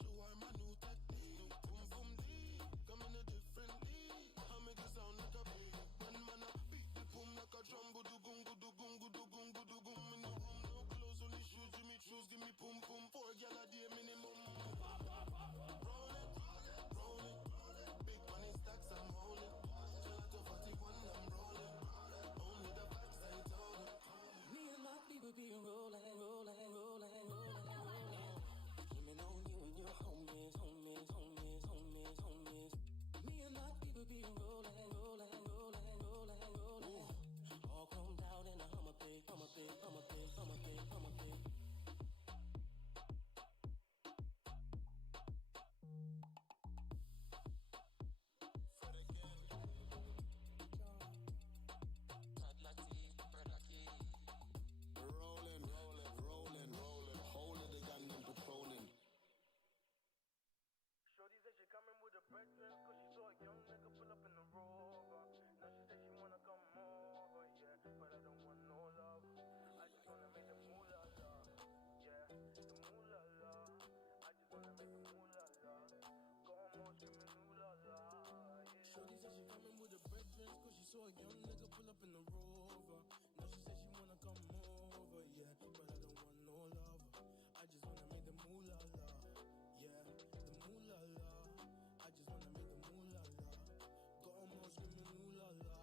show her my new technique. Boom, boom, deep, come in a different league. I make it sound like a beat. Man, I beat the boom like a drum. Go do gung, go do gung, go do gung, go do gung. Me no room, no clothes, only shoes. Give me shoes, give me boom, boom. 4 gal a day minimum. Roll it, roll it, roll it. Big money stacks, I'm holding. Gelato 41, I'm rolling. Only the backside told it. Me and my people be rolling, rolling, rolling, rolling, rolling. Dreaming on you and your homies, homies, homies, homies, homies. Me and my people be rolling, rolling, rolling, rolling, rolling. All chromed out in a Hummer pig, Hummer pig, Hummer pig, Hummer pig, Hummer pig. Shorty said she coming with her brethren, cause she saw a young nigga pull up in the Rover. Now she said she wanna come over, yeah, but I don't want no love. I just wanna make the moolah la, yeah, the moolah la. I just wanna make the moolah la. Got 'em all screaming ooh la la,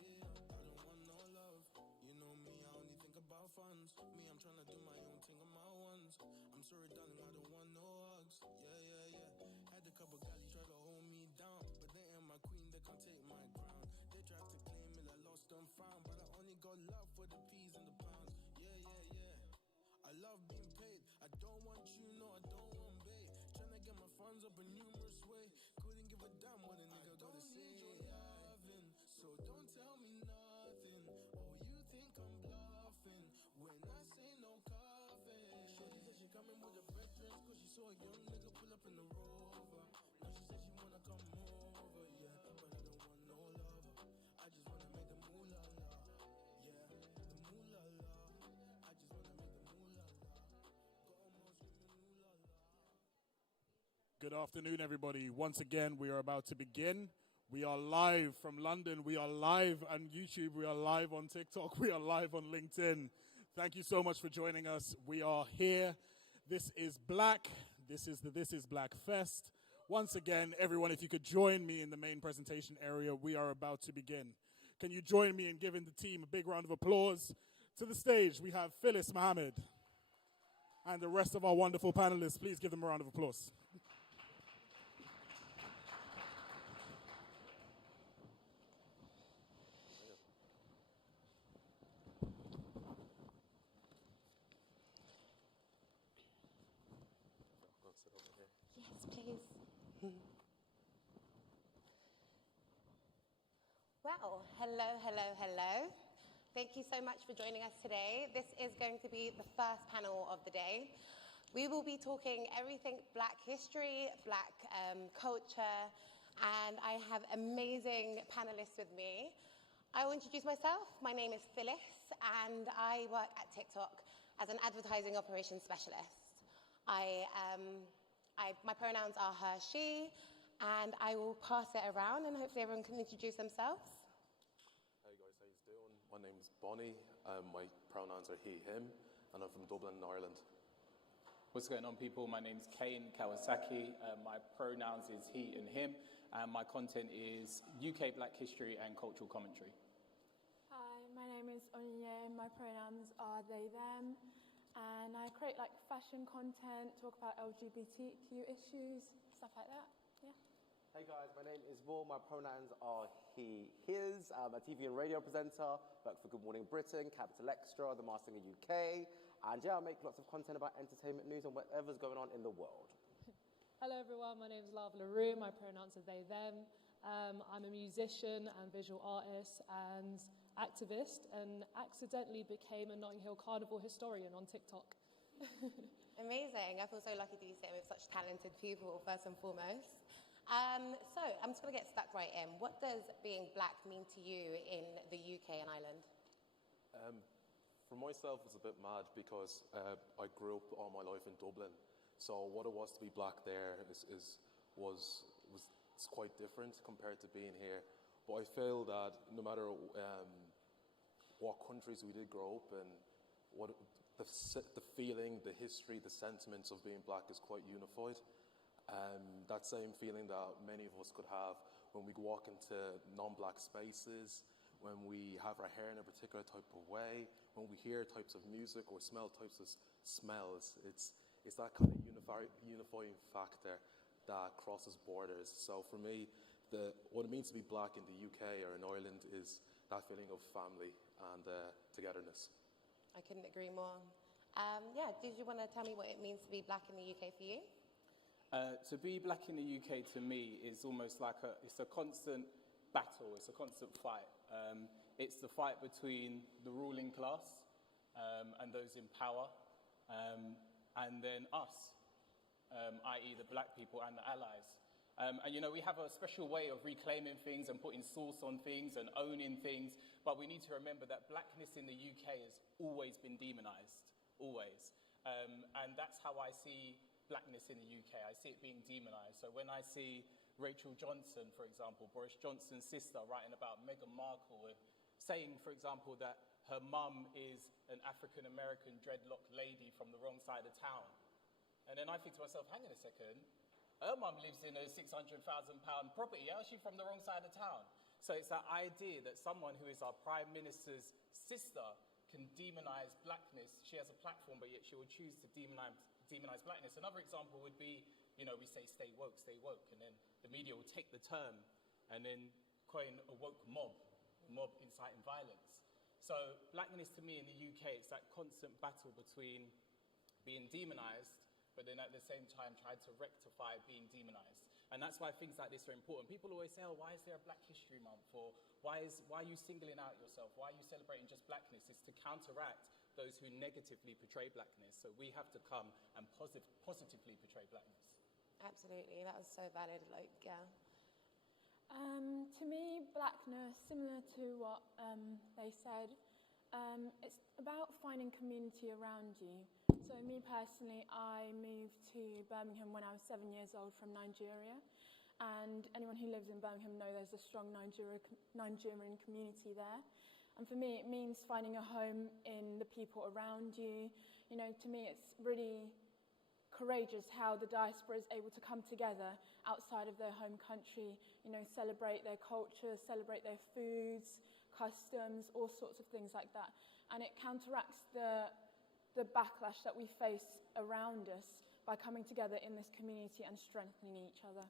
yeah. I don't want no love. You know me, I only think about funds. Me, I'm tryna do my own thing on my ones. I'm sorry, darling, I don't want no hugs. Yeah, yeah, yeah. Had a couple galleys try to hold me down, but they ain't my queen, they can't take my crown. They tried to claim it, I lost and found, but I only got love for the peas and the pounds. Yeah, yeah, yeah. I love being paid. I don't want you, no, I don't want bait. Tryna get my funds up a numerous way. Couldn't give a damn what a nigga gotta say. Loving, so don't tell me nothing. Oh, you think I'm bluffing when I say no coffee. Shorty said she coming with her brethren, cause she saw a young nigga pull up in the Rover. Now she said she wanna come over, yeah, but I don't want no love. I just wanna make the moolah la, yeah, the moolah la. I just wanna make the moolah la. Got 'em all screaming ooh la la. Good afternoon, everybody. Once again, we are about to begin. We are live from London. We are live on YouTube. We are live on TikTok. We are live on LinkedIn. Thank you so much for joining us. We are here. This is Black. This is the This is Black Fest. Once again, everyone, if you could join me in the main presentation area, we are about to begin. Can you join me in giving the team a big round of applause? To the stage, we have Phyllis Mohamed and the rest of our wonderful panelists. Please give them a round of applause. Yes, please. Well, hello, hello, hello. Thank you so much for joining us today. This is going to be the first panel of the day. We will be talking everything Black history, Black culture, and I have amazing panelists with me. I will introduce myself. My name is Phyllis, and I work at TikTok as an advertising operations specialist. My pronouns are her, she, and I will pass it around, and hopefully everyone can introduce themselves. Hey guys, how you doing? My name's Bonnie. My pronouns are he, him, and I'm from Dublin, Ireland. What's going on, people? My name's Kayne Kawasaki. My pronouns is he and him, and my content is UK Black history and cultural commentary. Hi, my name is Onyinye. My pronouns are they, them. And I create fashion content, talk about LGBTQ issues, stuff like that. Yeah. Hey guys, my name is Will. My pronouns are he, his. I'm a TV and radio presenter, work for Good Morning Britain, Capital Extra, The Master Singer UK. And yeah, I make lots of content about entertainment news and whatever's going on in the world. Hello everyone, my name is Lola. My pronouns are they, them. I'm a musician and visual artist and activist, and accidentally became a Notting Hill Carnival historian on TikTok. Amazing. I feel so lucky to be sitting with such talented people, first and foremost. So I'm just going to get stuck right in. What does being Black mean to you in the UK and Ireland? For myself, it's a bit mad because I grew up all my life in Dublin. So what it was to be black there was quite different compared to being here. But I feel that no matter what countries we did grow up in, what the feeling, the history, the sentiments of being black is quite unified. That same feeling that many of us could have when we walk into non-black spaces, when we have our hair in a particular type of way, when we hear types of music or smell types of smells. It's that kind of unifying factor that crosses borders. So for me, what it means to be black in the UK or in Ireland is that feeling of family and togetherness. I couldn't agree more. Did you want to tell me what it means to be black in the UK for you? To be black in the UK, to me, is almost like it's a constant battle, it's a constant fight. It's the fight between the ruling class and those in power, and then us, i.e. the black people and the allies. And you know, we have a special way of reclaiming things and putting sauce on things and owning things, but we need to remember that blackness in the UK has always been demonized, always. And that's how I see blackness in the UK. I see it being demonized. So when I see Rachel Johnson, for example, Boris Johnson's sister, writing about Meghan Markle, saying, for example, that her mum is an African-American dreadlock lady from the wrong side of town. And then I think to myself, hang on a second, her mum lives in a £600,000 property. How is she from the wrong side of town? So it's that idea that someone who is our Prime Minister's sister can demonize blackness. She has a platform, but yet she will choose to demonize blackness. Another example would be, you know, we say stay woke, and then the media will take the term and then coin a woke mob inciting violence. So blackness to me in the UK, it's that constant battle between being demonized, but then at the same time trying to rectify being demonized. And that's why things like this are important. People always say, oh, why is there a Black History Month? Or why are you singling out yourself? Why are you celebrating just blackness? It's to counteract those who negatively portray blackness. So we have to come and positively portray blackness. Absolutely, that was so valid. To me, blackness, similar to what they said, it's about finding community around you. So me personally, I moved to Birmingham when I was 7 years old from Nigeria. And anyone who lives in Birmingham knows there's a strong Nigerian community there. And for me, it means finding a home in the people around you. You know, to me, it's really courageous how the diaspora is able to come together outside of their home country, you know, celebrate their culture, celebrate their foods, customs, all sorts of things like that. And it counteracts the backlash that we face around us by coming together in this community and strengthening each other.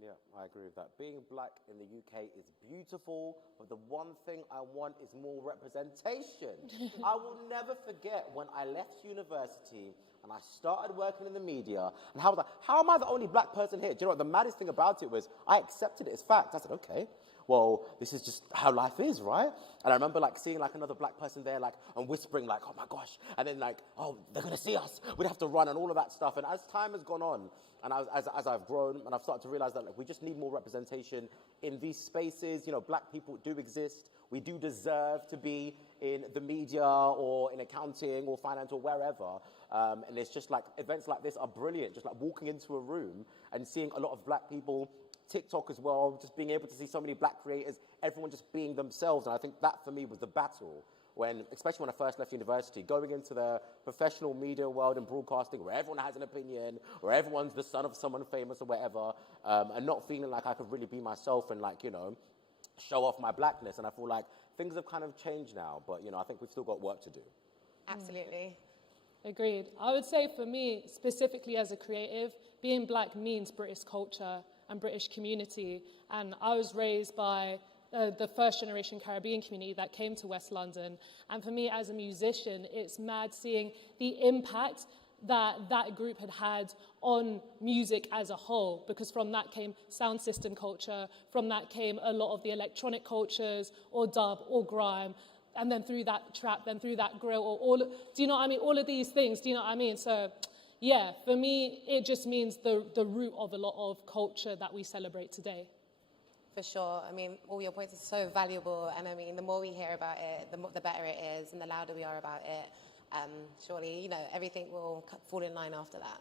Yeah, I agree with that. Being black in the UK is beautiful, but the one thing I want is more representation. I will never forget when I left university and I started working in the media, and I was like, how am I the only black person here? Do you know what the maddest thing about it was? I accepted it as fact. I said, okay, well, this is just how life is, right? And I remember like seeing like another black person there, like, and whispering like, oh my gosh, and then like, oh, they're gonna see us, we'd have to run and all of that stuff. And as time has gone on, and as I've grown, and I've started to realize that like, we just need more representation in these spaces. You know, black people do exist. We do deserve to be in the media or in accounting or finance or wherever. And it's just like, events like this are brilliant. Just like walking into a room and seeing a lot of black people, TikTok as well, just being able to see so many black creators, everyone just being themselves. And I think that for me was the battle. When, especially when I first left university, going into the professional media world and broadcasting where everyone has an opinion, where everyone's the son of someone famous or whatever, and not feeling like I could really be myself and like, you know, show off my blackness. And I feel like things have kind of changed now, but, you know, I think we've still got work to do. Absolutely. Agreed. I would say for me, specifically as a creative, being black means British culture and British community. And I was raised by the first generation Caribbean community that came to West London. And for me as a musician, it's mad seeing the impact that group had on music as a whole, because from that came sound system culture, from that came a lot of the electronic cultures, or dub, or grime, and then through that trap, then through that grill, or all, do you know what I mean? All of these things, do you know what I mean? So, yeah, for me, it just means the root of a lot of culture that we celebrate today. For sure. I mean, all your points are so valuable, and I mean, the more we hear about it, the better it is, and the louder we are about it. Surely, you know, everything will fall in line after that.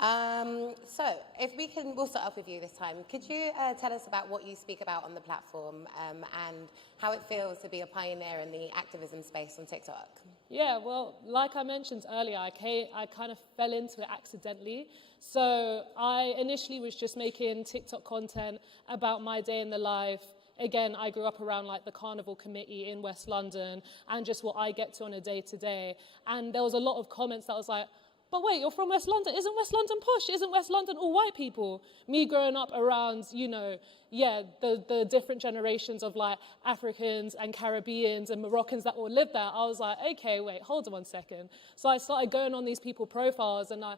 So, if we can, we'll start off with you this time. Could you tell us about what you speak about on the platform and how it feels to be a pioneer in the activism space on TikTok? Yeah, well, like I mentioned earlier, I kind of fell into it accidentally. So I initially was just making TikTok content about my day in the life. Again, I grew up around like the Carnival Committee in West London and just what I get to on a day-to-day. And there was a lot of comments that was like, but wait, you're from West London. Isn't West London posh? Isn't West London all white people? Me growing up around, you know, the different generations of like Africans and Caribbeans and Moroccans that all lived there, I was like, okay, wait, hold on 1 second. So I started going on these people profiles and I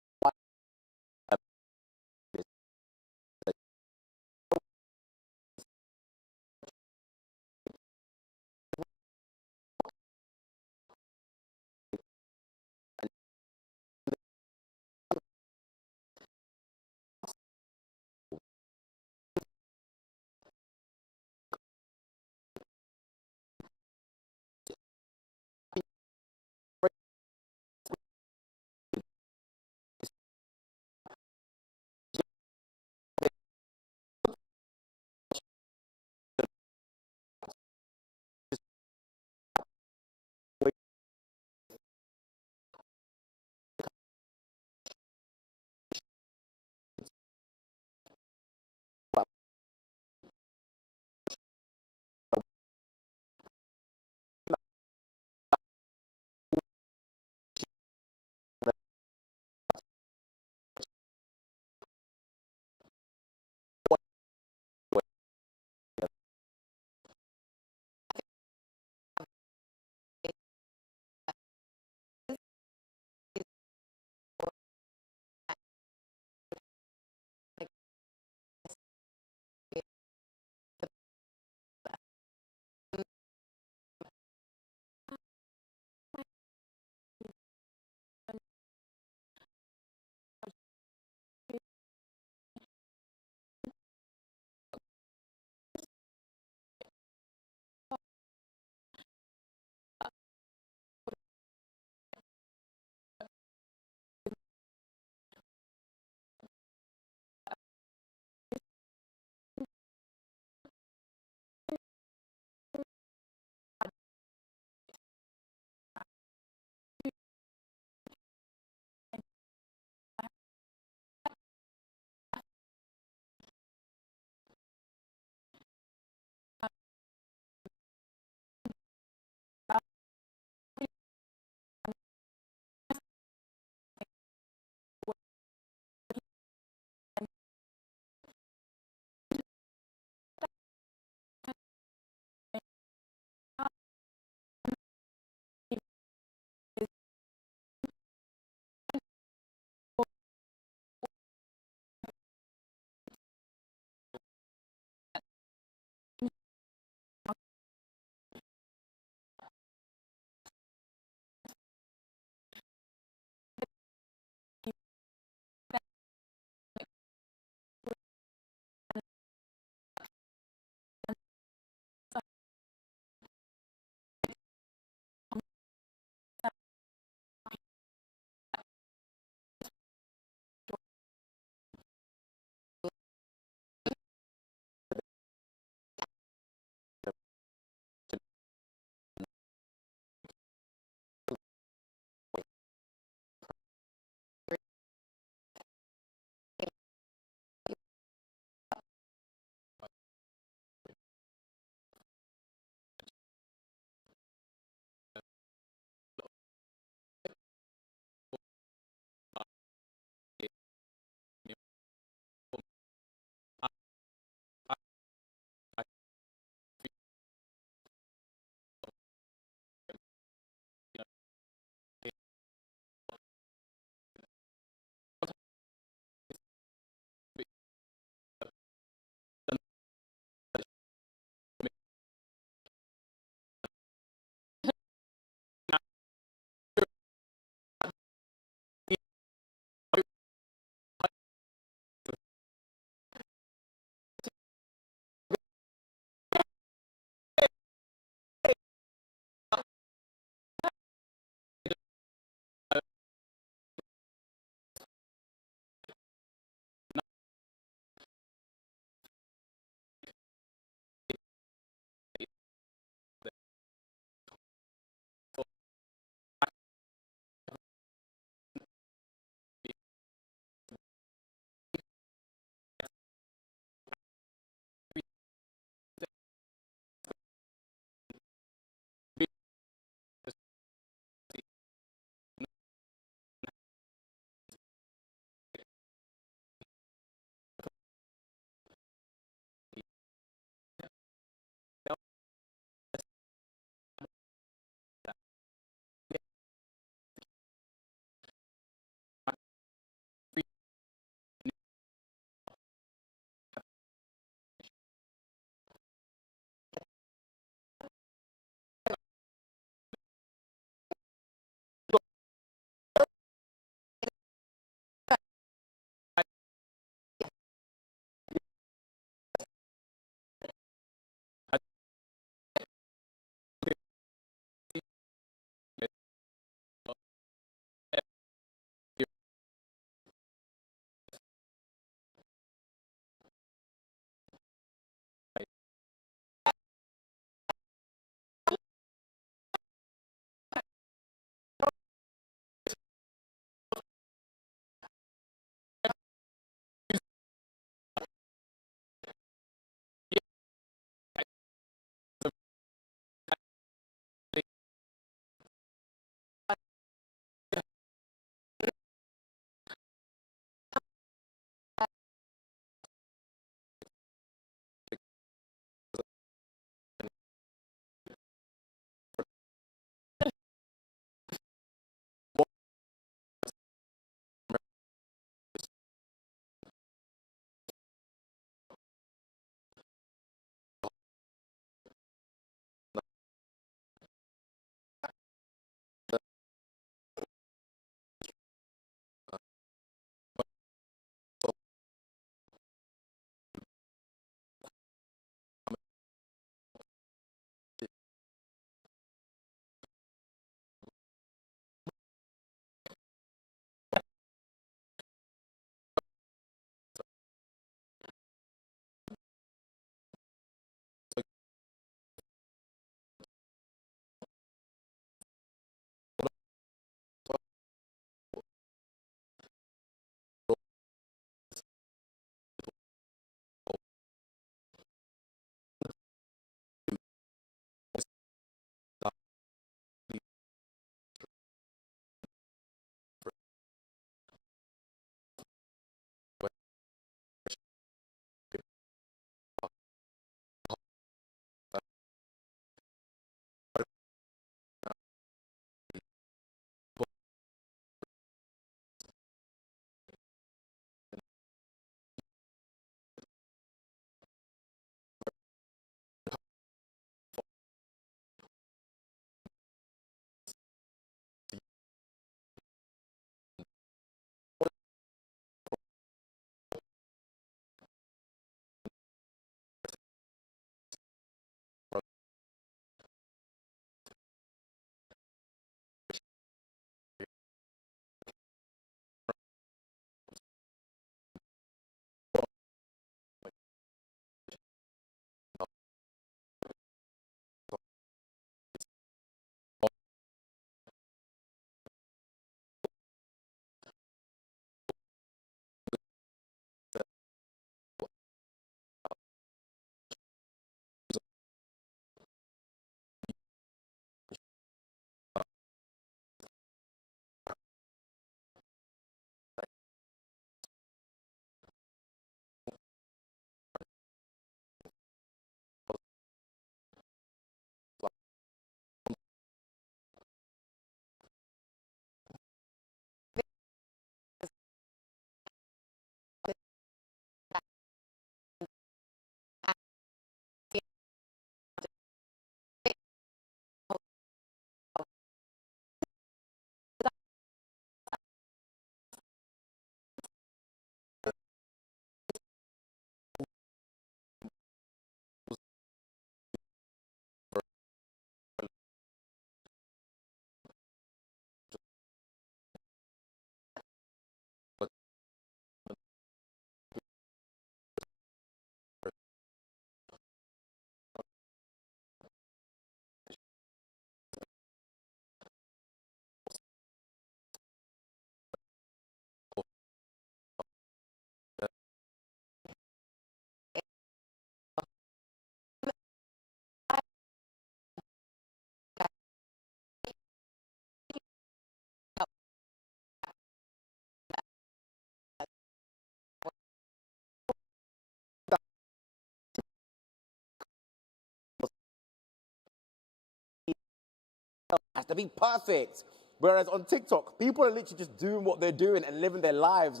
has to be perfect. Whereas on TikTok, people are literally just doing what they're doing and living their lives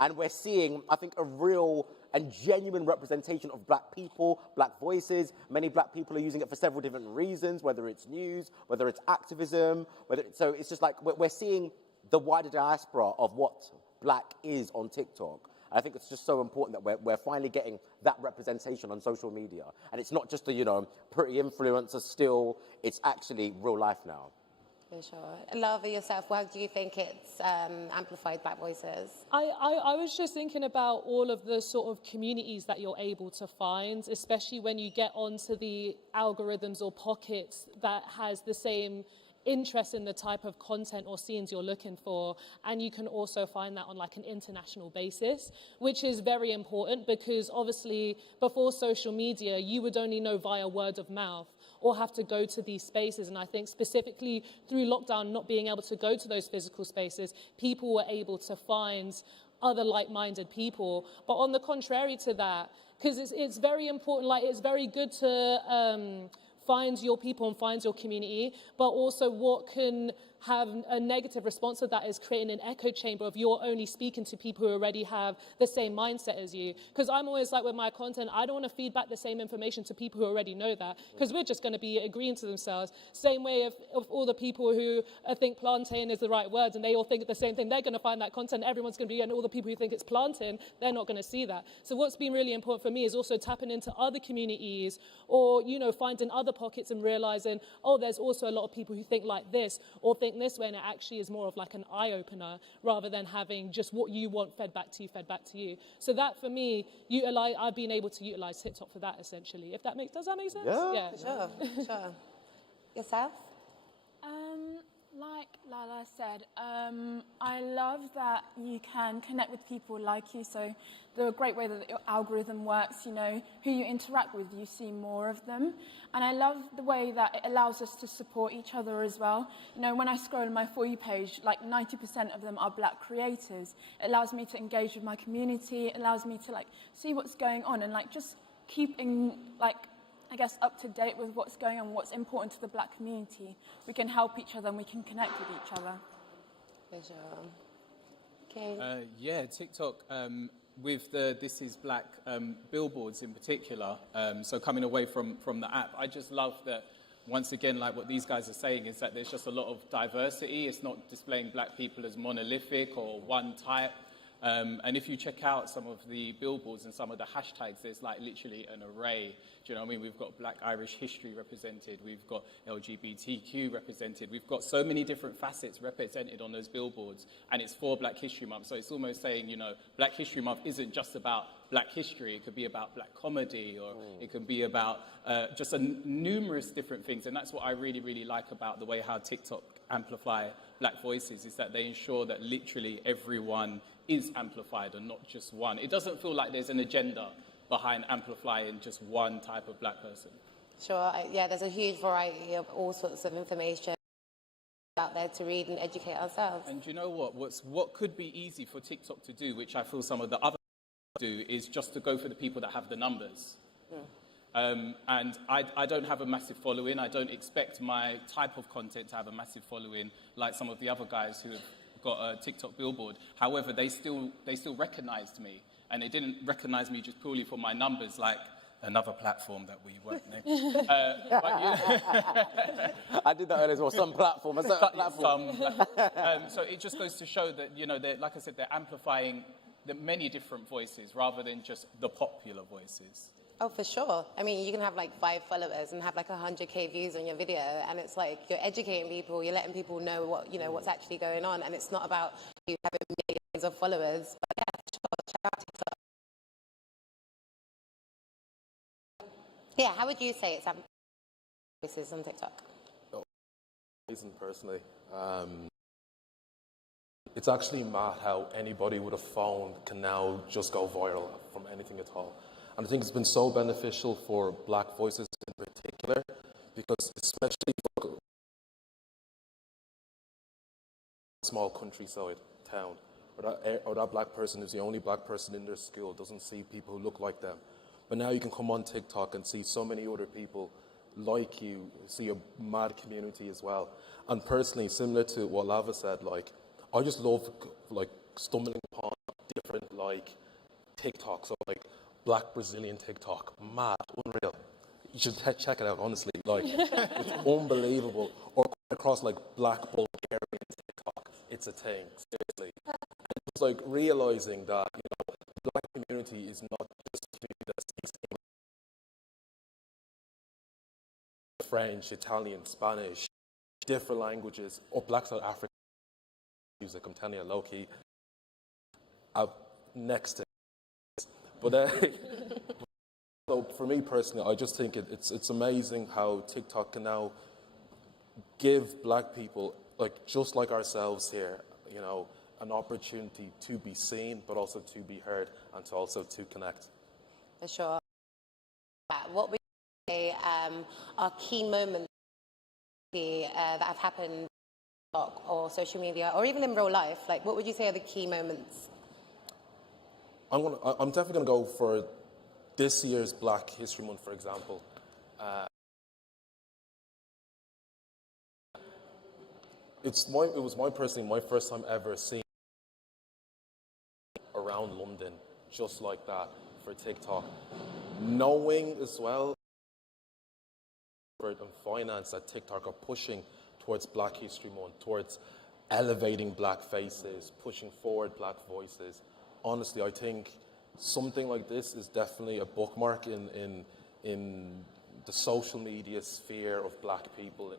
and we're seeing, I think, a real and genuine representation of black people, black voices. Many black people are using it for several different reasons, whether it's news, whether it's activism, so it's just like we're seeing the wider diaspora of what black is on TikTok. I think it's just so important that we're finally getting that representation on social media. And it's not just the, pretty influencer still, it's actually real life now. For sure. Lava, yourself, how do you think it's amplified black voices? I was just thinking about all of the sort of communities that you're able to find, especially when you get onto the algorithms or pockets that has the same interest in the type of content or scenes you're looking for, and you can also find that on like an international basis, which is very important because obviously before social media you would only know via word of mouth or have to go to these spaces, and I think specifically through lockdown not being able to go to those physical spaces, people were able to find other like-minded people. But on the contrary to that, because it's very important, like it's very good to find your people and find your community, but also what can have a negative response to that is creating an echo chamber of you're only speaking to people who already have the same mindset as you. Because I'm always like with my content, I don't want to feed back the same information to people who already know that, because we're just going to be agreeing to themselves. Same way of all the people who think plantain is the right word and they all think the same thing, they're going to find that content, everyone's going to be, and all the people who think it's plantain, they're not going to see that. So what's been really important for me is also tapping into other communities or, finding other pockets and realizing, oh, there's also a lot of people who think like this or think this way, and it actually is more of like an eye-opener rather than having just what you want fed back to you. So that for me, I've been able to utilize TikTok for that essentially. Does that make sense? Yeah. For sure. Yourself? Like Lala said, I love that you can connect with people like you. So the great way that your algorithm works, who you interact with, you see more of them. And I love the way that it allows us to support each other as well. When I scroll on my For You page, like 90% of them are black creators. It allows me to engage with my community. It allows me to see what's going on and just keeping up to date with what's going on, what's important to the black community. We can help each other and we can connect with each other. For sure. Kayne? TikTok, with the This Is Black billboards in particular, so coming away from the app, I just love that, once again, like what these guys are saying, is that there's just a lot of diversity. It's not displaying black people as monolithic or one type. And if you check out some of the billboards and some of the hashtags, there's literally an array. Do you know what I mean? We've got Black Irish history represented. We've got LGBTQ represented. We've got so many different facets represented on those billboards. And it's for Black History Month. So it's almost saying, Black History Month isn't just about black history. It could be about black comedy, or it can be about just numerous different things. And that's what I really, really like about the way how TikTok amplify black voices, is that they ensure that literally everyone is amplified and not just one. It doesn't feel like there's an agenda behind amplifying just one type of black person. Sure, there's a huge variety of all sorts of information out there to read and educate ourselves. And you know what could be easy for TikTok to do, which I feel some of the other do, is just to go for the people that have the numbers. And I don't have a massive following. I don't expect my type of content to have a massive following like some of the other guys who have got a TikTok billboard. However, they still recognized me, and they didn't recognize me just purely for my numbers, like another platform that we won't name. I did that earlier as well. Some platform, a certain platform. So it just goes to show that like I said, they're amplifying the many different voices rather than just the popular voices. Oh, for sure. I mean, you can have 5 followers and have 100K views on your video, and it's you're educating people, you're letting people know what's actually going on, and it's not about you having millions of followers. But yeah, sure, check out TikTok. Yeah, how would you say it's voices on TikTok? Amazing, personally. It's actually mad how anybody with a phone can now just go viral from anything at all. And I think it's been so beneficial for black voices in particular, because especially for a small countryside town, or that black person who's the only black person in their school, doesn't see people who look like them. But now you can come on TikTok and see so many other people like you, see a mad community as well. And personally, similar to what Lava said, like, I just love like stumbling upon different like TikTok, so like Black Brazilian TikTok, mad, unreal. You should check it out, honestly. Like, it's unbelievable. Or across like Black Bulgarian TikTok, it's a thing, seriously. And it's like realizing that, you know, the Black community is not just a community that speaks English, French, Italian, Spanish, different languages, or Black South African music, I'm telling you, low-key, next to it. But so for me personally, I just think it's amazing how TikTok can now give Black people, like just like ourselves here, you know, an opportunity to be seen, but also to be heard, and to also to connect. For sure. What would you say are key moments that have happened on TikTok or social media, or even in real life? Like, what would you say are the key moments? I'm definitely going to go for this year's Black History Month, for example. It was my first time ever seeing around London just like that for TikTok. Knowing as well and finance that TikTok are pushing towards Black History Month, towards elevating Black faces, pushing forward Black voices. Honestly, I think something like this is definitely a bookmark in the social media sphere of Black people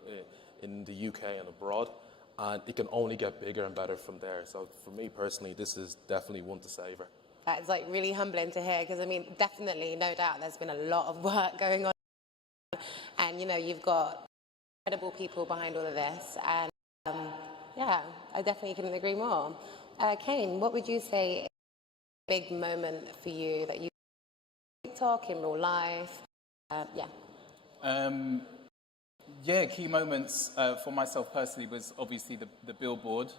in the UK and abroad, and it can only get bigger and better from there. So for me personally, this is definitely one to savor. That is like really humbling to hear, because I mean, definitely, no doubt, there's been a lot of work going on, and you know, you've got incredible people behind all of this, and yeah, I definitely couldn't agree more. Kayne, what would you say is a big moment for you that you TikTok in real life? Key moments for myself personally was obviously the billboard,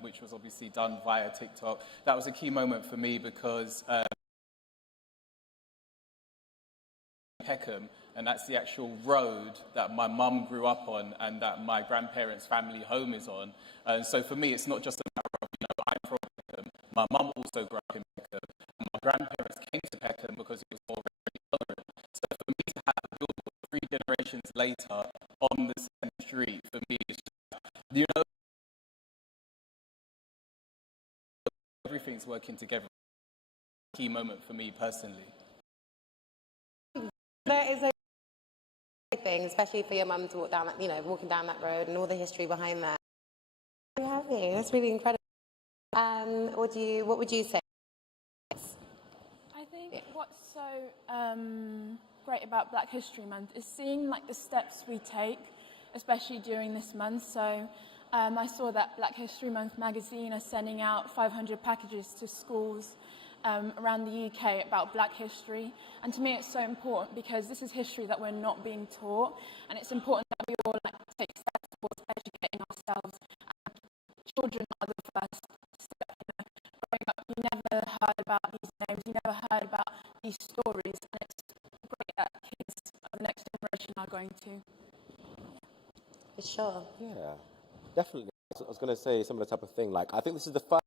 which was obviously done via TikTok. That was a key moment for me because Peckham, and that's the actual road that my mum grew up on and that my grandparents' family home is on. And so for me, it's not just a matter of, you know, I'm from Peckham. My mum also grew up in Peckham, and my grandparents came to Peckham because it was already tolerant. So for me to have a billboard 3 generations later on the same street, for me, it's just, you know, everything's working together. Key moment for me personally. That is a thing, especially for your mum to walk down, you know, walking down that road and all the history behind that. Very happy. That's really incredible. What would you say? I think what's so great about Black History Month is seeing like the steps we take, especially during this month. So I saw that Black History Month magazine are sending out 500 packages to schools around the UK about Black history, and to me it's so important because this is history that we're not being taught, and it's important that we all like take steps towards educating ourselves. And children are the first step. You know, growing up, you never heard about these names, you never heard about these stories, and it's great that kids of the next generation are going to. For sure. Yeah, definitely. I was going to say similar type of thing. Like, I think this is the first.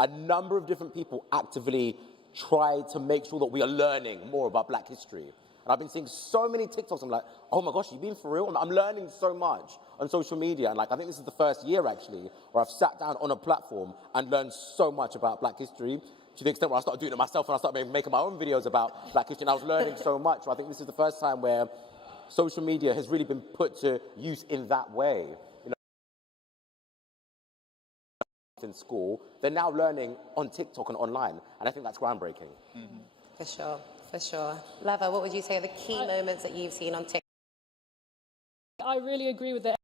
A number of different people actively try to make sure that we are learning more about Black history. And I've been seeing so many TikToks, I'm like, oh my gosh, you been for real? I'm learning so much on social media. And like, I think this is the first year actually, where I've sat down on a platform and learned so much about Black history, to the extent where I started doing it myself and I started making my own videos about Black history, and I was learning so much. So I think this is the first time where social media has really been put to use in that way. In school, they're now learning on TikTok and online, and I think that's groundbreaking. Mm-hmm. For sure, for sure. Lava, what would you say are the key moments that you've seen on TikTok? I really agree with that.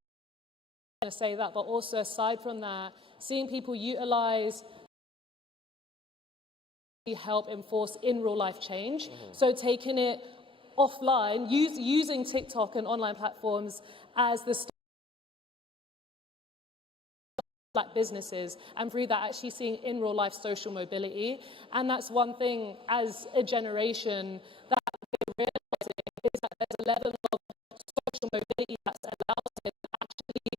I'm going to say that, but also aside from that, seeing people utilize help enforce in real life change. Mm-hmm. So taking it offline, using TikTok and online platforms as the Black businesses, and through that actually seeing in real life social mobility. And that's one thing as a generation that we're a level of social mobility that's allowed it that actually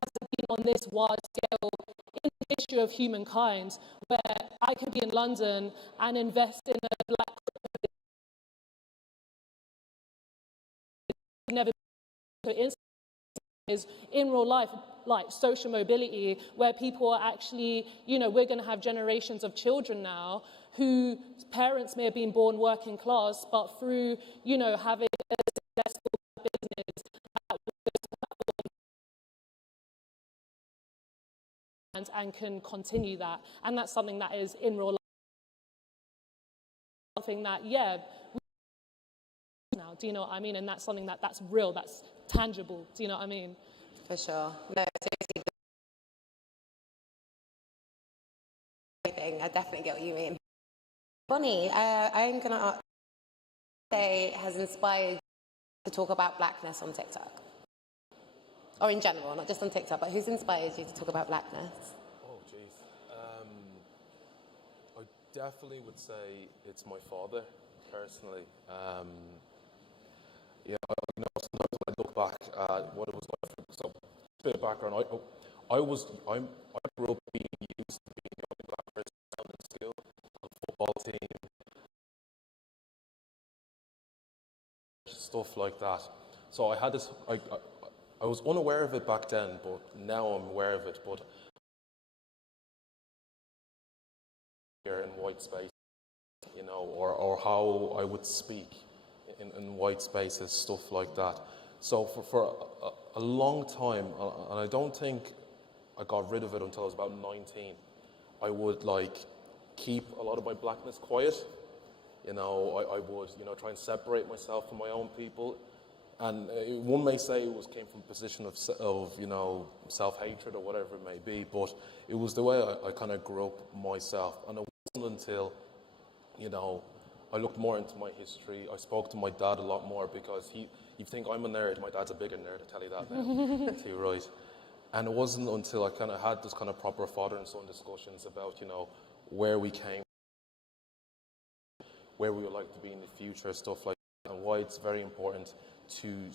hasn't been on this wide scale in the history of humankind, where I could be in London and invest in a black never is in real life, like social mobility, where people are actually, you know, we're going to have generations of children now whose parents may have been born working class, but through, you know, having a successful business and can continue that. And that's something that is in real life. Something that, yeah, now, do you know what I mean? And that's something that's real, that's tangible. Do you know what I mean? For sure. No, seriously. I definitely get what you mean. Bonnie, I'm going to ask, say, has inspired you to talk about blackness on TikTok? Or in general, not just on TikTok, but who's inspired you to talk about blackness? Oh, jeez. I definitely would say it's my father, personally. Yeah, you know, sometimes when I look back at what it was like, so a bit of background, I grew up being used to being the only black person down in school, on the football team, stuff like that. So I had this, I was unaware of it back then, but now I'm aware of it. But here in white space, you know, or how I would speak in white spaces, stuff like that. So for a long time, and I don't think I got rid of it until I was about 19, I would like keep a lot of my blackness quiet. You know, I would, you know, try and separate myself from my own people. And one may say it came from a position of you know, self-hatred or whatever it may be, but it was the way I kind of grew up myself. And it wasn't until, you know, I looked more into my history. I spoke to my dad a lot more because you think I'm a nerd, my dad's a bigger nerd, I tell you that now, too right. And it wasn't until I kind of had this kind of proper father and son discussions about, you know, where we came, where we would like to be in the future, stuff like that, and why it's very important to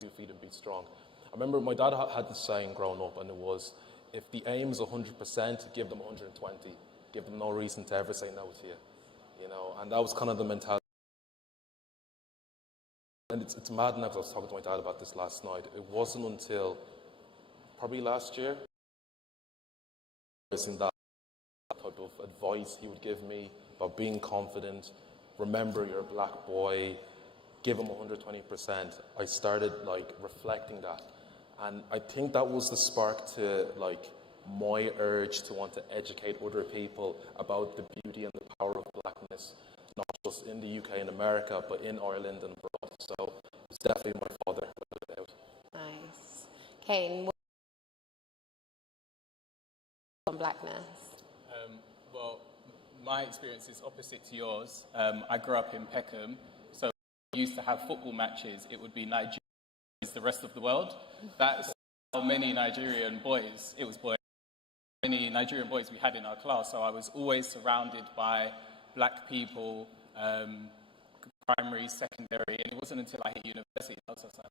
2 feet and be strong. I remember my dad had this saying growing up, and it was, if the aim is 100%, give them 120. Give them no reason to ever say no to you. You know, and that was kind of the mentality. And it's mad now, because I was talking to my dad about this last night. It wasn't until probably last year, that type of advice he would give me about being confident, remember you're a black boy, give him 120%. I started like reflecting that. And I think that was the spark to like my urge to want to educate other people about the beauty and the power of blackness, not just in the UK and America, but in Ireland and abroad. So it's definitely my father, without a doubt. Nice. Kayne, what on blackness? Well, my experience is opposite to yours. I grew up in Peckham, so we used to have football matches. It would be Nigeria is the rest of the world. That's how many Nigerian boys, it was boys, many Nigerian boys we had in our class. So I was always surrounded by black people, primary, secondary, and it wasn't until I hit university I was just like,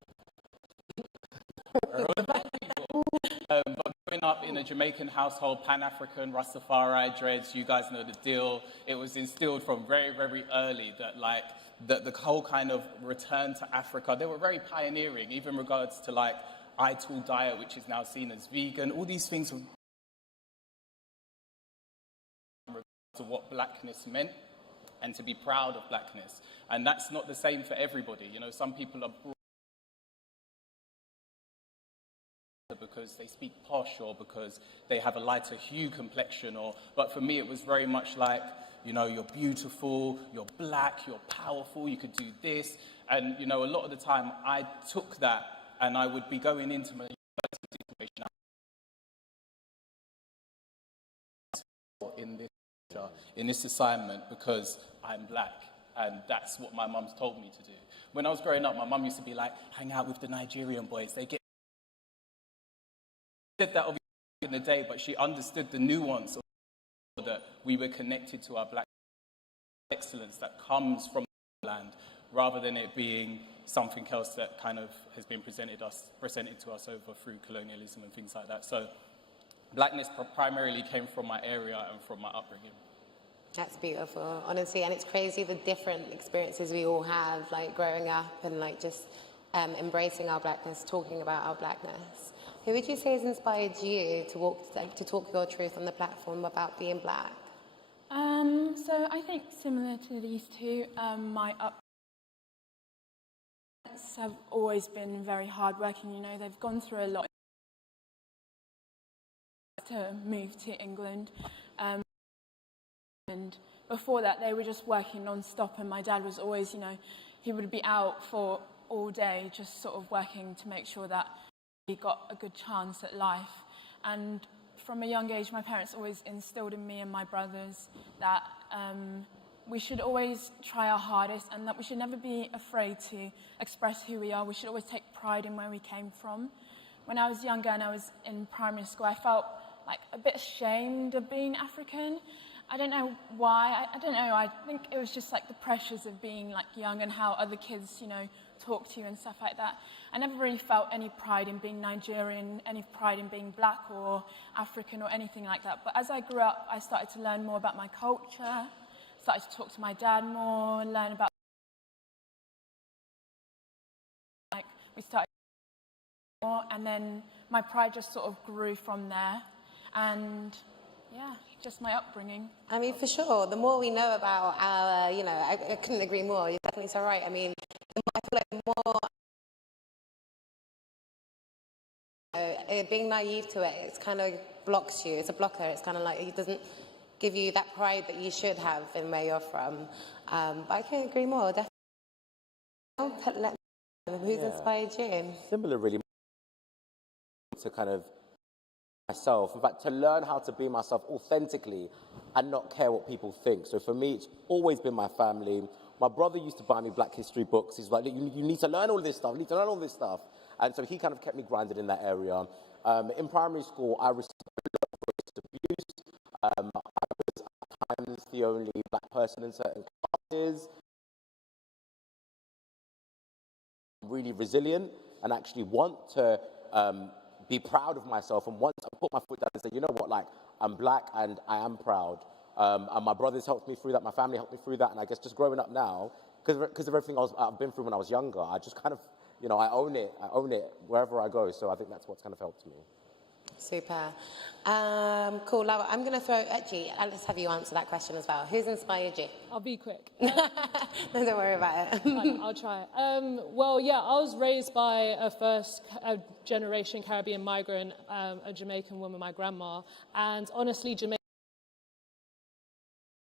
all the black people. But growing up in a Jamaican household, Pan-African, Rastafari, dreads, you guys know the deal. It was instilled from very, very early that like the whole kind of return to Africa, they were very pioneering, even in regards to like ITIL diet, which is now seen as vegan. All these things were to what blackness meant and to be proud of blackness. And that's not the same for everybody. You know, some people are brought because they speak posh or because they have a lighter hue complexion, but for me it was very much like, you know, you're beautiful, you're black, you're powerful, you could do this. And, you know, a lot of the time I took that and I would be going into my situation in this assignment because I'm black, and that's what my mum's told me to do. When I was growing up, my mum used to be like, hang out with the Nigerian boys, they get... She said that obviously in the day, but she understood the nuance of that we were connected to our black excellence that comes from the land, rather than it being, something else that kind of has been presented to us over through colonialism and things like that. So blackness primarily came from my area and from my upbringing. That's beautiful, honestly, and it's crazy the different experiences we all have, like growing up and like just embracing our blackness, talking about our blackness. Who would you say has inspired you to talk your truth on the platform about being black? So I think similar to these two, my upbringing have always been very hardworking. You know, they've gone through a lot to move to England. And before that, they were just working non-stop, and my dad was always, you know, he would be out for all day just sort of working to make sure that he got a good chance at life. And from a young age, my parents always instilled in me and my brothers that we should always try our hardest and that we should never be afraid to express who we are. We should always take pride in where we came from. When I was younger and I was in primary school, I felt like a bit ashamed of being African. I don't know why. I don't know. I think it was just like the pressures of being like young and how other kids, you know, talk to you and stuff like that. I never really felt any pride in being Nigerian, any pride in being black or African or anything like that. But as I grew up, I started to learn more about my culture, started to talk to my dad more, learn about, like, we started more, and then my pride just sort of grew from there. And yeah, just my upbringing. I mean, for sure, the more we know about our, you know, I couldn't agree more. You're definitely so right. I mean, I feel like the more being naive to it, it's kind of blocks you. It's a blocker. It's kind of like it doesn't give you that pride that you should have in where you're from. But I can't agree more. Definitely. Who's inspired you? Similar, really, to kind of myself, in fact, to learn how to be myself authentically and not care what people think. So for me, it's always been my family. My brother used to buy me Black history books. He's like, you need to learn all this stuff, you need to learn all this stuff. And so he kind of kept me grounded in that area. In primary school, I received a lot of abuse. I was at times the only Black person in certain classes. Really resilient and actually want to be proud of myself, and once I put my foot down and say, you know what, like, I'm Black and I am proud. And my brothers helped me through that, my family helped me through that, and I guess just growing up now, because of everything I've been through when I was younger, I just kind of, you know, I own it wherever I go, so I think that's what's kind of helped me. Super. Cool, Lola, I'm going to throw, actually, let's have you answer that question as well. Who's inspired you? I'll be quick. No, don't worry about it. I'll try. Well, yeah, I was raised by a first-generation Caribbean migrant, a Jamaican woman, my grandma, and honestly, Jamaican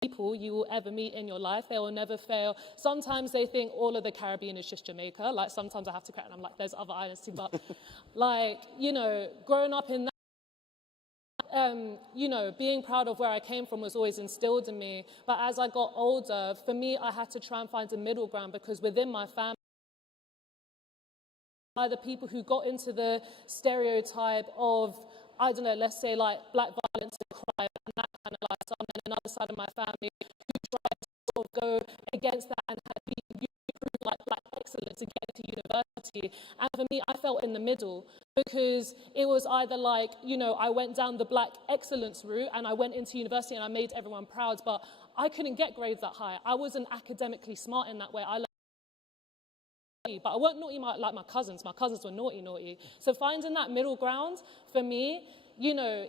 people you will ever meet in your life, they will never fail. Sometimes they think all of the Caribbean is just Jamaica. Like, sometimes I have to crack and I'm like, there's other islands too, but like, you know, growing up in that, you know, being proud of where I came from was always instilled in me. But as I got older, for me, I had to try and find a middle ground, because within my family, either people who got into the stereotype of, I don't know, let's say like Black violence and crime and that kind of lifestyle, and another side of my family who tried to sort of go against that and had been like Black excellence to get into university. And for me, I felt in the middle, because it was either like, you know, I went down the Black excellence route and I went into university and I made everyone proud, but I couldn't get grades that high. I wasn't academically smart in that way. But I weren't naughty like my cousins. My cousins were naughty. So finding that middle ground, for me, you know,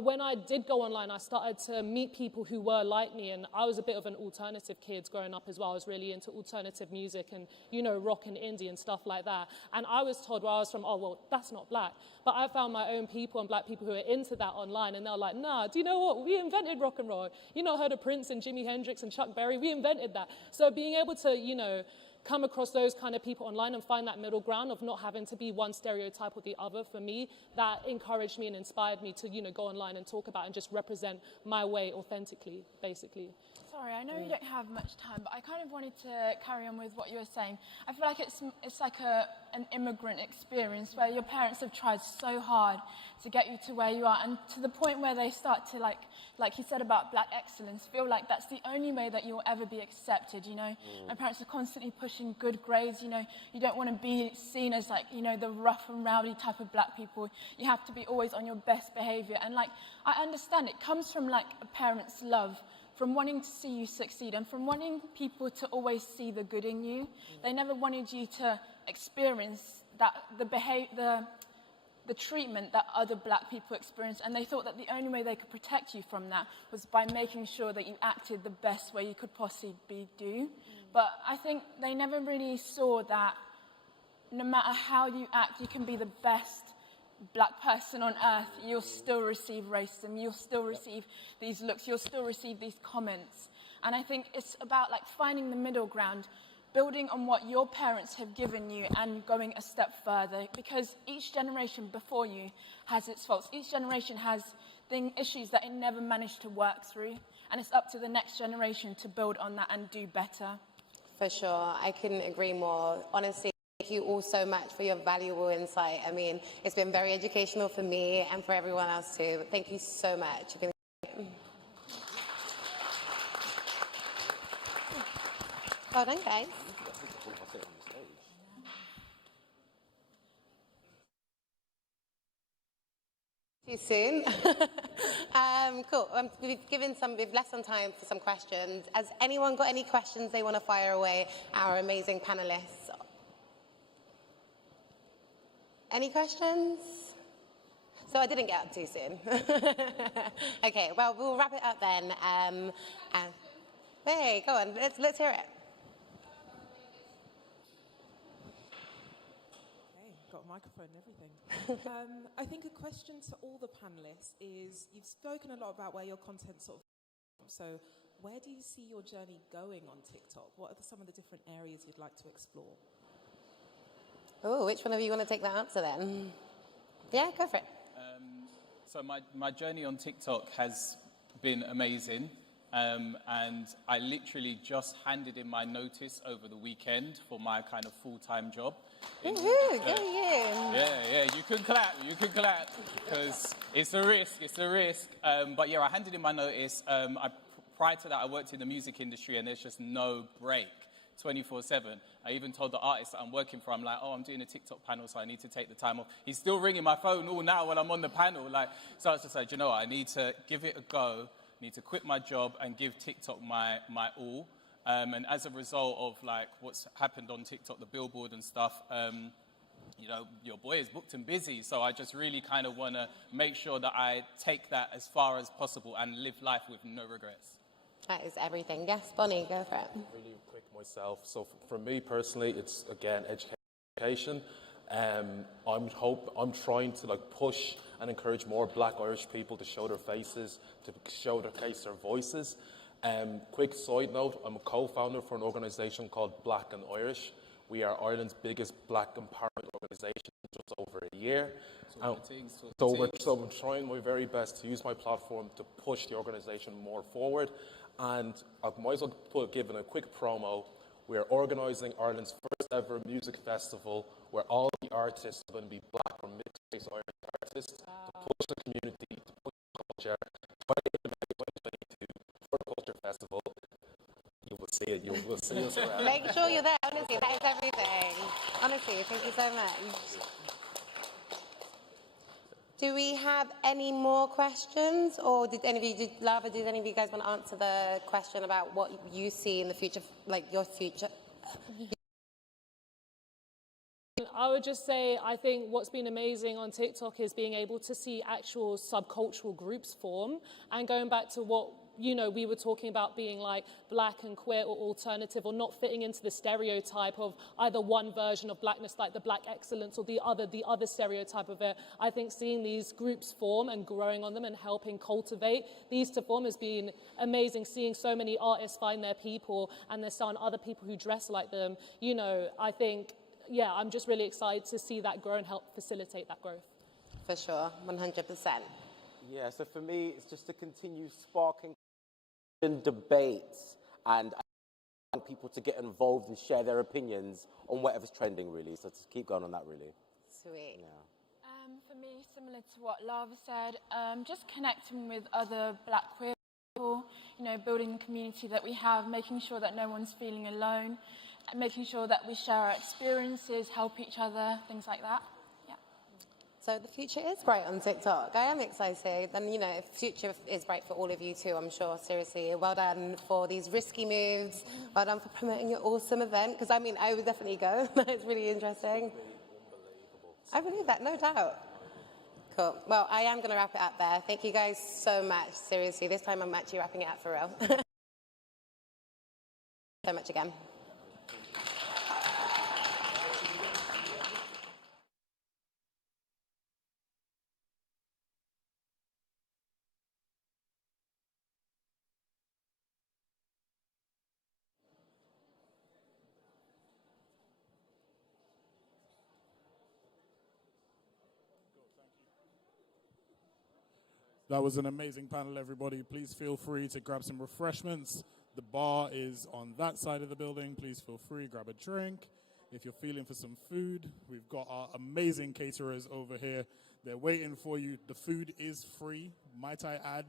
when I did go online, I started to meet people who were like me, and I was a bit of an alternative kid growing up as well. I was really into alternative music and, you know, rock and indie and stuff like that. And I was told where I was from, oh, well, that's not Black. But I found my own people and Black people who are into that online, and they're like, nah, do you know what? We invented rock and roll. You know, heard of Prince and Jimi Hendrix and Chuck Berry? We invented that. So being able to, you know, come across those kind of people online and find that middle ground of not having to be one stereotype or the other, for me, that encouraged me and inspired me to, you know, go online and talk about and just represent my way authentically, basically. So sorry, I know you don't have much time, but I kind of wanted to carry on with what you were saying. I feel like it's like an immigrant experience where your parents have tried so hard to get you to where you are, and to the point where they start to, like you said about black excellence, feel like that's the only way that you'll ever be accepted, you know? My parents are constantly pushing good grades, you know? You don't want to be seen as, like, you know, the rough and rowdy type of black people. You have to be always on your best behaviour. And, like, I understand it comes from, like, a parent's love, from wanting to see you succeed and from wanting people to always see the good in you. They never wanted you to experience that, the treatment that other black people experience, and they thought that the only way they could protect you from that was by making sure that you acted the best way you could possibly do. But I think they never really saw that no matter how you act, you can be the best black person on earth, you'll still receive racism, you'll still receive these looks, you'll still receive these comments. And I think it's about, like, finding the middle ground, building on what your parents have given you and going a step further, because each generation before you has its faults. Each generation has issues that it never managed to work through, and it's up to the next generation to build on that and do better. For sure, I couldn't agree more. Honestly, thank you all so much for your valuable insight. I mean, it's been very educational for me and for everyone else too. Thank you so much. You've been great. Well done, guys. Too soon. Cool. We've left some time for some questions. Has anyone got any questions they want to fire away our amazing panelists? Any questions? So I didn't get up too soon. Okay, well, we'll wrap it up then. Hey, go on, let's hear it. Okay, got a microphone and everything. I think a question to all the panelists is, you've spoken a lot about where your content sort of, so where do you see your journey going on TikTok? What are some of the different areas you'd like to explore? Oh, which one of you want to take that answer then? Yeah, go for it. So my journey on TikTok has been amazing. And I literally just handed in my notice over the weekend for my kind of full-time job. Woohoo, go you. Yeah, you can clap, because it's a risk. But yeah, I handed in my notice. Prior to that, I worked in the music industry, and there's just no break, 24/7. I even told the artist that I'm working for, I'm like, oh, I'm doing a TikTok panel, so I need to take the time off. He's still ringing my phone all now while I'm on the panel. So I was just like, you know what, I need to give it a go. Need to quit my job and give TikTok my all. And as a result of, like, what's happened on TikTok, the billboard and stuff, you know, your boy is booked and busy. So I just really kind of want to make sure that I take that as far as possible and live life with no regrets. That is everything. Yes, Bonnie, go for it. Really quick myself. So for me personally, it's, again, education. I'm trying to, like, push and encourage more Black Irish people to show their faces, to showcase their voices. Quick side note, I'm a co-founder for an organisation called Black and Irish. We are Ireland's biggest Black empowerment organisation, just over a year. So I'm trying my very best to use my platform to push the organisation more forward. And I might as well give a quick promo. We are organising Ireland's first ever music festival where all the artists are going to be Black or mixed-race Irish artists to push the community, to push culture. 28th of May 2022, for the Culture Festival. You will see it. You will see us around. Make sure you're there. Honestly, that is everything. Honestly, thank you so much. Do we have any more questions? Or did any of you guys want to answer the question about what you see in the future, like your future? I would just say, I think what's been amazing on TikTok is being able to see actual subcultural groups form, and going back to what, you know, we were talking about being like Black and queer or alternative, or not fitting into the stereotype of either one version of Blackness, like the Black excellence, or the other stereotype of it. I think seeing these groups form and growing on them and helping cultivate these to form has been amazing. Seeing so many artists find their people and there's some other people who dress like them, you know, I think, yeah, I'm just really excited to see that grow and help facilitate that growth. For sure, 100%. Yeah, so for me, it's just to continue sparking debates and people to get involved and share their opinions on whatever's trending, really. So just keep going on that, really. Sweet. Yeah. For me, similar to what Lava said, just connecting with other Black queer people, you know, building the community that we have, making sure that no one's feeling alone, and making sure that we share our experiences, help each other, things like that. Yeah. So the future is bright on TikTok. I am excited. And, you know, the future is bright for all of you too, I'm sure. Seriously, well done for these risky moves. Well done for promoting your awesome event. Because, I mean, I would definitely go. It's really interesting. I believe that, no doubt. Cool. Well, I am going to wrap it up there. Thank you guys so much. Seriously, this time I'm actually wrapping it up for real. So much again. That was an amazing panel, everybody. Please feel free to grab some refreshments. The bar is on that side of the building. Please feel free, grab a drink. If you're feeling for some food, we've got our amazing caterers over here. They're waiting for you. The food is free, might I add.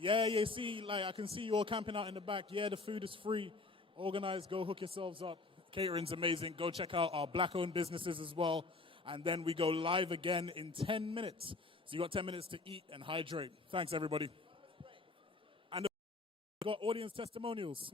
Yeah, see, like I can see you all camping out in the back. Yeah, the food is free. Organize, go hook yourselves up. Catering's amazing. Go check out our Black-owned businesses as well. And then we go live again in 10 minutes. So you got 10 minutes to eat and hydrate. Thanks, everybody. And we've got audience testimonials.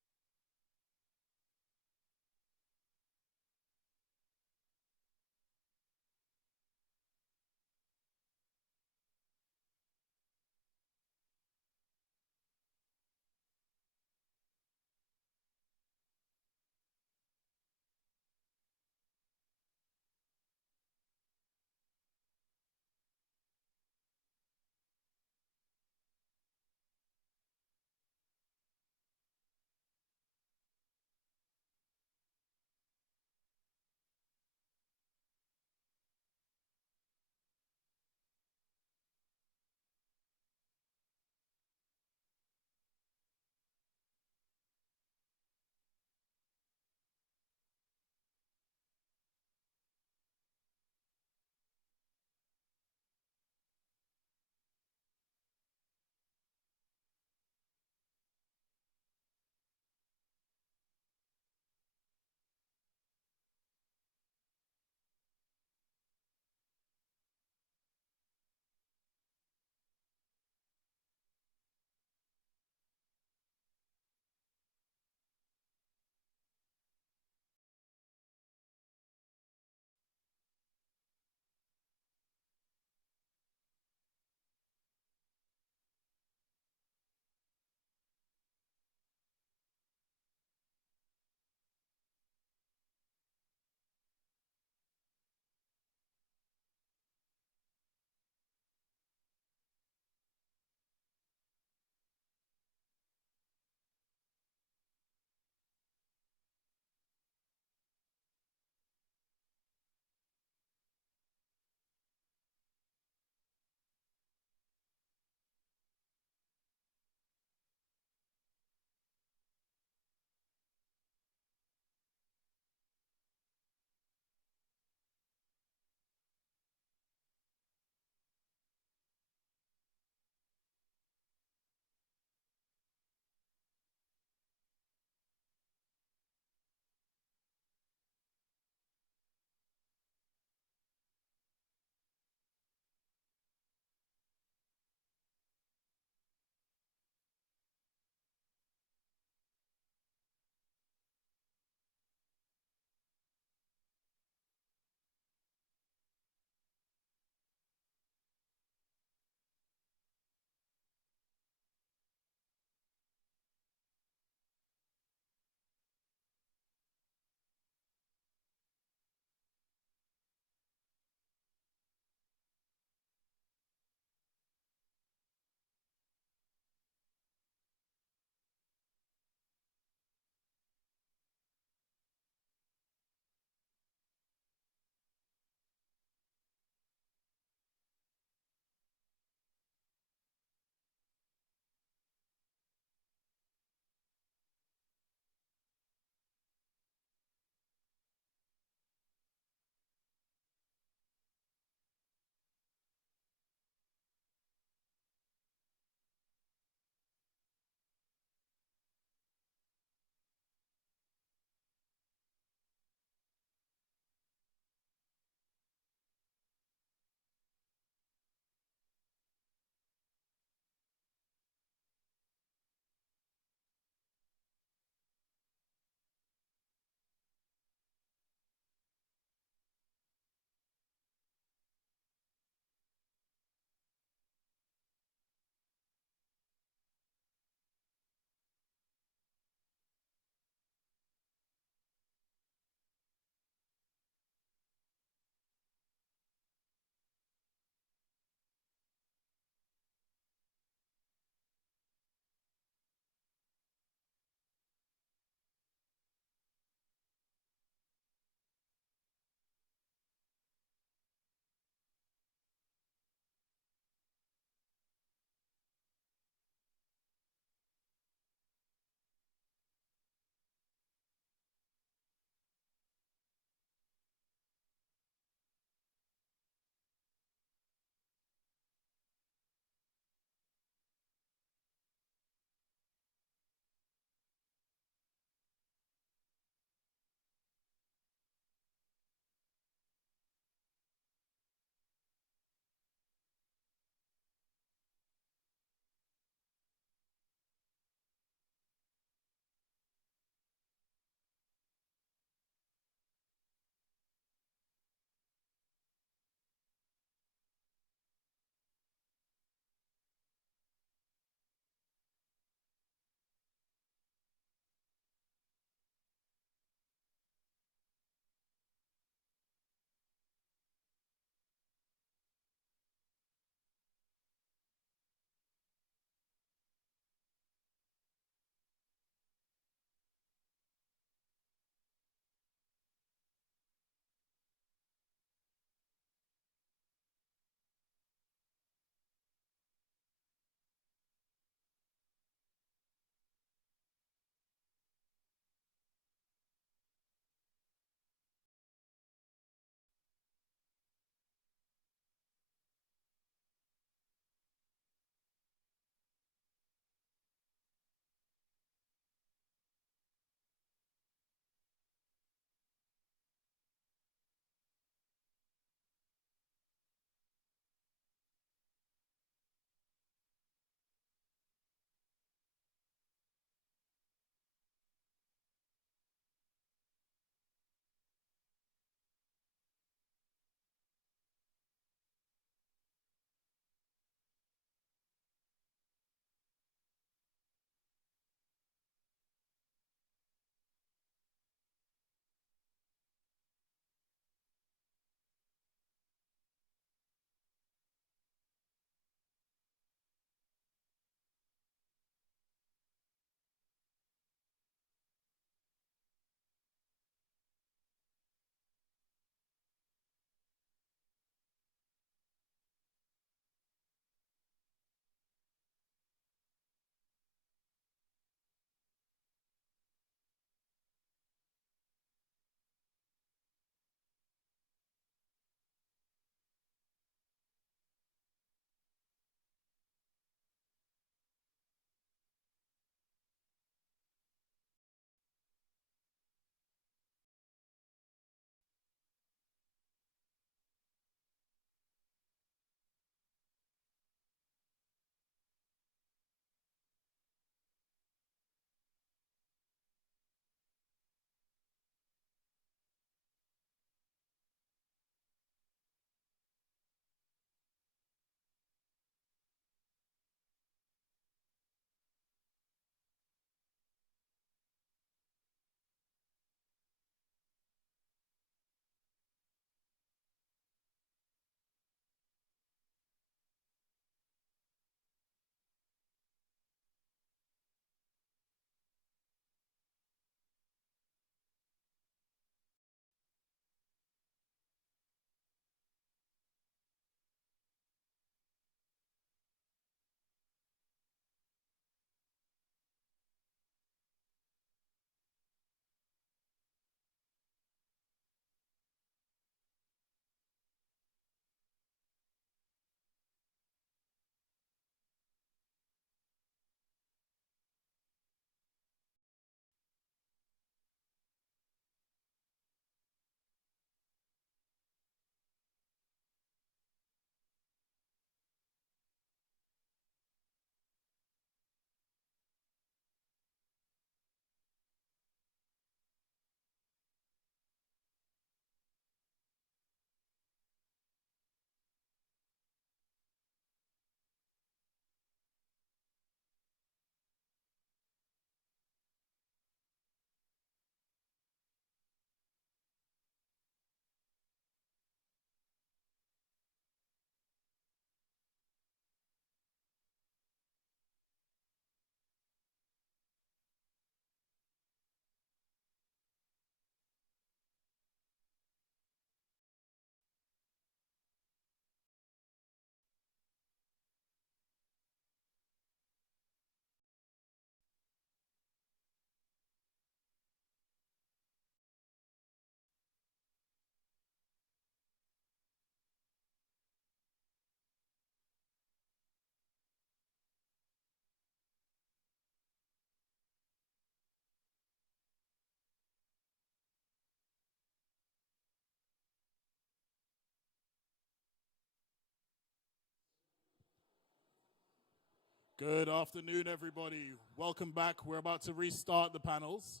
Good afternoon, everybody. Welcome back. We're about to restart the panels.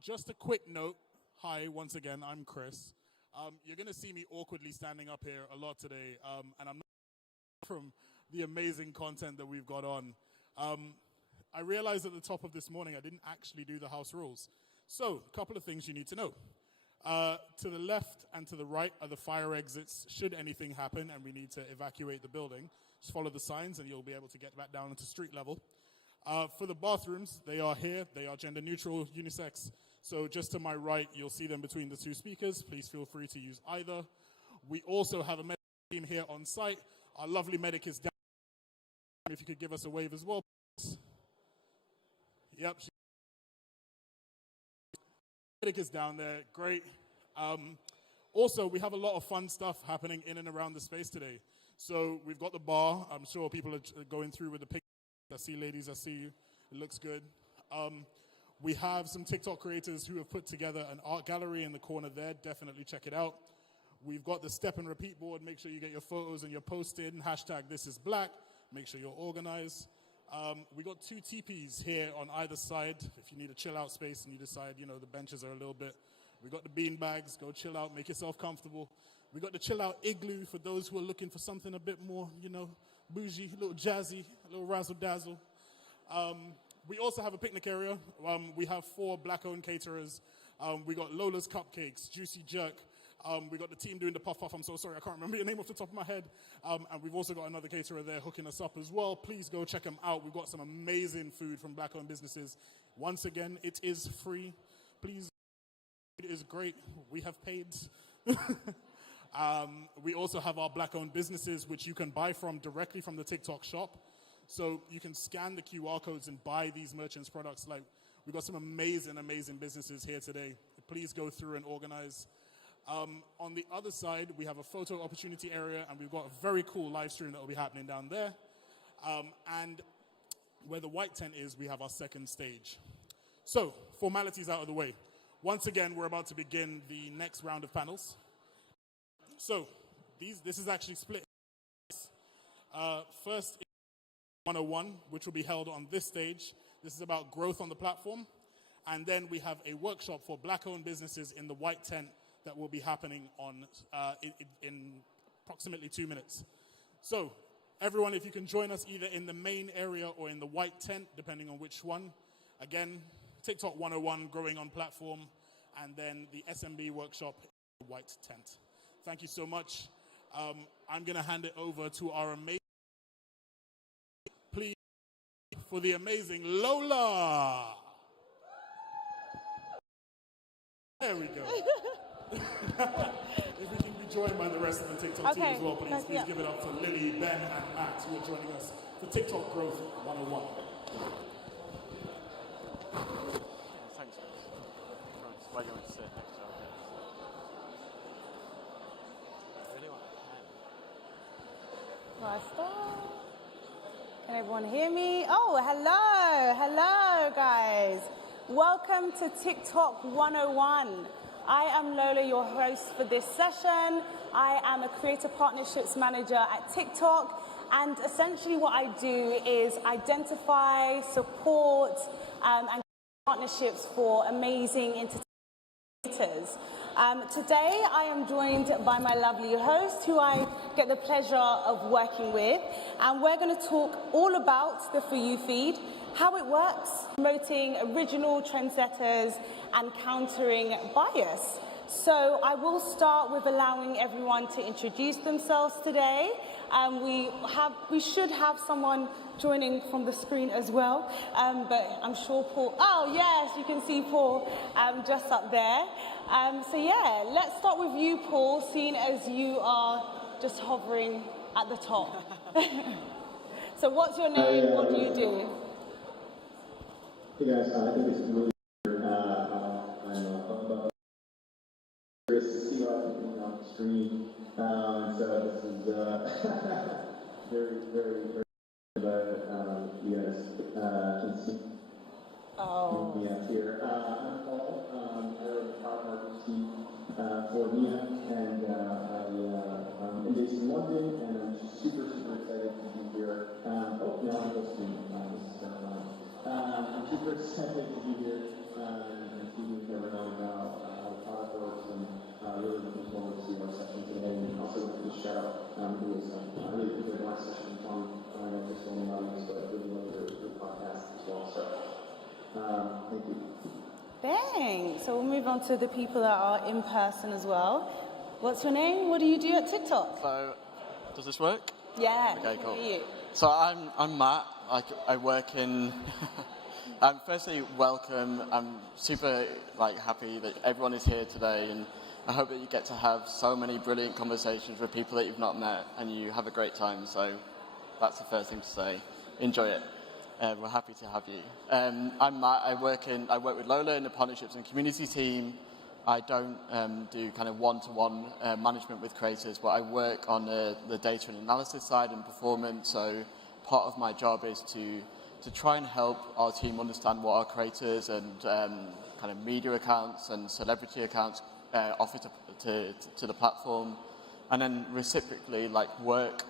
Just a quick note. Hi, once again, I'm Chris. You're going to see me awkwardly standing up here a lot today, and I'm not from the amazing content that we've got on. I realized at the top of this morning I didn't actually do the house rules. So, a couple of things you need to know. To the left and to the right are the fire exits should anything happen and we need to evacuate the building. Just follow the signs and you'll be able to get back down into street level. For the bathrooms, they are here. They are gender neutral, unisex. So just to my right, you'll see them between the two speakers. Please feel free to use either. We also have a medical team here on site. Our lovely medic is down. If you could give us a wave as well. Yep. Medic is down there. Great. Also, we have a lot of fun stuff happening in and around the space today. So we've got the bar. I'm sure people are going through with the pictures. I see ladies, I see you. It looks good. We have some TikTok creators who have put together an art gallery in the corner there. Definitely check it out. We've got the step and repeat board. Make sure you get your photos and your post in. Hashtag this is black. Make sure you're organized. We got 2 teepees here on either side. If you need a chill out space and you decide, the benches are a little bit. We got the bean bags. Go chill out. Make yourself comfortable. We got the chill out igloo for those who are looking for something a bit more, bougie, a little jazzy, a little razzle dazzle. We also have a picnic area. We have 4 black-owned caterers. We got Lola's Cupcakes, Juicy Jerk. We got the team doing the puff puff. I'm so sorry, I can't remember your name off the top of my head. And we've also got another caterer there hooking us up as well. Please go check them out. We've got some amazing food from black-owned businesses. Once again, it is free. Please, it is great. We have paid. We also have our black-owned businesses, which you can buy from directly from the TikTok shop. So you can scan the QR codes and buy these merchants' products. Like, we've got some amazing, amazing businesses here today. Please go through and organize. On the other side, we have a photo opportunity area, and we've got a very cool live stream that will be happening down there. And where the white tent is, we have our second stage. So, formalities out of the way. Once again, we're about to begin the next round of panels. So, this is actually split. First, 101, which will be held on this stage. This is about growth on the platform. And then we have a workshop for black-owned businesses in the white tent that will be happening in approximately 2 minutes. So, everyone, if you can join us either in the main area or in the white tent, depending on which one. Again, TikTok 101, growing on platform, and then the SMB workshop in the white tent. Thank you so much. I'm going to hand it over to our amazing, please, for the amazing Lola. There we go. If we can be joined by the rest of the TikTok team as well, please. Please give it up for Lily, Ben, and Matt, who are joining us for TikTok Growth 101. Thanks, guys. Where do you want to sit next to our guests? Really want a pen. Do I start? Can everyone hear me? Oh, hello, guys. Welcome to TikTok 101. I am Lola, your host for this session. I am a Creator Partnerships Manager at TikTok, and essentially what I do is identify, support, and partnerships for amazing entertainers. Today I am joined by my lovely host, who I get the pleasure of working with, and we're going to talk all about the For You feed, how it works, promoting original trendsetters and countering bias. So I will start with allowing everyone to introduce themselves today. We should have someone joining from the screen as well, but I'm sure Paul, oh yes, you can see Paul just up there. So yeah, let's start with you, Paul, seeing as you are just hovering at the top. So what's your name, what do you do? Hey guys, I think it's really I'm curious to see what I'm doing on the screen. So this is very, very, very but you guys can see me up here. I'm Paul. I run the product marketing team for Nina, and I'm based in London, and I'm just super, super excited to be here. Now I'm supposed to super excited to be here and see you never know how the product works, and really looking forward to our session today. And also to shout out who was I really enjoyed the last session, Tom. I know this one in the audience, but I really love your podcast as well. So thank you. Thanks. So we'll move on to the people that are in person as well. What's your name? What do you do at TikTok? So, does this work? Yeah. Okay, cool. Who are you? So I'm Matt. I work in. Firstly, welcome. I'm super happy that everyone is here today, and I hope that you get to have so many brilliant conversations with people that you've not met, and you have a great time. So that's the first thing to say. Enjoy it. We're happy to have you. I'm Matt. I work with Lola in the partnerships and community team. I don't do kind of one-to-one management with creators, but I work on the data and analysis side and performance. So part of my job is to try and help our team understand what our creators and kind of media accounts and celebrity accounts offer to the platform, and then reciprocally work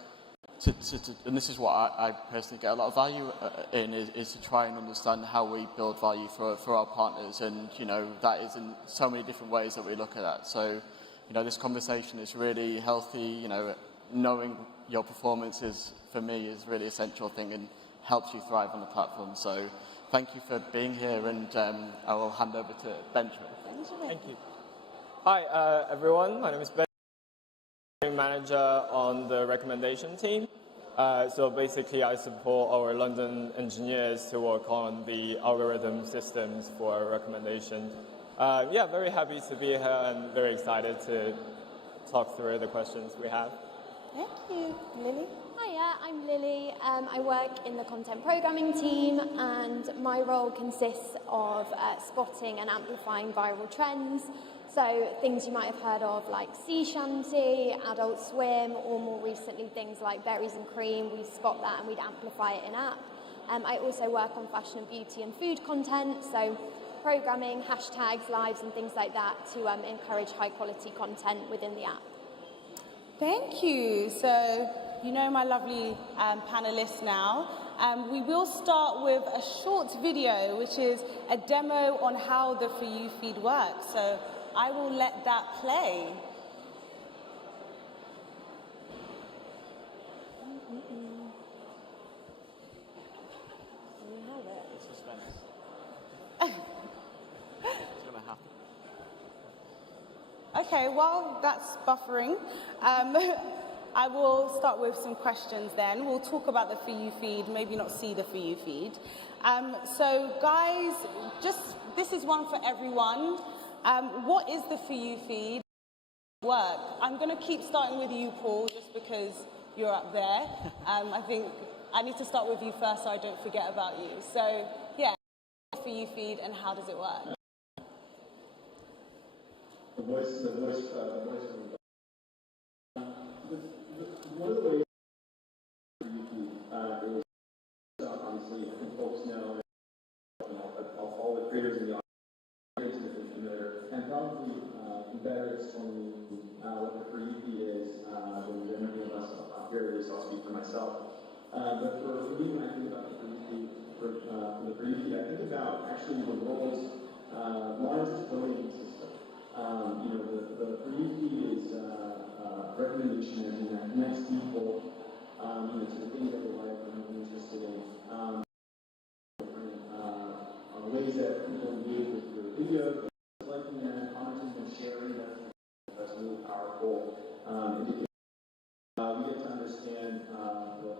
and this is what I personally get a lot of value in, is to try and understand how we build value for our partners, and that is in so many different ways that we look at that. So this conversation is really healthy. Knowing your performance for me is really essential thing and helps you thrive on the platform. So thank you for being here, and I will hand over to Benjy. Thank you. Hi everyone, my name is Benjy. Manager on the recommendation team. So basically I support our London engineers to work on the algorithm systems for recommendation. Very happy to be here and very excited to talk through the questions we have. Thank you. Lily? Hiya, I'm Lily. I work in the content programming team, and my role consists of spotting and amplifying viral trends. So things you might have heard of like sea shanty, Adult Swim, or more recently things like berries and cream. We'd spot that and we'd amplify it in app. I also work on fashion and beauty and food content, so programming, hashtags, lives and things like that to encourage high quality content within the app. Thank you. So you know my lovely panelists now. We will start with a short video, which is a demo on how the For You feed works. So I will let that play. We have it. It's suspense. It's going to happen. Okay, while that's buffering, I will start with some questions then. We'll talk about the For You feed, maybe not see the For You feed. So guys, this is one for everyone. What is the For You feed? Work. I'm going to keep starting with you, Paul, just because you're up there. I think I need to start with you first so I don't forget about you. So, yeah, For You feed and how does it work? The voice one of the ways For You feed is obviously, I think folks know, all the creators in the audience are familiar, and probably better explain what the For You feed is than many of us here, at least I'll speak for myself. But for me, when I think about the For You feed, the For You feed, I think about actually the world's largest voting system. The For You feed is a recommendation engine that connects people to the things that they like and are interested in. Ways that people engage with your videos, liking them, commenting and sharing, that's really powerful indicator. We get to understand the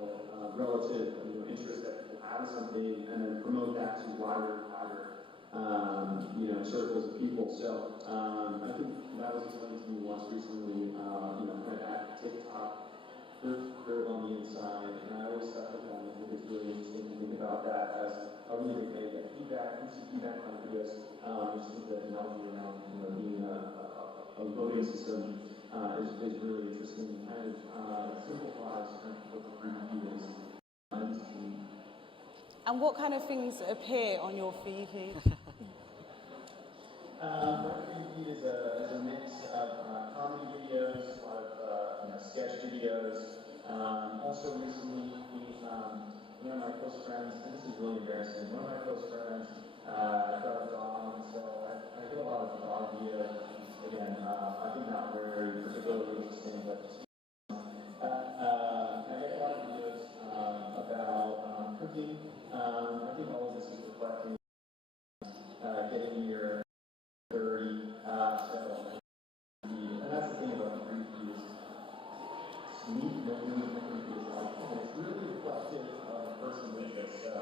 relative interest that people have in something, and then promote that to wider and wider circles of people. So I think that was explained to me once recently, kind of at TikTok, curve on the inside, and I always stuck with that. I think it's really interesting to think about that as a really big way to get feedback, instant feedback on videos. I just think that analogy around being a voting system is really interesting. Kind of simplifies kind of what the For You feed is. And what kind of things appear on your For You feed? My For You feed is a mix of comedy videos, a lot of sketch videos. Also recently, one of my close friends, and this is really embarrassing, one of my close friends I think not very particularly interesting, but I get a lot of videos about cooking. I think all of this is reflecting getting your 30. And that's the thing about free feed is sweet, no new free feed is like, and it's really reflective of a person's interest. So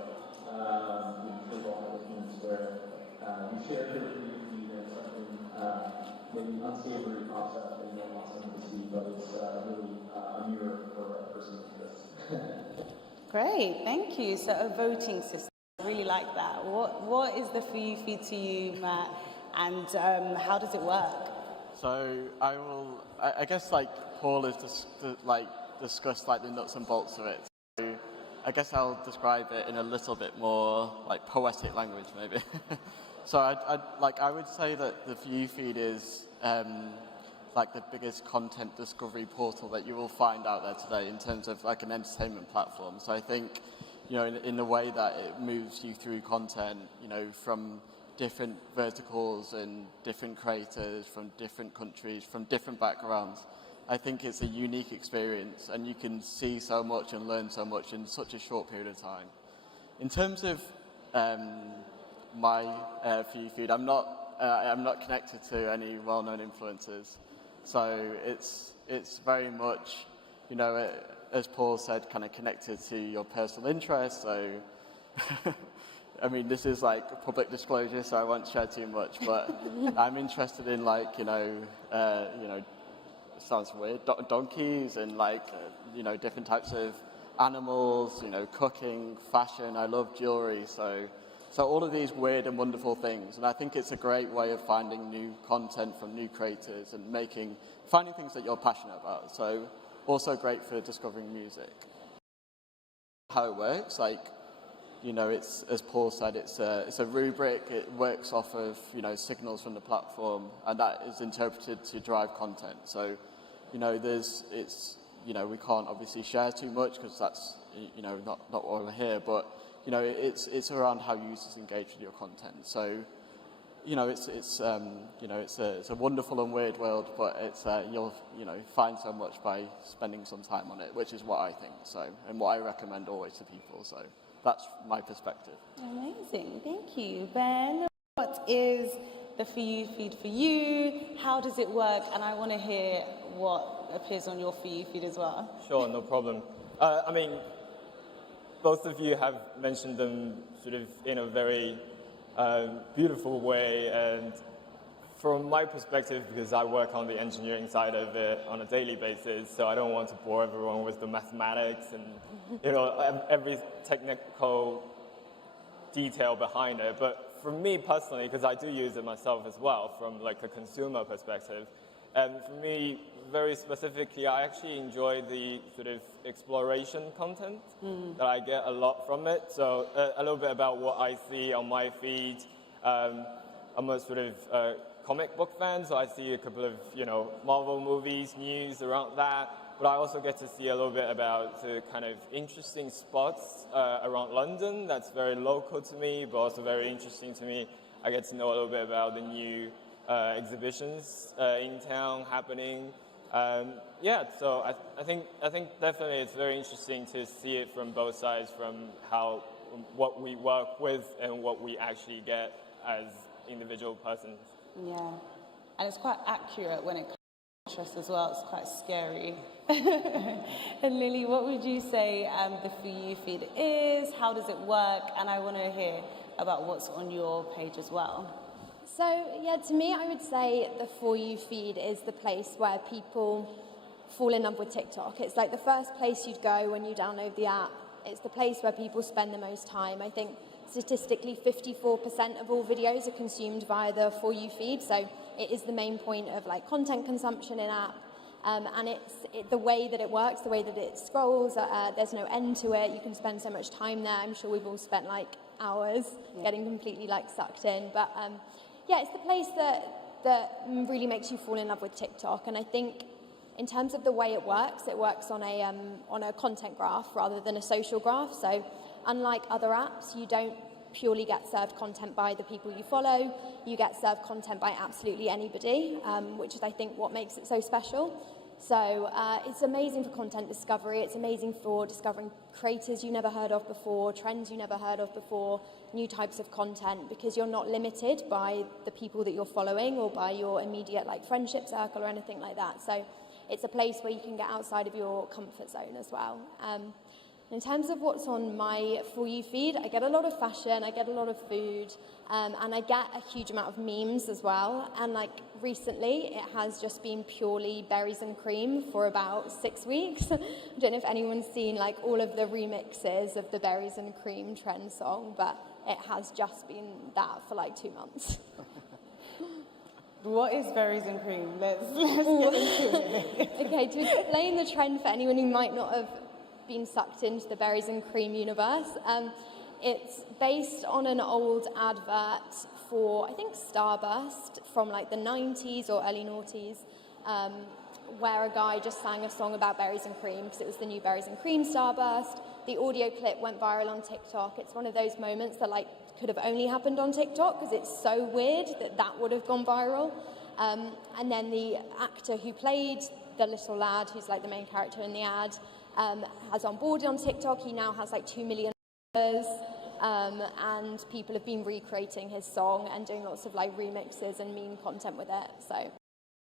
I'm sure we'll have those moments where you share your free feed and something maybe unsavory pops up that you don't want someone to see, but it's really a mirror for a person's interest. Great, thank you. So a voting system, I really like that. What is the For You feed to you, Matt, and how does it work? So I guess like Paul has discussed like the nuts and bolts of it. So I guess I'll describe it in a little bit more like poetic language maybe. So I would say that the For You feed is like the biggest content discovery portal that you will find out there today in terms of like an entertainment platform. So I think, you know, in the way that it moves you through content, you know, from different verticals and different creators from different countries, from different backgrounds, I think it's a unique experience and you can see so much and learn so much in such a short period of time. In terms of my For You feed, I'm not connected to any well-known influencers. So it's very much, you know, as Paul said, kind of connected to your personal interests. So, I mean, this is like public disclosure, so I won't share too much. But I'm interested in like, you know, it sounds weird, donkeys and like, you know, different types of animals. You know, cooking, fashion. I love jewelry. So all of these weird and wonderful things, and I think it's a great way of finding new content from new creators and finding things that you're passionate about. So also great for discovering music. How it works, like, you know, it's, as Paul said, it's a rubric. It works off of, you know, signals from the platform, and that is interpreted to drive content. So, you know, you know, we can't obviously share too much because that's, you know, not why we're here, but you know, it's around how users engage with your content. So, you know, it's a wonderful and weird world, but you'll, you know, find so much by spending some time on it, which is what I think. So, and what I recommend always to people. So, that's my perspective. Amazing, thank you, Ben. What is the For You feed for you? How does it work? And I want to hear what appears on your For You feed as well. Sure, no problem. I mean, both of you have mentioned them sort of in a very beautiful way, and from my perspective, because I work on the engineering side of it on a daily basis, so I don't want to bore everyone with the mathematics and, you know, every technical detail behind it. But for me personally, because I do use it myself as well from like a consumer perspective, and for me, very specifically, I actually enjoy the sort of exploration content that I get a lot from it. So a little bit about what I see on my feed. I'm a sort of comic book fan, so I see a couple of, you know, Marvel movies, news around that. But I also get to see a little bit about the kind of interesting spots around London that's very local to me, but also very interesting to me. I get to know a little bit about the new exhibitions in town happening. Yeah, so I think definitely it's very interesting to see it from both sides, from what we work with and what we actually get as individual persons. Yeah, and it's quite accurate when it comes to interest as well. It's quite scary. And Lily, what would you say the For You feed is? How does it work? And I want to hear about what's on your page as well. So, yeah, to me, I would say the For You feed is the place where people fall in love with TikTok. It's like the first place you'd go when you download the app. It's the place where people spend the most time. I think statistically 54% of all videos are consumed via the For You feed, so it is the main point of like content consumption in app. And it's the way that it works, the way that it scrolls, there's no end to it. You can spend so much time there. I'm sure we've all spent like hours getting completely like sucked in. But yeah, it's the place that really makes you fall in love with TikTok. And I think in terms of the way it works on a content graph rather than a social graph. So unlike other apps, you don't purely get served content by the people you follow. You get served content by absolutely anybody, which is, I think, what makes it so special. So it's amazing for content discovery. It's amazing for discovering creators you never heard of before, trends you never heard of before, new types of content, because you're not limited by the people that you're following or by your immediate friendship circle or anything like that. So it's a place where you can get outside of your comfort zone as well. In terms of what's on my For You feed, I get a lot of fashion, I get a lot of food, and I get a huge amount of memes as well. And recently, it has just been purely berries and cream for about 6 weeks. I don't know if anyone's seen all of the remixes of the berries and cream trend song, but it has just been that for 2 months. What is berries and cream? Let's get into it. Okay, to explain the trend for anyone who might not have been sucked into the berries and cream universe, it's based on an old advert for, I think, Starburst from the 90s or early noughties, where a guy just sang a song about berries and cream because it was the new berries and cream Starburst. The audio clip went viral on TikTok. It's one of those moments that could have only happened on TikTok because it's so weird that would have gone viral. And then the actor who played the little lad, who's the main character in the ad, has onboarded on TikTok. He now has 2 million followers, and people have been recreating his song and doing lots of remixes and meme content with it. So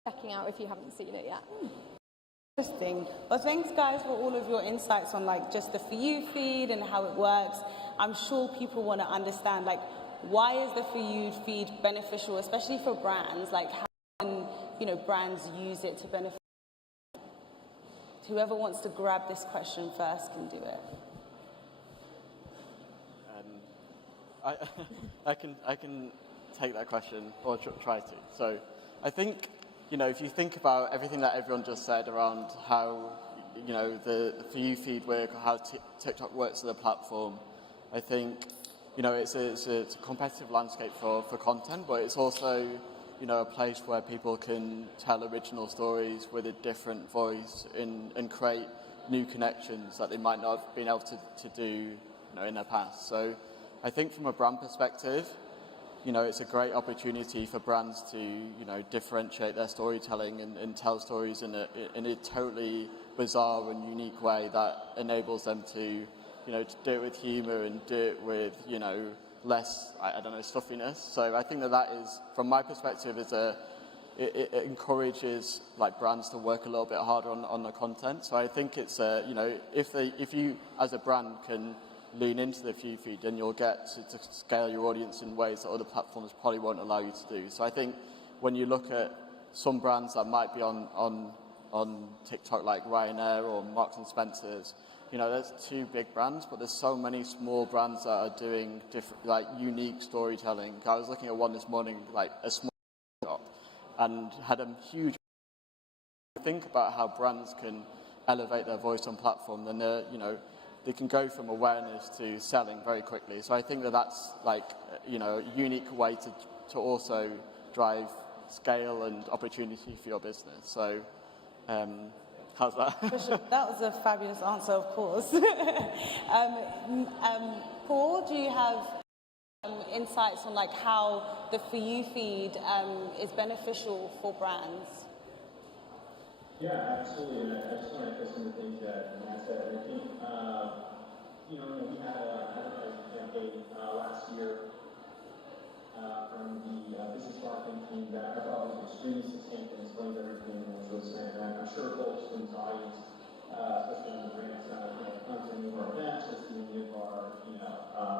checking out if you haven't seen it yet. Interesting. Well, thanks guys for all of your insights on just the For You feed and how it works. I'm sure people want to understand why is the For You feed beneficial, especially for brands? How can brands use it to benefit? Whoever wants to grab this question first can do it. I can take that question, or try to. So I think, if you think about everything that everyone just said around how, the For You feed work, or how TikTok works as a platform, I think, it's a competitive landscape for content, but it's also, a place where people can tell original stories with a different voice and create new connections that they might not have been able to do, in their past. So I think from a brand perspective, it's a great opportunity for brands to, differentiate their storytelling and tell stories in a totally bizarre and unique way that enables them to, to do it with humor and do it with, less, stuffiness. So I think that is, from my perspective, it encourages brands to work a little bit harder on the content. So I think it's, if you as a brand can lean into the For You feed, then you'll get to scale your audience in ways that other platforms probably won't allow you to do. So I think when you look at some brands that might be on TikTok, like Ryanair or Marks and Spencer's, there's 2 big brands, but there's so many small brands that are doing different, unique storytelling. I was looking at one this morning, a small shop, and had a huge. Think about how brands can elevate their voice on platform, then they can go from awareness to selling very quickly. So I think that's a unique way to also drive scale and opportunity for your business. So. How's that? That was a fabulous answer, of course. Paul, do you have insights on how the For You feed is beneficial for brands? Yeah, absolutely. And I just want to echo some of the things that Matt said. I think, we had an advertising campaign last year from the business marketing team that I thought was extremely succinct and explained everything and was listening. And I'm sure folks in the audience, especially on the grants, come to any of our events, or see any of our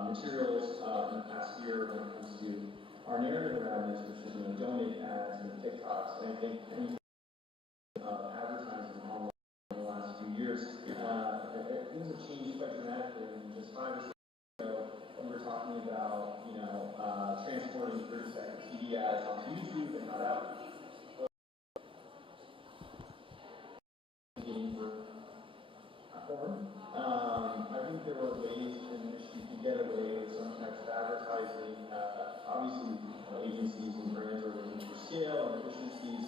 materials in the past year when it comes to our narrative around this, which is donate ads and TikToks. And I think anything advertising online in the last few years, things have changed quite dramatically. And just 5 or 6 years ago, we were talking about transporting 30-second TV ads onto YouTube and not out. I think there were ways in which you could get away with some types of advertising. Obviously, agencies and brands are looking for scale and efficiencies,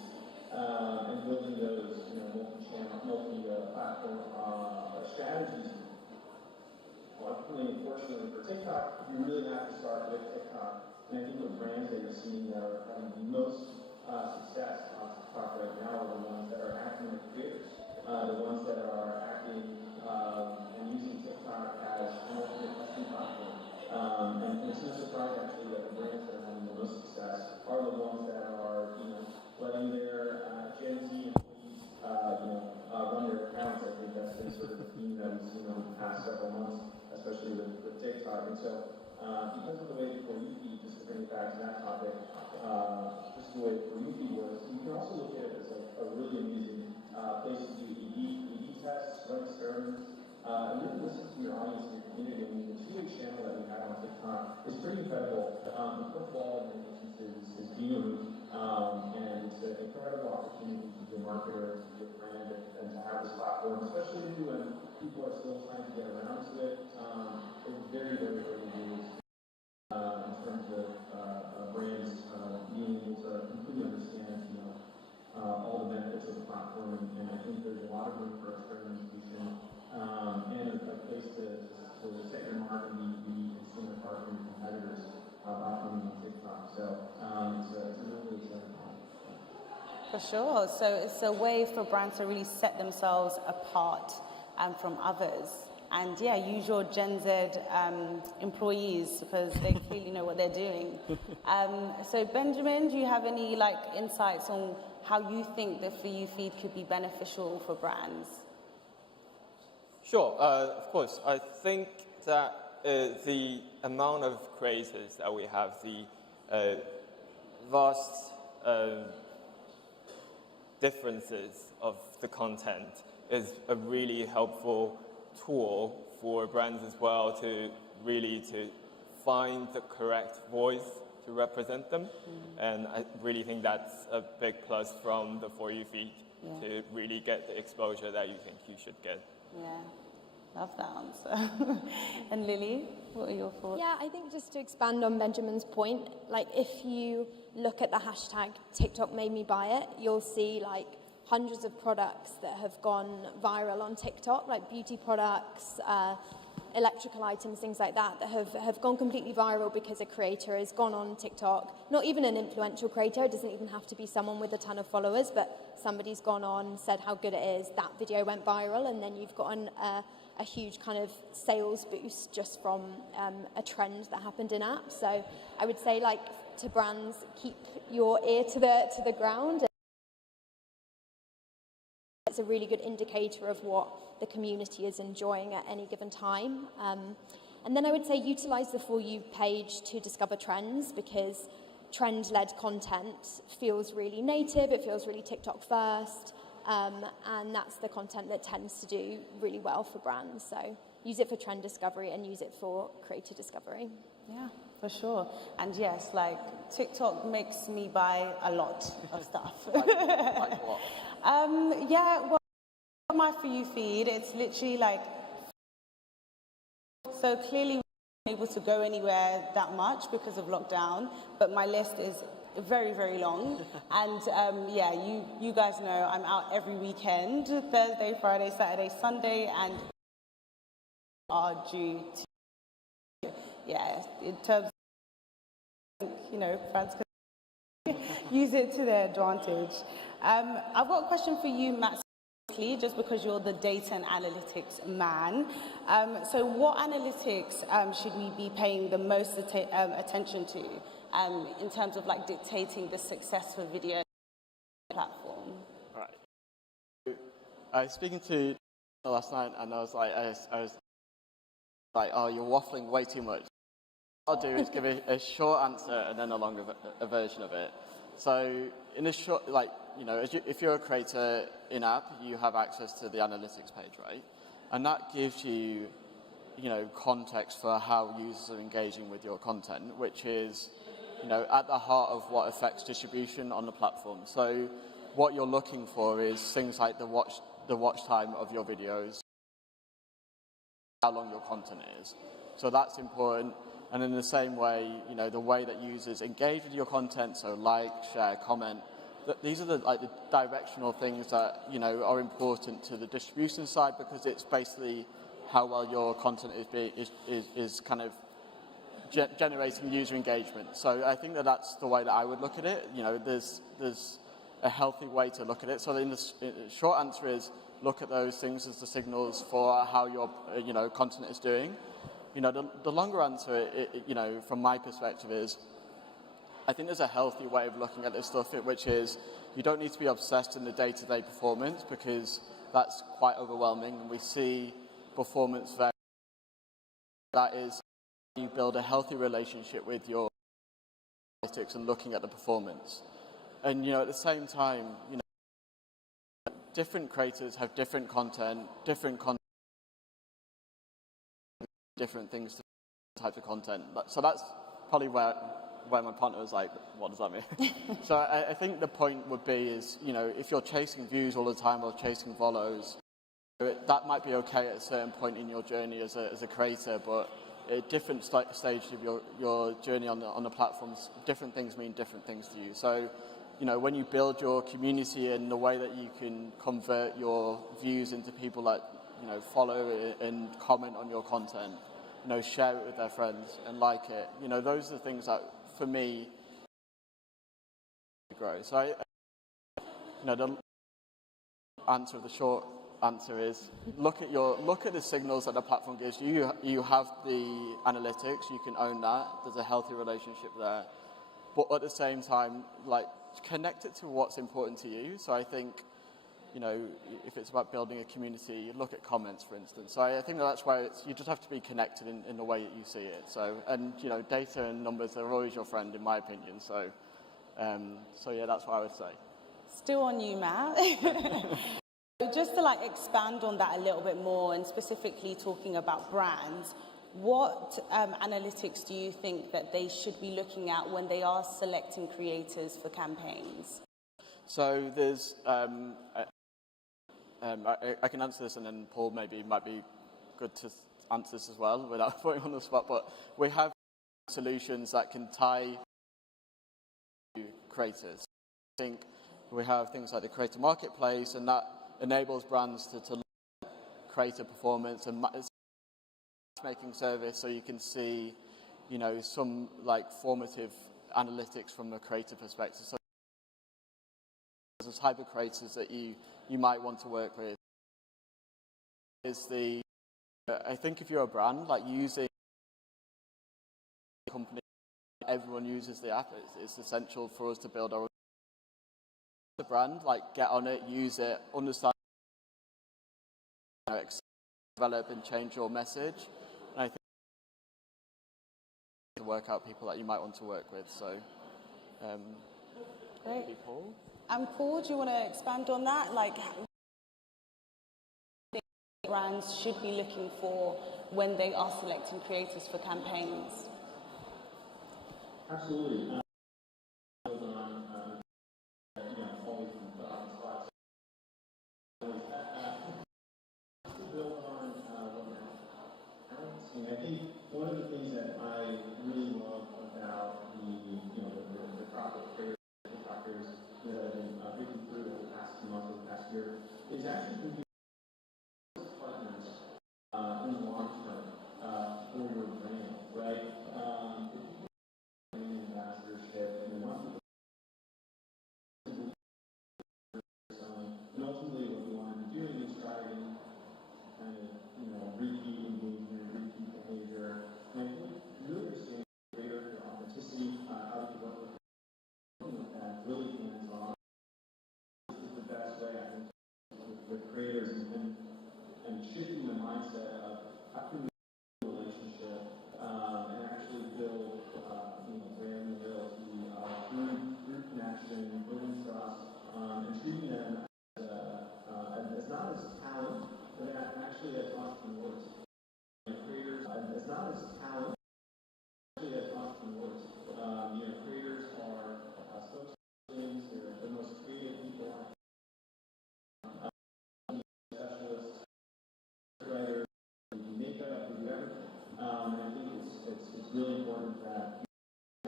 letting their Gen Z employees, run their accounts. I think that's been sort of the theme that we've seen over the past several months, especially with TikTok. And so, because of the way the For You feed, just to bring it back to that topic, just the way the For You feed works, you can also look at it as like a really amazing place to do A/B tests, run experiments, and really listen to your audience and your community. I mean, the two-way channel that we have on TikTok is pretty incredible. The football in many instances is new, and it's an incredible opportunity to be a marketer, to be a brand, and to have this platform, especially when people are still trying to get around to it. It's very, very early days in terms of brands being able to completely understand, all the benefits of the platform, and I think there's a lot of room for experimentation and a place to set your mark and be consumer partner and competitors by coming on TikTok. So it's a really exciting time. For sure. So it's a way for brands to really set themselves apart from others. And yeah, use your Gen Z employees because they clearly know what they're doing. So Benjamin, do you have any insights on how you think the For You feed could be beneficial for brands? Sure, of course. I think that the amount of creators that we have, the vast differences of the content is a really helpful tool for brands as well to find the correct voice to represent them. And I really think that's a big plus from the For You feed to really get the exposure that you think you should get. Yeah, love that answer. And Lily, what are your thoughts? Yeah, I think just to expand on Benjamin's point, if you look at the hashtag TikTok made me buy it, you'll see hundreds of products that have gone viral on TikTok, like beauty products, electrical items, things like that, that have gone completely viral because a creator has gone on TikTok, not even an influential creator, it doesn't even have to be someone with a ton of followers, but somebody's gone on, said how good it is, that video went viral, and then you've gotten a huge kind of sales boost just from a trend that happened in app. So I would say, to brands, keep your ear to the ground. It's a really good indicator of what the community is enjoying at any given time. And then I would say utilize the For You page to discover trends, because trend-led content feels really native, it feels really TikTok first, and that's the content that tends to do really well for brands. So use it for trend discovery and use it for creator discovery. Yeah, for sure. And yes, TikTok makes me buy a lot of stuff. Like what? Well, my For You feed, it's literally so clearly we're not able to go anywhere that much because of lockdown, but my list is very, very long. And you guys know I'm out every weekend, Thursday, Friday, Saturday, Sunday, and are due to, in terms of, brands can use it to their advantage. I've got a question for you, Matt, just because you're the data and analytics man. So what analytics should we be paying the most attention to in terms of dictating the success for video platform? All right. I was speaking to last night, and I was like, oh, you're waffling way too much. What I'll do is give a short answer and then a longer version of it. So in a short, if you're a creator in-app, you have access to the analytics page, right? And that gives you, context for how users are engaging with your content, which is, at the heart of what affects distribution on the platform. So what you're looking for is things like the watch time of your videos, how long your content is. So that's important. And in the same way, the way that users engage with your content, so like, share, comment, these are the directional things that, are important to the distribution side, because it's basically how well your content is kind of generating user engagement. So I think that's the way that I would look at it. There's a healthy way to look at it. So the short answer is look at those things as the signals for how your content is doing. The longer answer, from my perspective, is I think there's a healthy way of looking at this stuff, which is, you don't need to be obsessed in the day-to-day performance because that's quite overwhelming. And we see performance vary. That is, you build a healthy relationship with your analytics and looking at the performance. And, you know, at the same time, you know, different creators have different content, different things to types of content. So that's probably where my partner was like, what does that mean? So I think the point would be is, you know, if you're chasing views all the time or chasing follows, that might be okay at a certain point in your journey as a creator, but at different stages of your journey on the platforms, different things mean different things to you. So, you know, when you build your community and the way that you can convert your views into people that, you know, follow and comment on your content, you know, share it with their friends and like it, you know, those are the things that, for me, grow. So, you know, the short answer is look at the signals that the platform gives you. You have the analytics, you can own that. There's a healthy relationship there, but at the same time, like, connect it to what's important to you. So I think, you know, if it's about building a community, look at comments, for instance. So I think that's where you just have to be connected in the way that you see it. So, and, you know, data and numbers are always your friend, in my opinion. So, yeah, that's what I would say. Still on you, Matt. Just to like expand on that a little bit more, and specifically talking about brands, what analytics do you think that they should be looking at when they are selecting creators for campaigns? So there's, I can answer this, and then Paul might be good to answer this as well without putting on the spot, but we have solutions that can tie to creators. I think we have things like the Creator Marketplace, and that enables brands to look at creator performance and matchmaking service, so you can see, you know, some like formative analytics from a creator perspective. So the type of creators that you might want to work with is I think if you're a brand, like using a company, everyone uses the app. It's essential for us to build our the brand, like get on it, use it, understand, develop and change your message. And I think to work out people that you might want to work with. So, great. Maybe Paul. And Paul, do you want to expand on that? Like, what brands should be looking for when they are selecting creators for campaigns? Absolutely. I think one of the things that I really love about the crop of creators that I've been reading through over the past 2 months, over the past year, is actually partners in the long term for your brand, right? Ambassadorship, and and ultimately what we want to be doing is driving kind of, repeat engagement, repeat behavior. And I think really understanding greater your authenticity, how you work with that, really hands-on is the best way, I think, with creators and shifting the mindset of how can we build a relationship and actually build brand loyalty through connection, building trust, and treating them as not as talent, but actually as entrepreneurs. Creators, as not as talent, actually as entrepreneurs. Creators are spokespersons, they're the most creative people, specialists, writers, makeup, do everything. And I think it's really important that a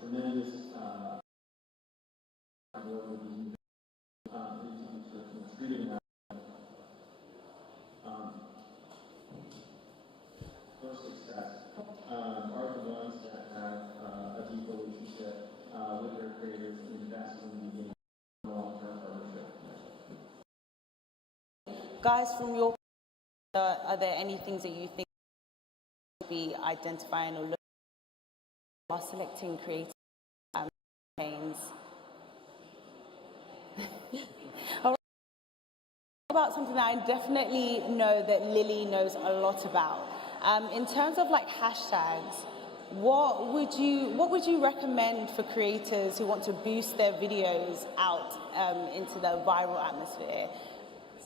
tremendous work with these treating them. For success are the ones that have a deep relationship with their creators and invest in the long-term partnership. Guys, from your are there any things that you think should be identifying or looking for selecting creative campaigns? About something that I definitely know that Lily knows a lot about. In terms of like hashtags, what would you recommend for creators who want to boost their videos out into the viral atmosphere?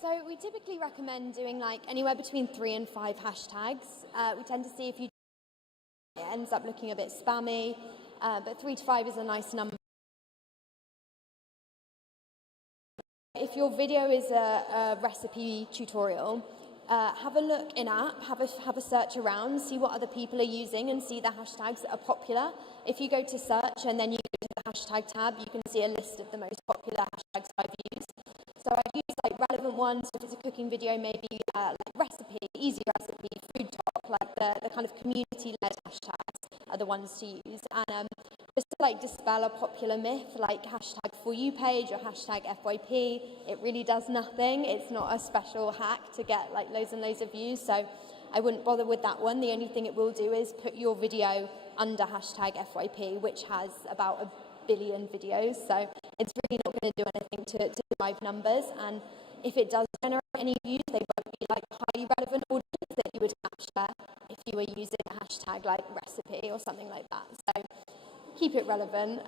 So we typically recommend doing like anywhere between 3 and 5 hashtags. We tend to see if you it ends up looking a bit spammy, but 3 to 5 is a nice number. If your video is a recipe tutorial, have a look in-app, have a search around, see what other people are using and see the hashtags that are popular. If you go to search and then you go to the hashtag tab, you can see a list of the most popular hashtags I've used. So I'd use like relevant ones. If it's a cooking video, maybe like recipe, easy recipe, food talk, like the kind of community-led hashtags are the ones to use. And just to like dispel a popular myth, like hashtag for you page or hashtag FYP, it really does nothing. It's not a special hack to get like loads and loads of views. So I wouldn't bother with that one. The only thing it will do is put your video under hashtag FYP, which has about 1 billion videos. So it's really not going to do anything to drive numbers. And if it does generate any views, they won't be like highly relevant audience that you would capture if you were using a hashtag like recipe or something like that. So keep it relevant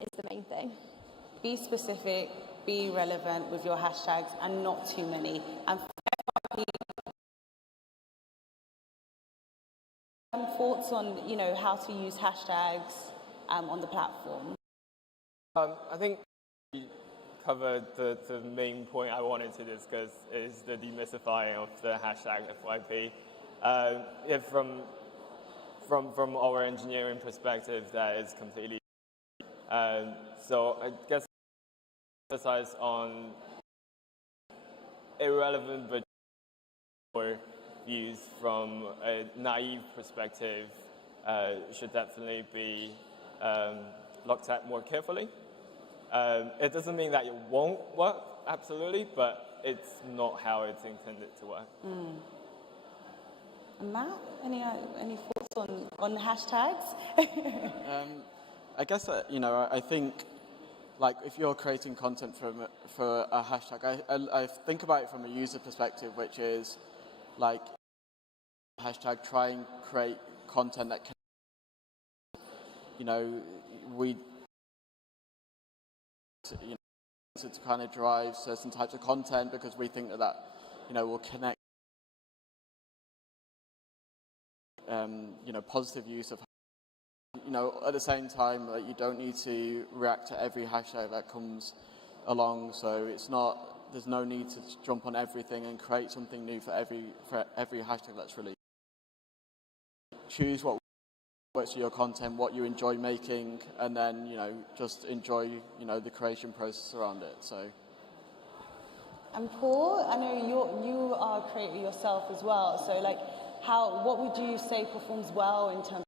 is the main thing. Be specific, be relevant with your hashtags and not too many. And thoughts on, you know, how to use hashtags on the platform? I think you covered the main point I wanted to discuss is the demystifying of the hashtag FYP. From our engineering perspective, that is completely. So I guess emphasize on irrelevant but views from a naive perspective should definitely be looked at more carefully. It doesn't mean that it won't work, absolutely, but it's not how it's intended to work. Matt, any thoughts on hashtags? I guess I think like if you're creating content for a hashtag, I think about it from a user perspective, which is like hashtag try and create content that can, to kind of drive certain types of content because we think that will connect positive use of at the same time that you don't need to react to every hashtag that comes along, so there's no need to jump on everything and create something new for every hashtag that's released. Choose what works for your content, what you enjoy making, and then just enjoy the creation process around it. So. And Paul, I know you are a creator yourself as well. So what would you say performs well in terms of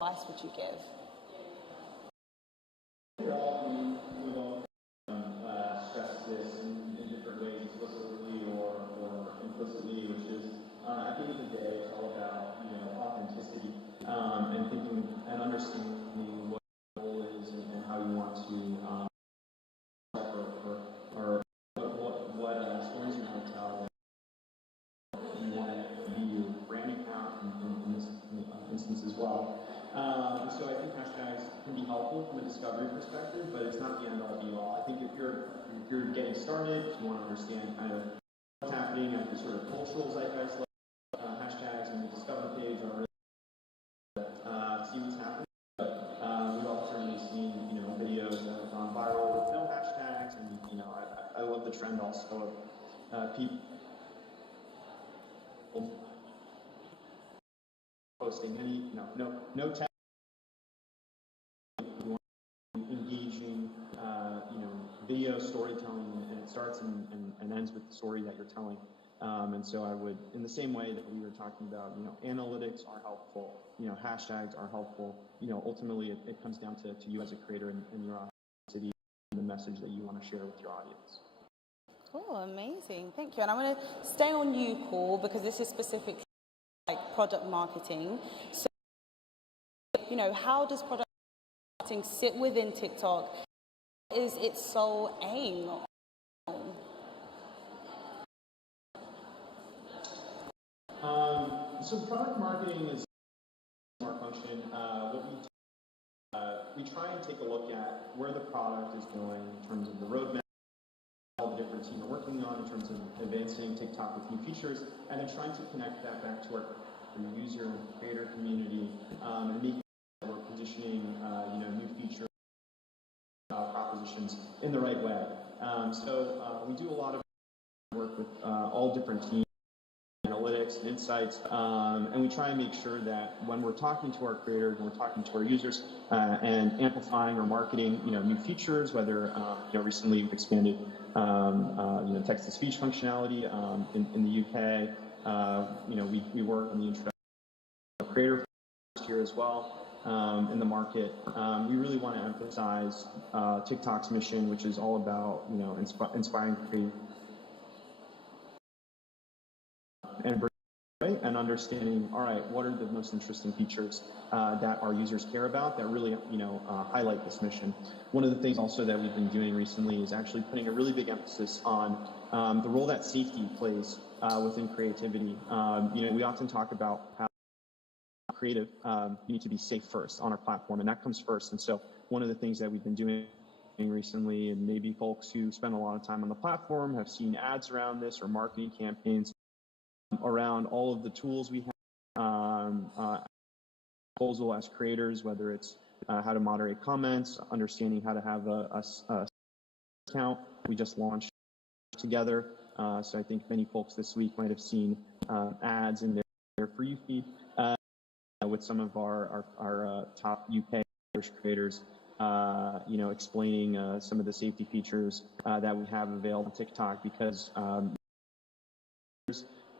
advice would you give? We all stress this in different ways, explicitly or implicitly, which is at the end of the day, it's all about authenticity and thinking and understanding what the goal is and how you want to or what stories you want to tell. You want to be your brand account in this instance as well. So I think hashtags can be helpful from a discovery perspective, but it's not the end all be all. I think if you're getting started, you want to understand kind of what's happening at the sort of cultural zeitgeist level. Hashtags and the discover page are really see what's happening. But we've all certainly seen videos that have gone viral with no hashtags, and I love the trend also of people posting no tag, engaging video storytelling, and it starts and ends with the story that you're telling. And so I would, in the same way that we were talking about, analytics are helpful, hashtags are helpful. Ultimately it comes down to you as a creator and your authenticity and the message that you want to share with your audience. Oh, amazing. Thank you. And I want to stay on you, Paul, because this is specific like product marketing. So, how does product marketing sit within TikTok? is its sole aim? So product marketing is our function. We try and take a look at where the product is going in terms of the roadmap, all the different teams are working on in terms of advancing TikTok with new features, and then trying to connect that back to our user and creator community, and making sure that we're positioning new feature propositions in the right way. So we do a lot of work with all different teams, analytics and insights, and we try and make sure that when we're talking to our creators, when we're talking to our users, and amplifying or marketing, new features, whether recently we've expanded, text-to-speech functionality in the UK. We work on the introduction of creator here as well in the market. We really want to emphasize TikTok's mission, which is all about inspiring creators and understanding, all right, what are the most interesting features that our users care about that really, highlight this mission. One of the things also that we've been doing recently is actually putting a really big emphasis on the role that safety plays within creativity. We often talk about how creative, you need to be safe first on our platform, and that comes first. And so one of the things that we've been doing recently, and maybe folks who spend a lot of time on the platform have seen ads around this or marketing campaigns around all of the tools we have proposal as creators, whether it's how to moderate comments, understanding how to have a account. We just launched together, so I think many folks this week might have seen ads in their For You feed with some of our top UK creators, explaining some of the safety features that we have available on TikTok, because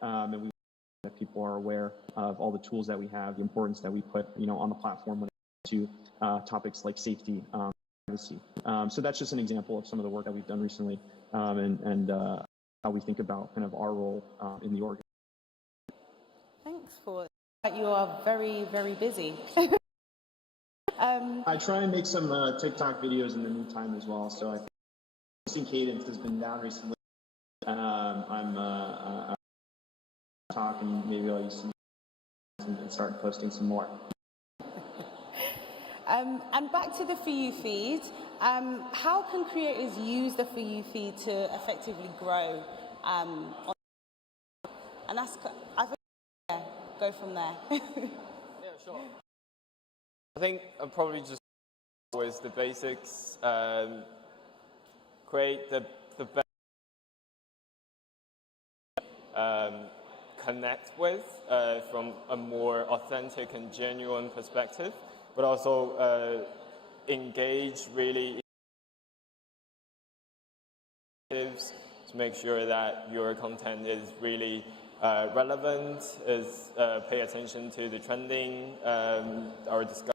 and we that people are aware of all the tools that we have, the importance that we put, on the platform when it comes to topics like safety, privacy. So that's just an example of some of the work that we've done recently, and how we think about kind of our role in the org. Thanks for that. You are very, very busy. I try and make some TikTok videos in the meantime as well. So I think cadence has been down recently. I'm talking, maybe I'll use some and start posting some more. And back to the For You feed. How can creators use the For You feed to effectively grow? And that's, I think, go from there. Yeah, sure. I think I'll probably just with the basics, create the best connect with from a more authentic and genuine perspective, but also engage really to make sure that your content is really relevant, is pay attention to the trending, our discussion.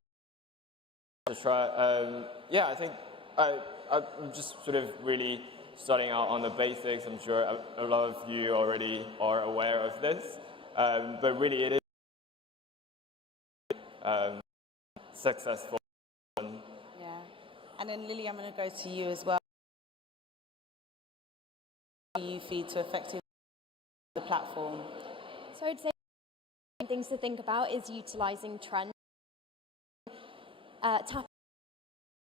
Yeah, I think I'm just sort of really starting out on the basics. I'm sure a lot of you already are aware of this, but really it is successful. Yeah, and then Lily, I'm going to go to you as well. You feed to effectively the platform. So I'd say things to think about is utilising trends. Tap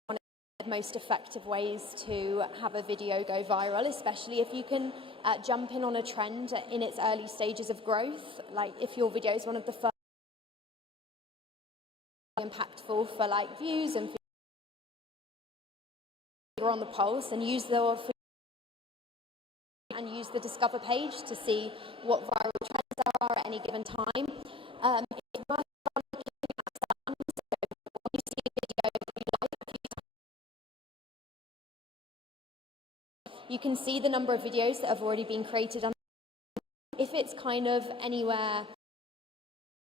on the most effective ways to have a video go viral, especially if you can jump in on a trend in its early stages of growth. Like if your video is one of the first impactful for like views and you're on the pulse, and use the discover page to see what viral trends there are at any given time. It's worth looking at some, so when you see a video that you like, you can see the number of videos that have already been created. If it's kind of anywhere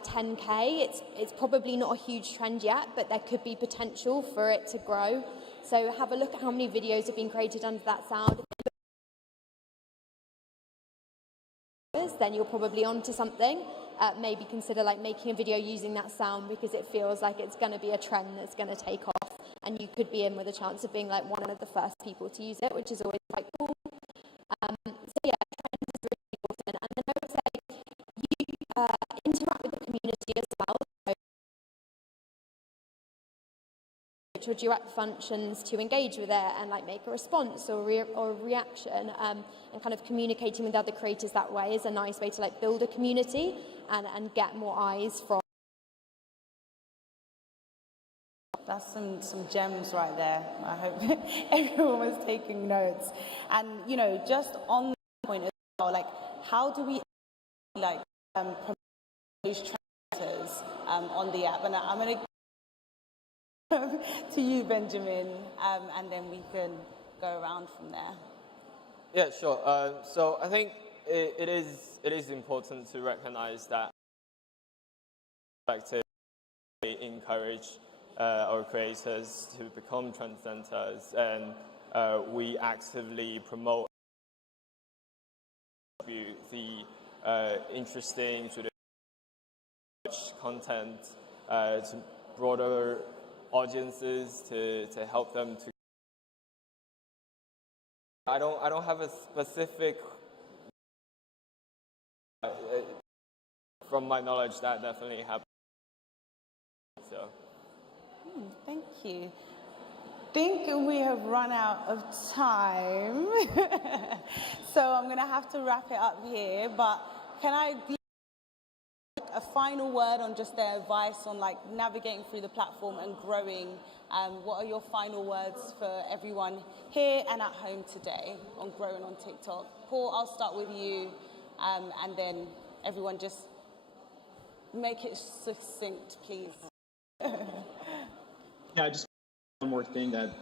10K, it's probably not a huge trend yet, but there could be potential for it to grow. So have a look at how many videos have been created under that sound. Then you're probably onto something. Maybe consider like making a video using that sound, because it feels like it's going to be a trend that's going to take off. and you could be in with a chance of being like one of the first people to use it, which is always quite cool. So yeah, trends is really important. And then I would say you interact with the community as well. So or duet functions to engage with it and like make a response or a reaction, and kind of communicating with other creators that way is a nice way to like build a community and get more eyes from. That's some gems right there. I hope everyone was taking notes. And, you know, just on that point as well, like, how do we, like, promote those creators on the app? And I'm going to to you, Benjamin, and then we can go around from there. Yeah, sure. So I think it is important to recognize that to encourage our creators to become trendsetters, and we actively promote the interesting sort of content to broader audiences to help them to. I don't have a specific. From my knowledge, that definitely happens. So. Thank you. I think we have run out of time, so I'm going to have to wrap it up here. But can I give a final word on just their advice on like navigating through the platform and growing? What are your final words for everyone here and at home today on growing on TikTok? Paul, I'll start with you, and then everyone just make it succinct, please. Yeah, just one more thing that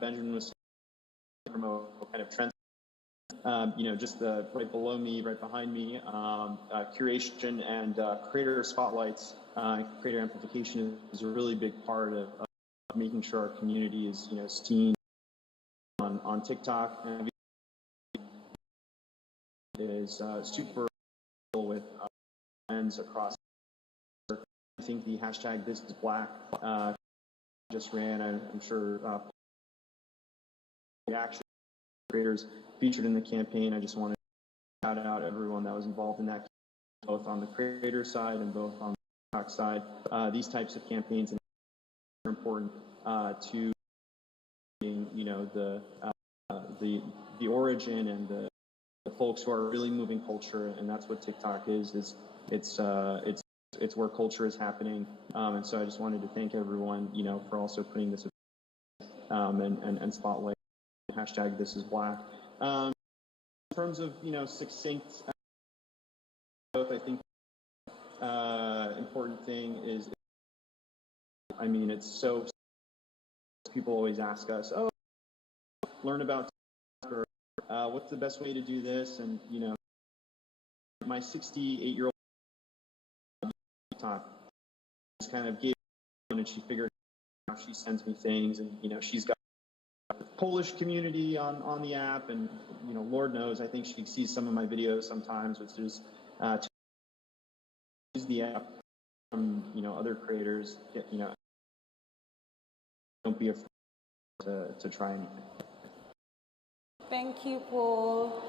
Benjamin was saying from a kind of trend. You know, just right below me, right behind me, curation and creator spotlights, creator amplification is a really big part of making sure our community is, you know, seen on TikTok, and is super with friends across. I think the hashtag This Is Black just ran. I'm sure reaction creators featured in the campaign. I just wanted to shout out everyone that was involved in that, both on the creator side and both on the TikTok side. These types of campaigns are important to, you know, the origin and the folks who are really moving culture, and that's what TikTok is it's where culture is happening, and so I just wanted to thank everyone, you know, for also putting this and spotlight hashtag This Is Black. In terms of, you know, succinct, I think important thing is, I mean, it's so people always ask us, oh, learn about TikTok, or what's the best way to do this, and you know, my 68-year-old just kind of gave and she figured out how she sends me things, and you know, she's got a Polish community on the app, and you know, Lord knows, I think she sees some of my videos sometimes, which is to use the app from, you know, other creators, you know, don't be afraid to try anything. Thank you, Paul.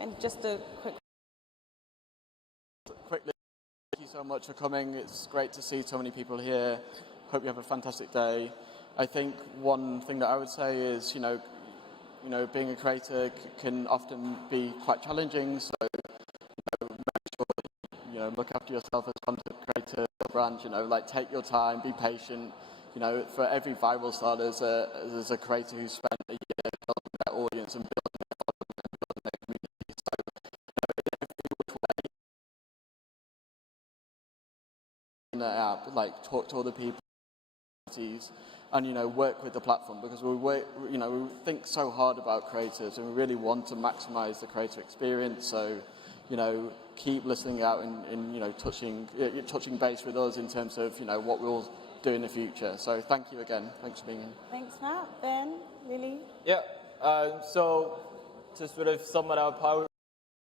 And just a quickly, thank you so much for coming. It's great to see so many people here. Hope you have a fantastic day. I think one thing that I would say is, you know, being a creator can often be quite challenging. So, make sure look after yourself as content creator, brand. Like take your time, be patient. For every viral star, there's a creator who spent a year building their audience and building their following and building their community. So, in every which way, in the app, like talk to other people, and work with the platform, because we think so hard about creators and we really want to maximize the creator experience. So, keep listening out and touching base with us in terms of what we'll do in the future. So thank you again. Thanks for being here. Thanks, Matt. Ben, Lily? Yeah. So to sort of sum it up, I would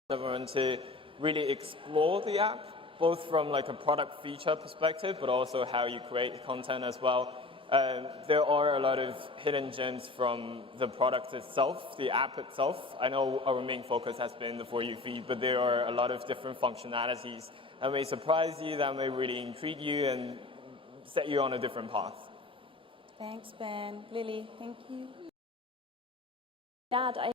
want everyone to really explore the app, both from like a product feature perspective, but also how you create content as well. There are a lot of hidden gems from the product itself, the app itself. I know our main focus has been the For You feed, but there are a lot of different functionalities that may surprise you, that may really intrigue you and set you on a different path. Thanks, Ben. Lily, thank you. Dad, a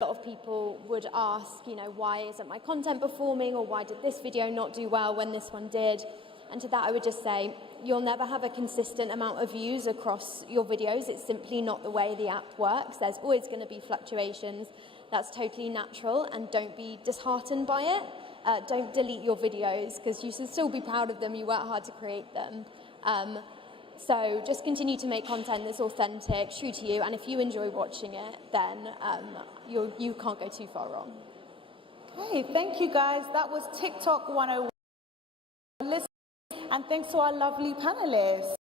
lot of people would ask, you know, why isn't my content performing, or why did this video not do well when this one did? And to that I would just say, you'll never have a consistent amount of views across your videos. It's simply not the way the app works. There's always going to be fluctuations. That's totally natural, and don't be disheartened by it. Don't delete your videos, because you should still be proud of them. You work hard to create them. So just continue to make content that's authentic, true to you, and if you enjoy watching it, then you can't go too far wrong. Okay, thank you guys. That was TikTok 101. Listen, and thanks to our lovely panelists.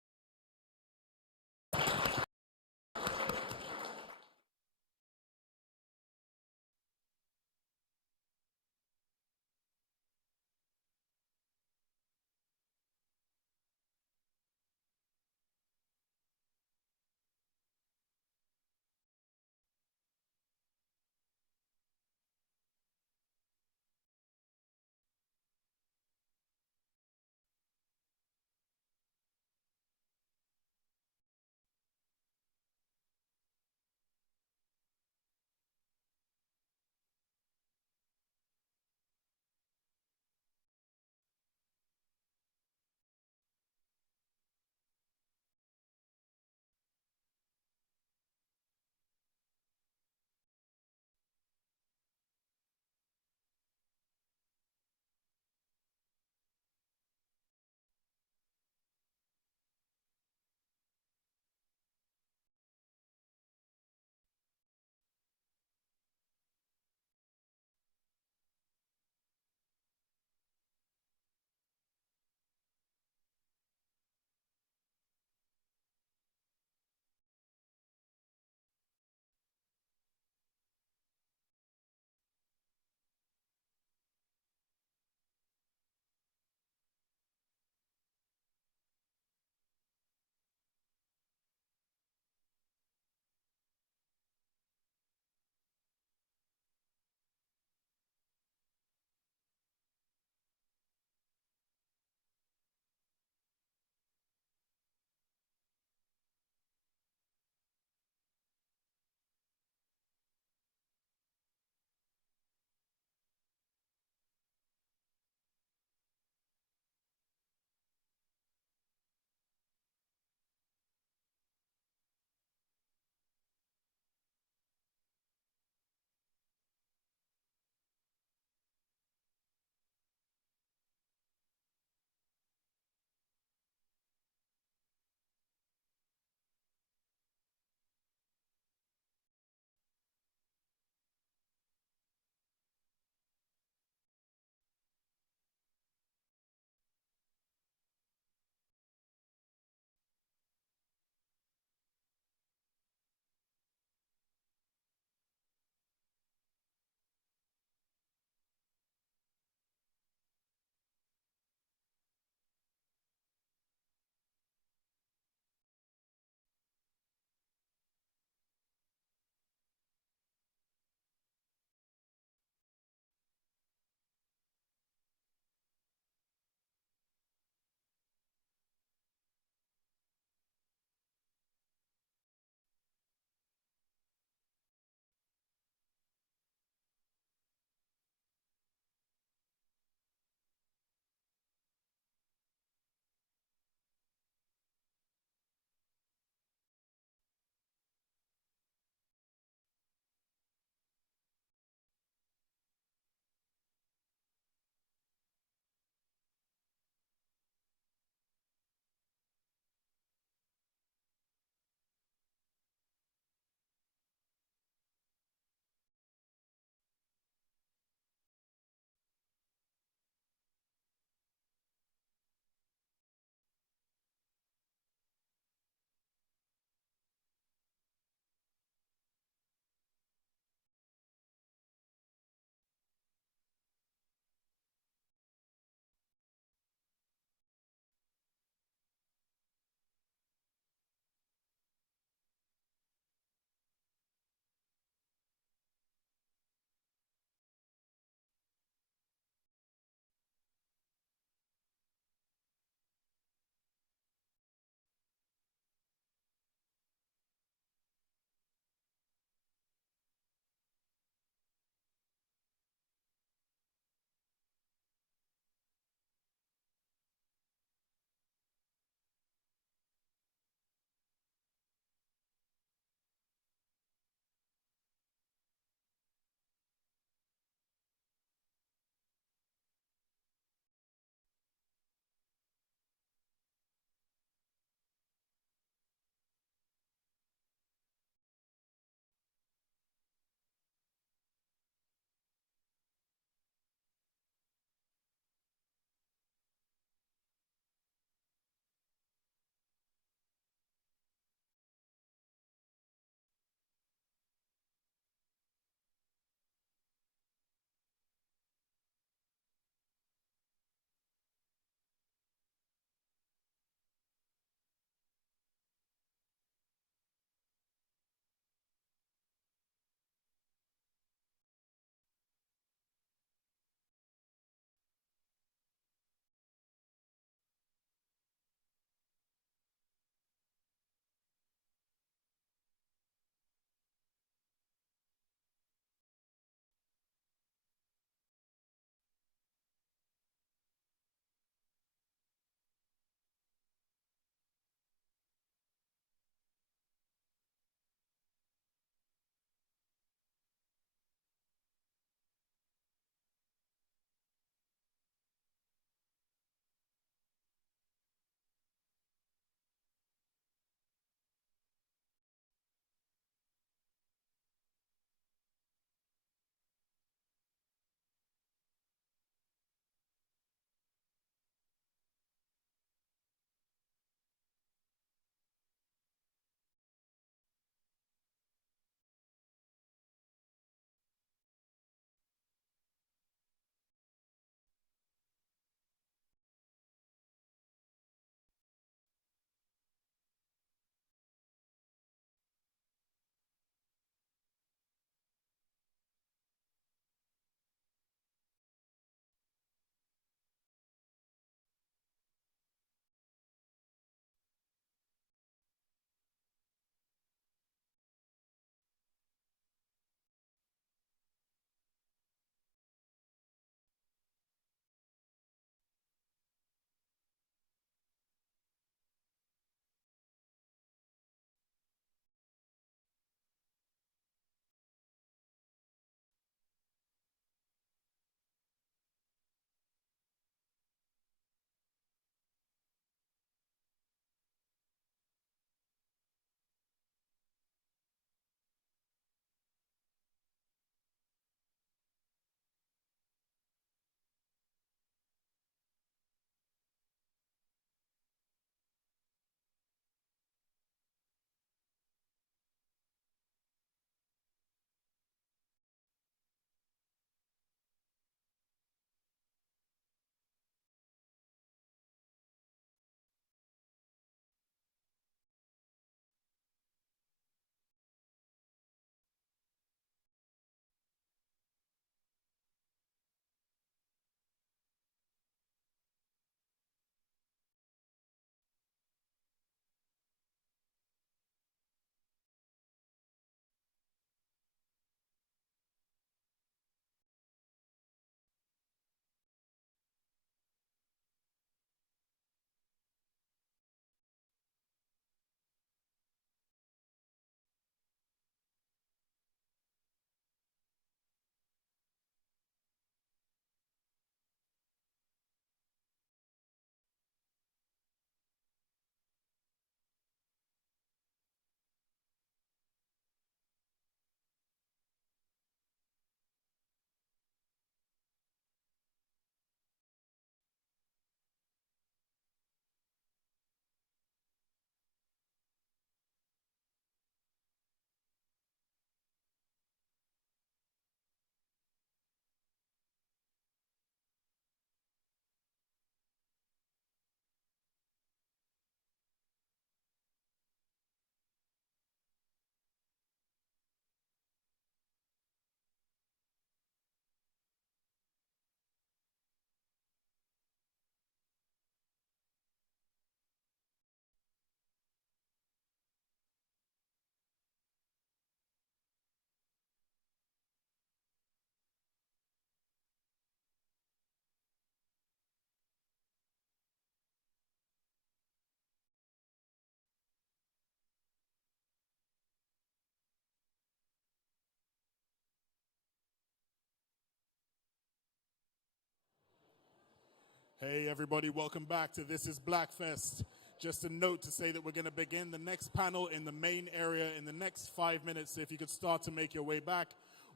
Hey everybody, welcome back to This is Blackfest. Just a note to say that we're going to begin the next panel in the main area in the next 5 minutes. So if you could start to make your way back.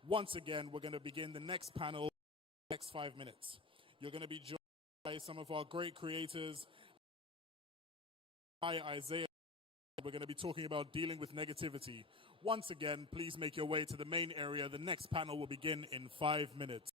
Once again, we're going to begin the next panel in the next 5 minutes. You're going to be joined by some of our great creators. Kai-Isaiah. We're going to be talking about dealing with negativity. Once again, please make your way to the main area. The next panel will begin in 5 minutes.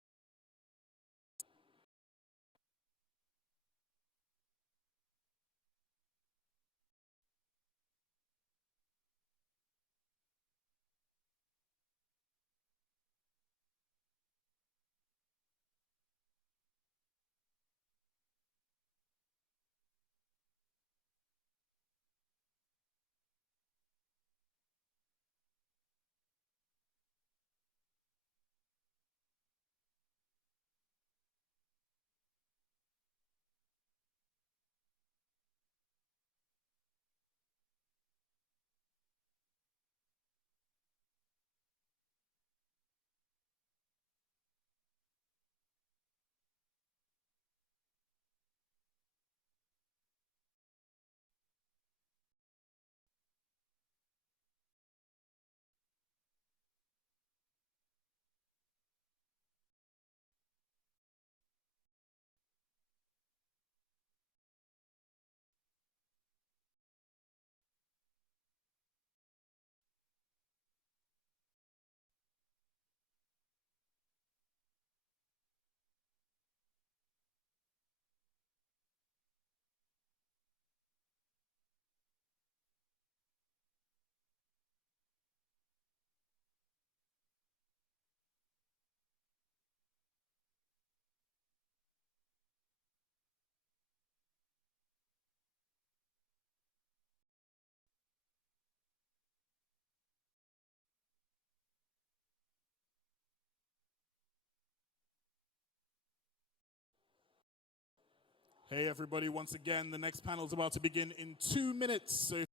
Hey everybody, once again, the next panel is about to begin in 2 minutes. So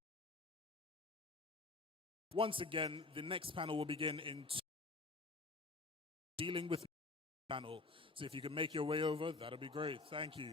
once again, the next panel will begin in dealing with panel. So if you can make your way over, that'll be great. Thank you.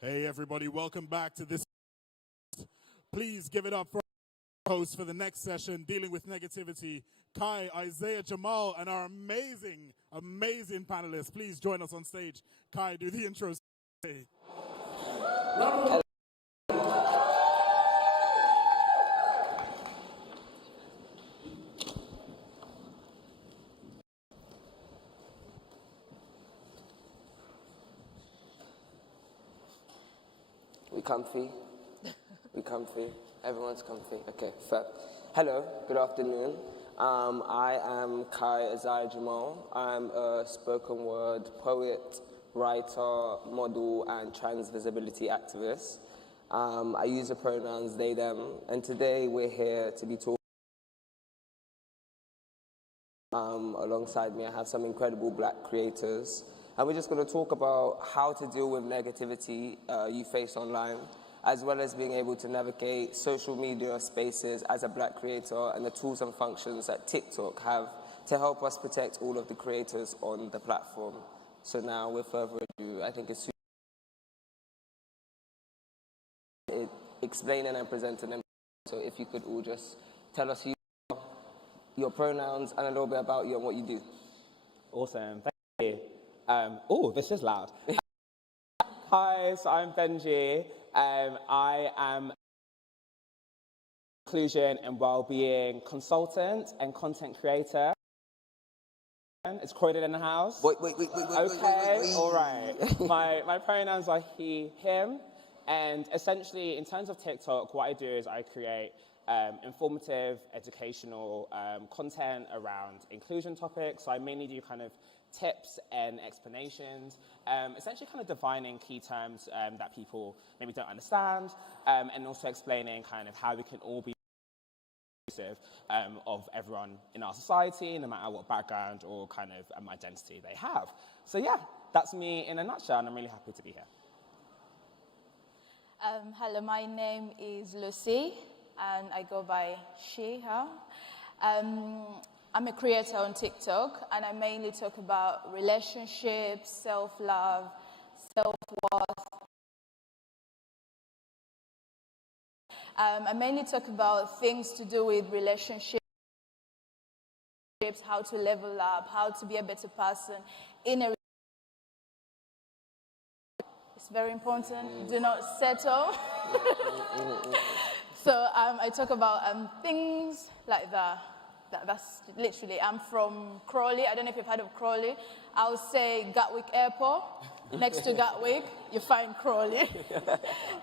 Hey everybody, welcome back to this. Please give it up for our host for the next session, dealing with negativity, Kai-Isaiah Jamal, and our amazing, amazing panelists. Please join us on stage. Kai, do the intro. We comfy? We comfy? Everyone's comfy? Okay, fair. Hello, good afternoon. I am Kai-Isaiah Jamal. I'm a spoken word poet, writer, model, and trans visibility activist. I use the pronouns they, them, and today we're here to be talking. Alongside me, I have some incredible black creators. And we're just going to talk about how to deal with negativity you face online, as well as being able to navigate social media spaces as a black creator and the tools and functions that TikTok have to help us protect all of the creators on the platform. So now, with further ado, I think it's explaining and presenting them. So if you could all just tell us who you are, your pronouns, and a little bit about you and what you do. Awesome, thank you. Oh, this is loud. Hi, so I'm Benjy. I am inclusion and well-being consultant and content creator. It's quoted in the house. Wait. Okay, all right. My pronouns are he, him, and essentially, in terms of TikTok, what I do is I create informative, educational content around inclusion topics. So I mainly do kind of tips and explanations, essentially kind of defining key terms that people maybe don't understand, and also explaining kind of how we can all be inclusive of everyone in our society, no matter what background or kind of identity they have. So yeah, that's me in a nutshell, and I'm really happy to be here. Hello, my name is Lucy, and I go by she, her. I'm a creator on TikTok, and I mainly talk about relationships, self-love, self-worth. I mainly talk about things to do with relationships, how to level up, how to be a better person in a. It's very important. Do not settle. So I talk about things like that. That's literally, I'm from Crawley. I don't know if you've heard of Crawley. I'll say Gatwick Airport. Next to Gatwick, you find Crawley.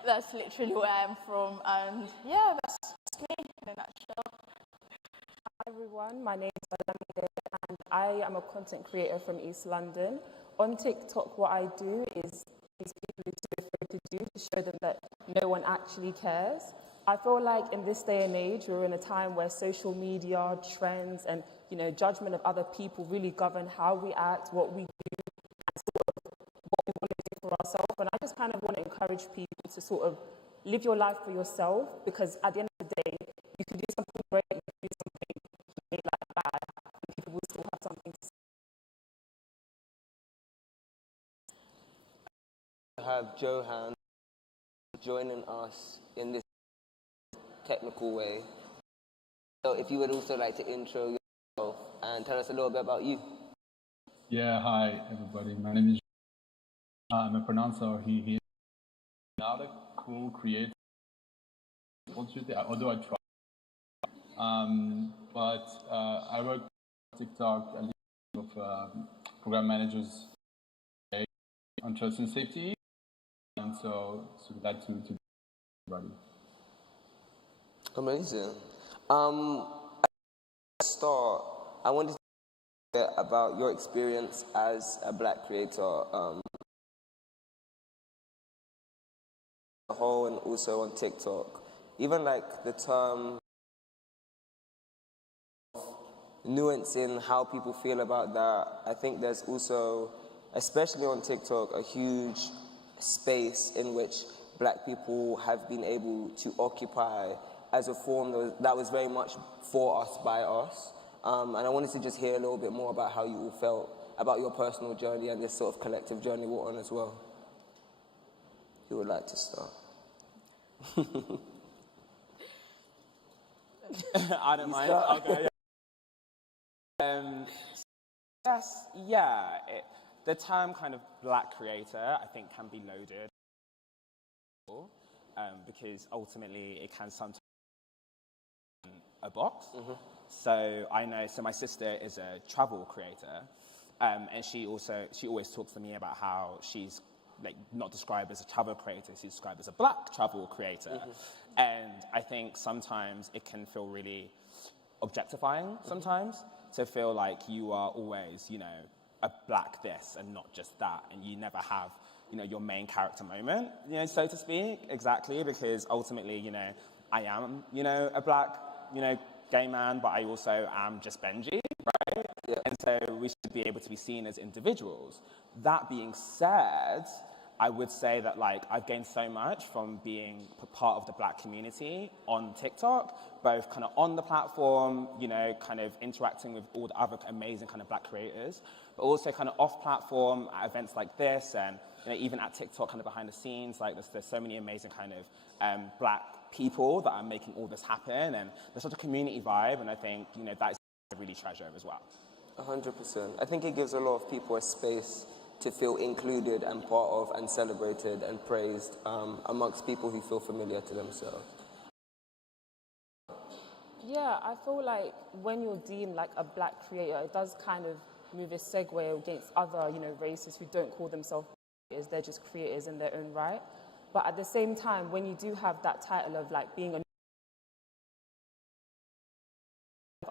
That's literally where I'm from. And yeah, that's me in a nutshell. Hi everyone, my name is Olamide, and I am a content creator from East London. On TikTok, what I do is people are too afraid to do to show them that no one actually cares. I feel like in this day and age, we're in a time where social media, trends, and judgment of other people really govern how we act, what we do, and sort of what we want to do for ourselves. And I just kind of want to encourage people to sort of live your life for yourself, because at the end of the day, you can do something great, you can do something you may like bad, and people will still have something to say. Have Johan joining us in this technical way. So if you would also like to intro yourself and tell us a little bit about you. Yeah, hi everybody. My name is I'm a pronouncer he. Not a cool creator, although I try. But I work on TikTok, a lead of program managers on trust and safety, and so glad to everybody. Amazing. Start. I wanted to hear about your experience as a black creator, the whole, and also on TikTok. Even like the term nuancing how people feel about that. I think there's also, especially on TikTok, a huge space in which black people have been able to occupy as a form that was very much for us, by us. And I wanted to just hear a little bit more about how you all felt about your personal journey and this sort of collective journey we're on as well. who would like to start? I don't mind. Okay. The term kind of black creator, I think, can be loaded because ultimately it can sometimes be a box. So I know, my sister is a travel creator, and she always talks to me about how she's not described as a travel creator, she's described as a black travel creator. And I think sometimes it can feel really objectifying sometimes to feel like you are always, a black this and not just that, and you never have, your main character moment, so to speak, exactly, because ultimately, I am, a black, gay man, but I also am just Benjy, right? Yeah. And so we should be able to be seen as individuals. That being said, I would say that I've gained so much from being part of the black community on TikTok, both kind of on the platform, kind of interacting with all the other amazing kind of black creators, but also kind of off platform at events like this, and even at TikTok kind of behind the scenes, there's so many amazing kind of black people that are making all this happen, and there's such a community vibe, and I think that is I really treasure as well. 100%. I think it gives a lot of people a space to feel included and part of and celebrated and praised amongst people who feel familiar to themselves. Yeah, I feel like when you're deemed like a black creator, it does kind of move a segue against other, races who don't call themselves creators, they're just creators in their own right. But at the same time, when you do have that title of being a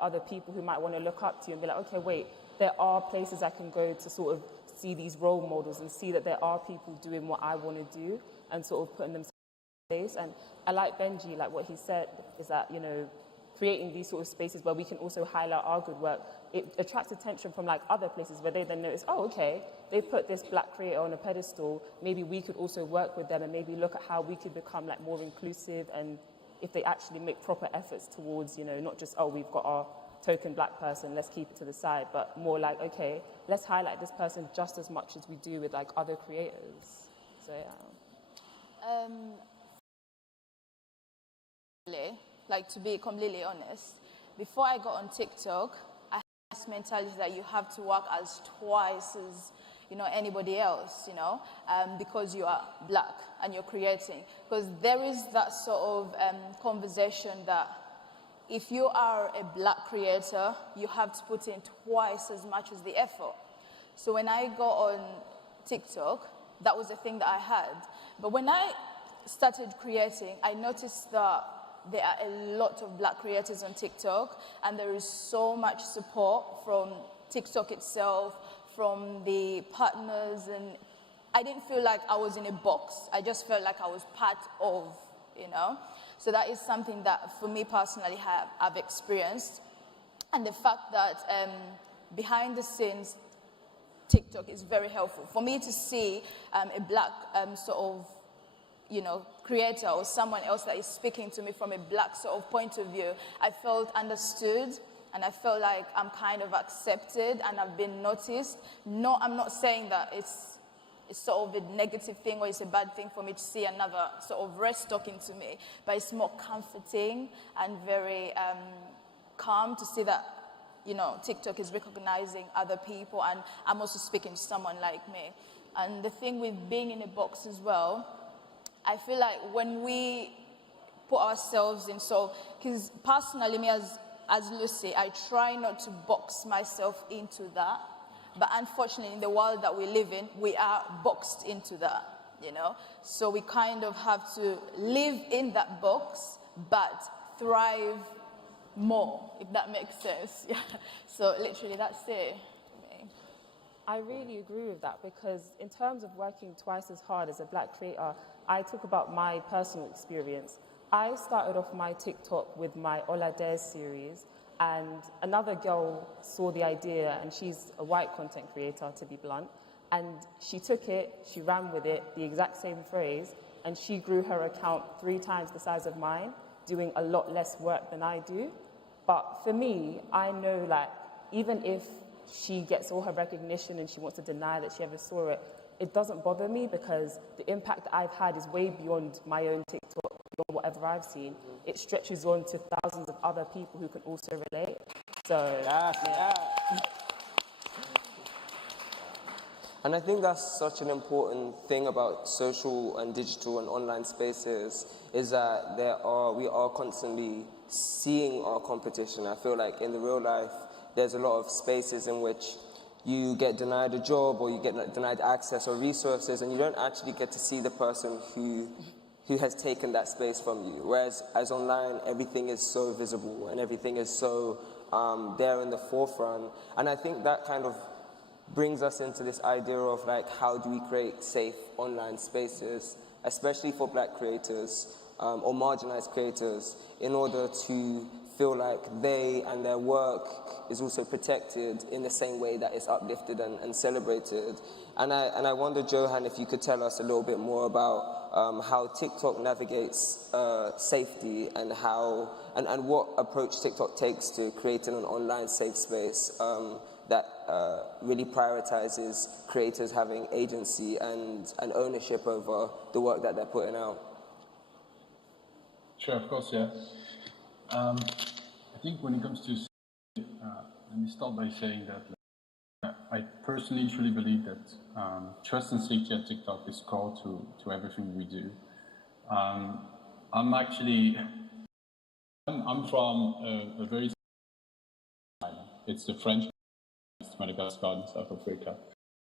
other people who might want to look up to you and be like, okay, wait, there are places I can go to sort of see these role models and see that there are people doing what I want to do and sort of putting themselves in place. And I like Benjy, what he said is that, creating these sort of spaces where we can also highlight our good work, it attracts attention from other places where they then notice, oh, okay, they put this black creator on a pedestal, maybe we could also work with them and maybe look at how we could become more inclusive, and if they actually make proper efforts towards, not just, oh, we've got our token black person, let's keep it to the side, but more okay, let's highlight this person just as much as we do with other creators. So yeah. To be completely honest, before I got on TikTok, I had this mentality that you have to work as twice as anybody else, because you are black and you're creating. Because there is that sort of conversation that if you are a black creator, you have to put in twice as much as the effort. So when I got on TikTok, that was the thing that I had. But when I started creating, I noticed that there are a lot of black creators on TikTok, and there is so much support from TikTok itself, from the partners, and I didn't feel like I was in a box. I just felt like I was part of, So that is something that, for me personally, I've experienced. And the fact that behind the scenes, TikTok is very helpful. For me to see a black sort of, creator or someone else that is speaking to me from a black sort of point of view, I felt understood and I felt like I'm kind of accepted and I've been noticed. No, I'm not saying that it's sort of a negative thing or it's a bad thing for me to see another sort of race talking to me, but it's more comforting and very calm to see that, TikTok is recognizing other people and I'm also speaking to someone like me. And the thing with being in a box as well, I feel like when we put ourselves in, because personally, me as Lucy, I try not to box myself into that. But unfortunately, in the world that we live in, we are boxed into that, So we kind of have to live in that box, but thrive more, if that makes sense. Yeah. So literally, that's it. I really agree with that, because in terms of working twice as hard as a black creator, I talk about my personal experience. I started off my TikTok with my Olamide series, and another girl saw the idea, and she's a white content creator, to be blunt, and she took it, she ran with it, the exact same phrase, and she grew her account 3 times the size of mine, doing a lot less work than I do. But for me, I know even if she gets all her recognition and she wants to deny that she ever saw it, it doesn't bother me because the impact that I've had is way beyond my own TikTok, beyond whatever I've seen. It stretches on to thousands of other people who can also relate. So, And I think that's such an important thing about social and digital and online spaces is that we are constantly seeing our competition. I feel like in the real life, there's a lot of spaces in which you get denied a job or you get denied access or resources and you don't actually get to see the person who has taken that space from you. Whereas as online, everything is so visible and everything is so there in the forefront. And I think that kind of brings us into this idea of like, how do we create safe online spaces, especially for Black creators or marginalized creators, in order to feel like they and their work is also protected in the same way that it's uplifted and celebrated. And I wonder, Johan, if you could tell us a little bit more about how TikTok navigates safety and what approach TikTok takes to creating an online safe space that really prioritizes creators having agency and ownership over the work that they're putting out. Sure, of course, yeah. I think when it comes to let me start by saying that I personally truly believe that trust and safety at TikTok is core to everything we do. I'm from a very it's the French, Madagascar in South Africa.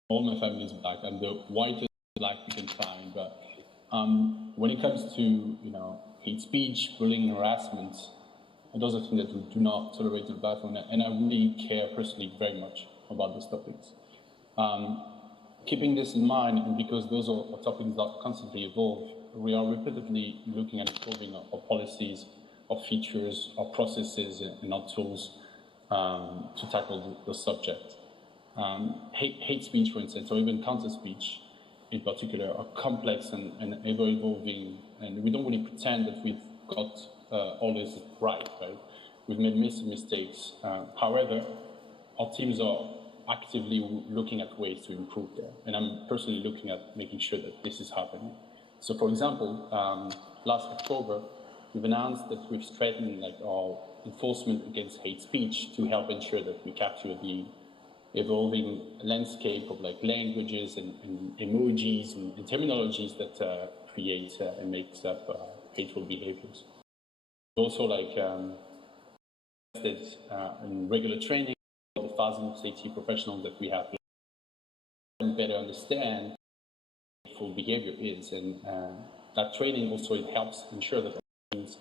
All my family is Black. I'm the whitest Black you can find. But when it comes to hate speech, bullying, harassment, those are things that we do not tolerate in the platform, and I really care personally very much about those topics. Keeping this in mind, and because those are topics that constantly evolve, we are repeatedly looking at improving our policies, our features, our processes, and our tools to tackle the subject. Hate speech, for instance, or even counter speech in particular, are complex and ever evolving, and we don't really pretend that we've got all this right? We've made massive mistakes. However, our teams are actively looking at ways to improve there, and I'm personally looking at making sure that this is happening. So, for example, last October, we've announced that we've strengthened our enforcement against hate speech to help ensure that we capture the evolving landscape of languages and emojis and terminologies that create and makes up hateful behaviors. Also, invested in regular training for the thousands of safety professionals that we have and better understand what hateful behavior is, and that training also helps ensure that teams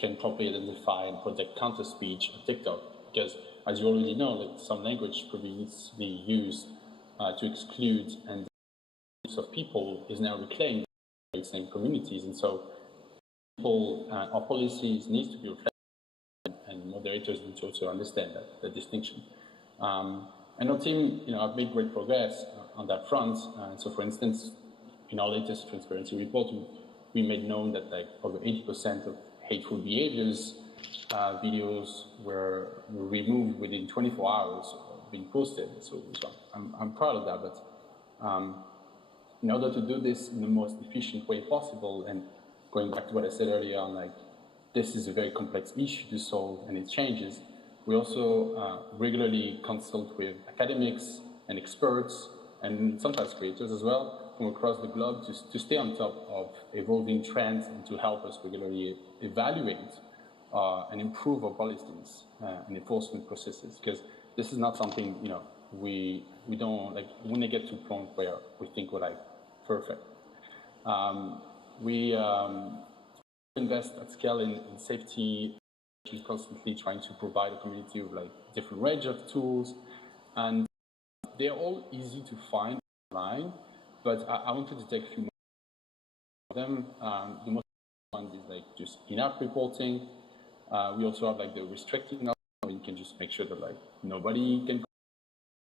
can properly identify and protect counter speech on TikTok, because as you already know, that some language probably needs to be used to exclude, and the use of people is now reclaimed by the same communities, and so our policies need to be reflected, and moderators need to also understand that distinction. And our team, have made great progress on that front. So, for instance, in our latest transparency report, we made known that over 80% of hateful behaviors videos were removed within 24 hours of being posted. So I'm proud of that. But in order to do this in the most efficient way possible, and going back to what I said earlier on, this is a very complex issue to solve and it changes, we also regularly consult with academics and experts and sometimes creators as well from across the globe to stay on top of evolving trends and to help us regularly evaluate and improve our policies and enforcement processes, because this is not something we don't when they get to a point where we think we're perfect. We invest at scale in safety, constantly trying to provide a community with different range of tools, and they're all easy to find online. But I wanted to take a few more of them. The most one is just in-app reporting. We also have the restricting, where you can just make sure that nobody can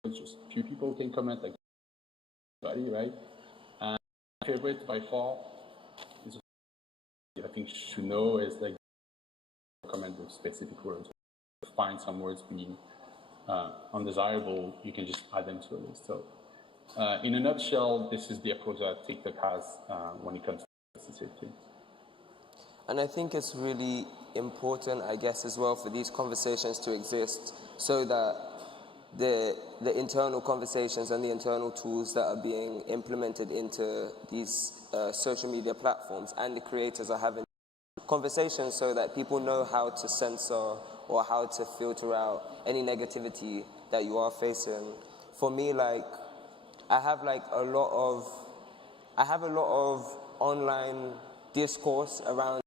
comment, just a few people can comment, everybody, right? And my favorite by far is, I think you should know, is comment with specific words. Find some words being undesirable, you can just add them to a list. So In a nutshell, this is the approach that TikTok has when it comes to sensitivity. And I think it's really important, I guess, as well for these conversations to exist so that the internal conversations and the internal tools that are being implemented into these social media platforms and the creators are having conversations so that people know how to censor or how to filter out any negativity that you are facing. For me, like, I have a lot of online discourse around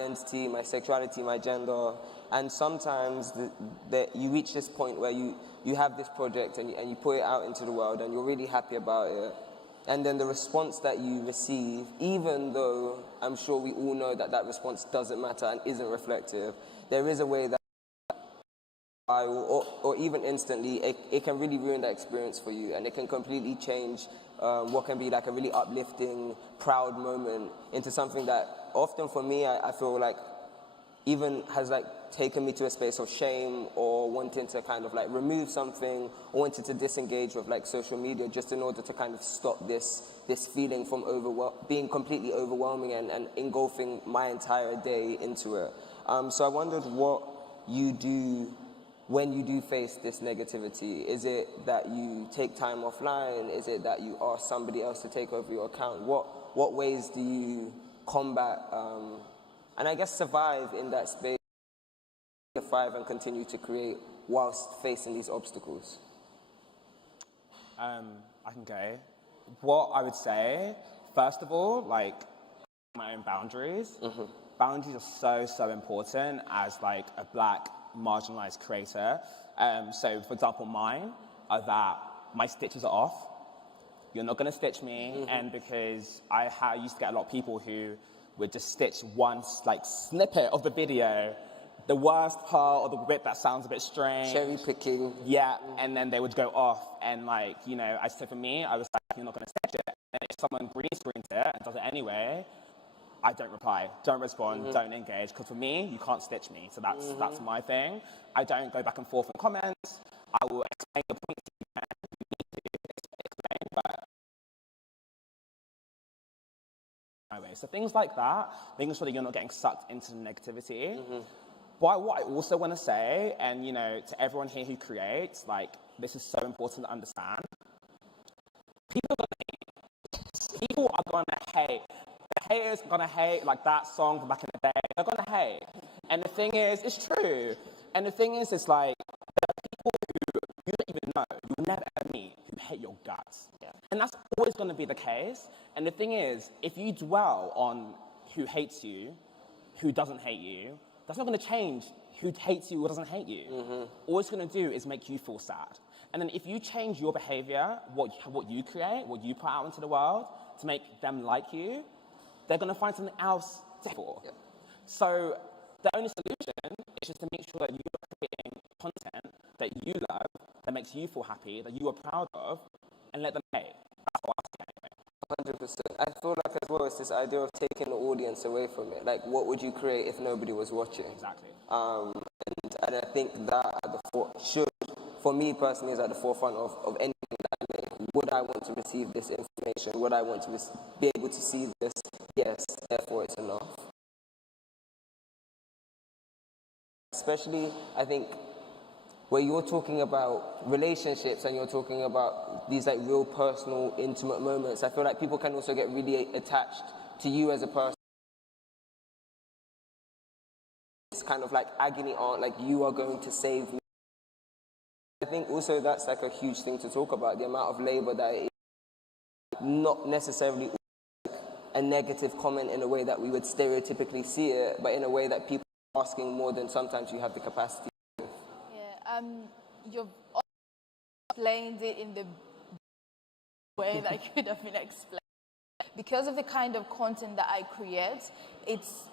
identity, my sexuality, my gender, and sometimes you reach this point where you have this project and you put it out into the world and you're really happy about it, and then the response that you receive, even though I'm sure we all know that that response doesn't matter and isn't reflective, there is a way that or even instantly, it can really ruin that experience for you, and it can completely change what can be like a really uplifting, proud moment into something that often for me, I feel like even has like taken me to a space of shame or wanting to kind of like remove something or wanting to disengage with like social media just in order to kind of stop this feeling from being completely overwhelming and engulfing my entire day into it. So I wondered what you do when you do face this negativity. Is it that you take time offline? Is it that you ask somebody else to take over your account? What ways do you combat and I guess survive in that space, to thrive and continue to create whilst facing these obstacles? I can go. What I would say, first of all, like my own boundaries. Mm-hmm. Boundaries are so important as like a Black marginalized creator. So for example, mine are that my stitches are off. You're not going to stitch me. Mm-hmm. And because I used to get a lot of people who would just stitch one like snippet of the video, the worst part or the bit that sounds a bit strange. Cherry picking. Yeah, and then they would go off. And like, you know, I said for me, I was like, you're not going to stitch it. And if someone green screens it and does it anyway, I don't reply, don't respond, mm-hmm. don't engage, because for me, you can't stitch me. So that's my thing. I don't go back and forth in comments. I will explain the points you can. You need to explain, but anyway, so things like that, making sure that you're not getting sucked into negativity. Mm-hmm. But what I also want to say, and you know, to everyone here who creates, like, this is so important to understand. People are going to hate. The haters are going to hate, like that song from back in the day. They're going to hate. And the thing is, it's true. And the thing is, it's like, there are people who you don't even know, you'll never ever meet, who hate your guts. Yeah. And that's always going to be the case. And the thing is, if you dwell on who hates you, who doesn't hate you, that's not going to change who hates you or doesn't hate you. Mm-hmm. All it's going to do is make you feel sad. And then if you change your behavior, what you create, what you put out into the world, to make them like you, they're going to find something else to for. Yeah. So the only solution is just to make sure that you are creating content that you love, that makes you feel happy, that you are proud of, and let them hate. That's what I say anyway. 100%. I feel like as well it's this idea of taking the audience away from it. Like, what would you create if nobody was watching? Exactly. And I think that at the should, for me personally, is at the forefront of anything that I make. Would I want to receive this information? Would I want to be able to see this? Yes, therefore it's enough. Especially, I think, where you're talking about relationships and you're talking about these like real personal, intimate moments, I feel like people can also get really attached to you as a person. It's kind of like agony aunt, like you are going to save me. I think also that's like a huge thing to talk about, the amount of labor that it is, not necessarily a negative comment in a way that we would stereotypically see it, but in a way that people are asking more than sometimes you have the capacity to. Yeah, you've explained it in the way that could have been explained. Because of the kind of content that I create,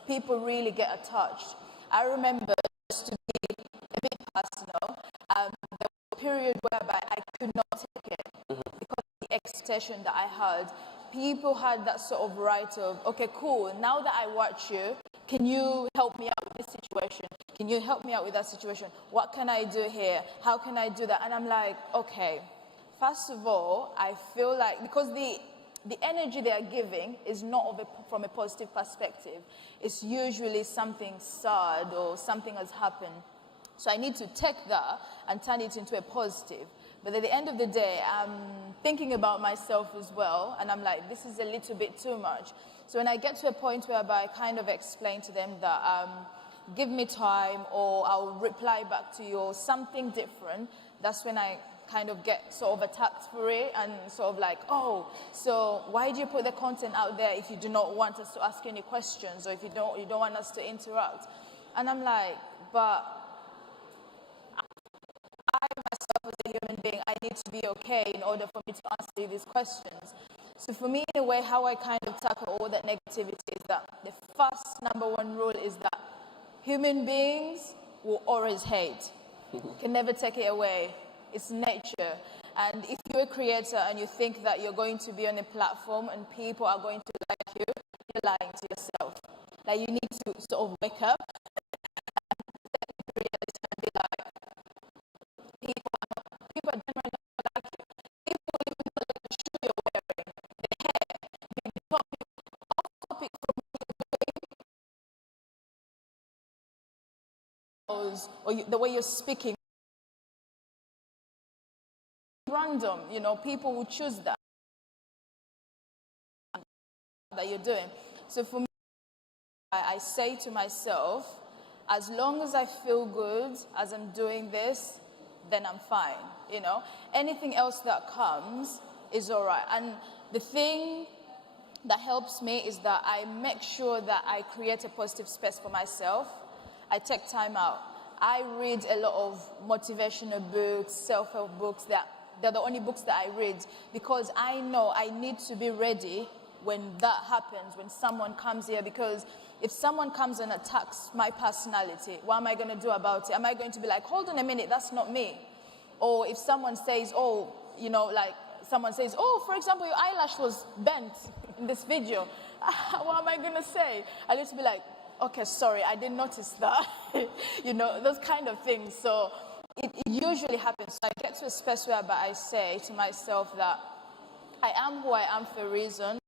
people really get attached. I remember, just to be a bit personal, there was a period whereby I could not take it because of the expectation that I had. People had that sort of right of, okay, cool, now that I watch you, can you help me out with this situation? Can you help me out with that situation? What can I do here? How can I do that? And I'm like, okay, First of all, I feel like, because the energy they are giving is not from a positive perspective. It's usually something sad or something has happened. So I need to take that and turn it into a positive. But at the end of the day, I'm thinking about myself as well, and I'm like, this is a little bit too much. So when I get to a point whereby I kind of explain to them that give me time, or I'll reply back to you, or something different, that's when I kind of get sort of attacked for it, and sort of like, oh, so why do you put the content out there if you do not want us to ask any questions, or if you don't want us to interact? And I'm like, but I myself as a human being, I need to be okay in order for me to answer you these questions. So for me, in a way, how I kind of tackle all that negativity is that the first number one rule is that human beings will always hate. Can never take it away. It's nature. And if you're a creator and you think that you're going to be on a platform and people are going to like you, you're lying to yourself. Like, you need to sort of wake up and reality and be like, people are generally not like you. People even not like the shoe you're wearing, the hair, the topic, off topic from or the way you're speaking. Random, you know, people will choose that you're doing. So for me, I say to myself, as long as I feel good as I'm doing this, then I'm fine, you know. Anything else that comes is all right. And the thing that helps me is that I make sure that I create a positive space for myself. I take time out. I read a lot of motivational books, self-help books. They're the only books that I read, because I know I need to be ready when that happens, when someone comes here. Because if someone comes and attacks my personality, what am I going to do about it? Am I going to be like, hold on a minute, that's not me? Or if someone says, oh, you know, like someone says, oh, for example, your eyelash was bent in this video, what am I going to say? I need to be like, okay, sorry, I didn't notice that. You know, those kind of things. So it usually happens. So I get to a space where I say to myself that I am who I am for a reason.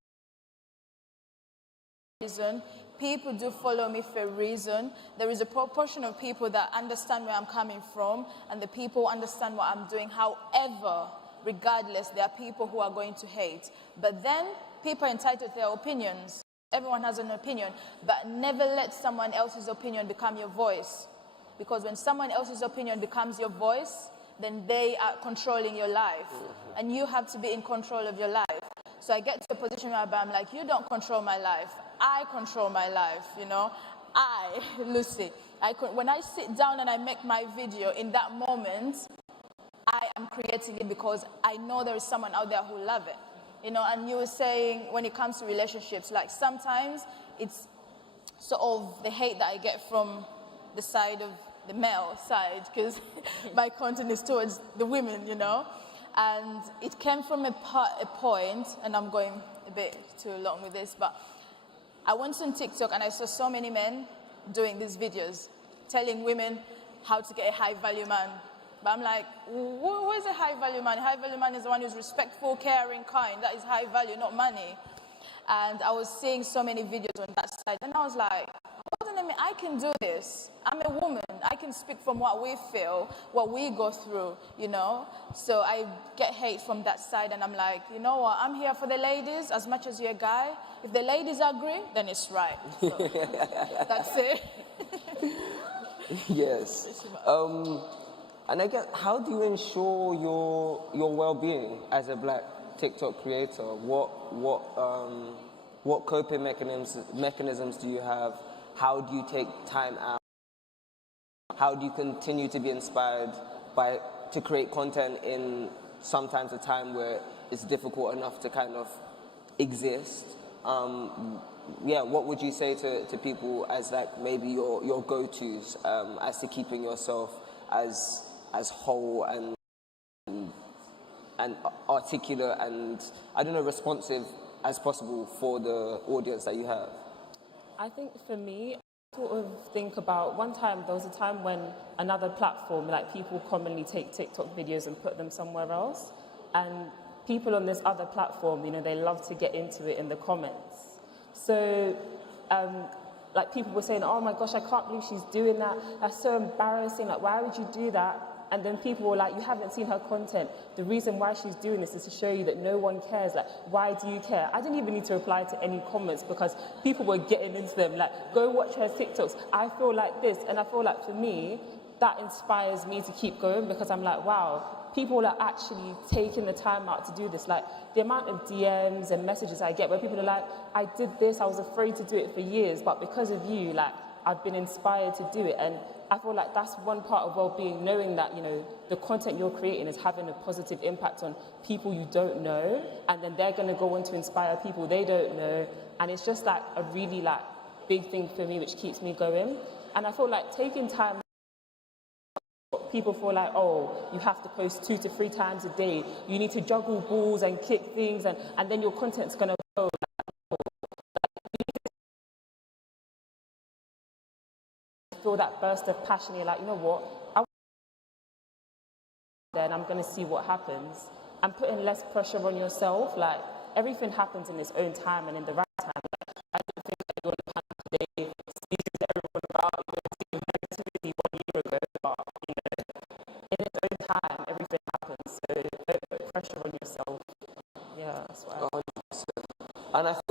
People do follow me for a reason. There is a proportion of people that understand where I'm coming from, and the people understand what I'm doing. However, regardless, there are people who are going to hate. But then people are entitled to their opinions. Everyone has an opinion, but never let someone else's opinion become your voice. Because when someone else's opinion becomes your voice, then they are controlling your life. And you have to be in control of your life. So I get to a position where I'm like, you don't control my life. I control my life, you know. I, Lucy, when I sit down and I make my video, in that moment, I am creating it because I know there is someone out there who love it. You know, and you were saying when it comes to relationships, like sometimes it's sort of the hate that I get from the side of the male side, because my content is towards the women, you know. And it came from a point, and I'm going a bit too long with this, but I went on TikTok and I saw so many men doing these videos, telling women how to get a high-value man. But I'm like, who is a high-value man? A high-value man is the one who's respectful, caring, kind. That is high value, not money. And I was seeing so many videos on that side. And I was like, hold on a minute, I can do this. I'm a woman. I can speak from what we feel, what we go through, you know. So I get hate from that side. And I'm like, you know what? I'm here for the ladies as much as you're a guy. If the ladies agree, then it's right. So that's it. Yes. And I guess, how do you ensure your well-being as a black TikTok creator? What coping mechanisms do you have? How do you take time out? How do you continue to be inspired to create content in sometimes a time where it's difficult enough to kind of exist? What would you say to people as like maybe your go-tos as to keeping yourself as whole and articulate and, I don't know, responsive as possible for the audience that you have? I think for me, I sort of think about one time, there was a time when another platform, like people commonly take TikTok videos and put them somewhere else. And people on this other platform, you know, they love to get into it in the comments. So, like people were saying, oh my gosh, I can't believe she's doing that. That's so embarrassing. Like, why would you do that? And then people were like, you haven't seen her content. The reason why she's doing this is to show you that no one cares. Like, why do you care? I didn't even need to reply to any comments because people were getting into them. Like, go watch her TikToks. I feel like this. And I feel like for me, that inspires me to keep going because I'm like, wow, people are actually taking the time out to do this. Like, the amount of DMs and messages I get where people are like, I did this, I was afraid to do it for years, but because of you, like, I've been inspired to do it. And I feel like that's one part of well-being, knowing that, you know, the content you're creating is having a positive impact on people you don't know, and then they're going to go on to inspire people they don't know. And it's just like a really like big thing for me, which keeps me going. And I feel like taking time, people feel like, oh, you have to post 2 to 3 times a day. You need to juggle balls and kick things, and then your content's going to go. Feel that burst of passion. You're like, you know what? Then I'm going to see what happens. And putting less pressure on yourself. Like, everything happens in its own time and in the right time. Like, I don't think that you're on the panel today speaking to everyone about, you know, seeing negativity 1 year ago, but, you know, in its own time, everything happens. So don't put pressure on yourself. Yeah, that's what I think. And I feel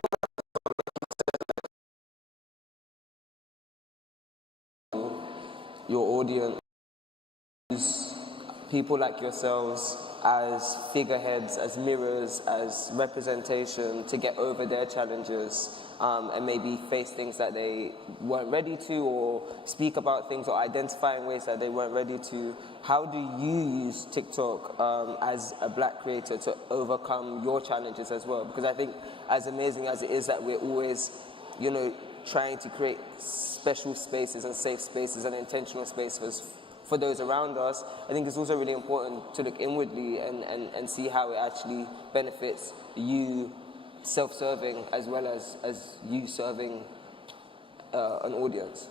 your audience, people like yourselves as figureheads, as mirrors, as representation to get over their challenges and maybe face things that they weren't ready to, or speak about things or identify in ways that they weren't ready to. How do you use TikTok as a black creator to overcome your challenges as well? Because I think as amazing as it is that we're always, you know, trying to create special spaces and safe spaces and intentional spaces for those around us, I think it's also really important to look inwardly and see how it actually benefits you self-serving as well as you serving an audience.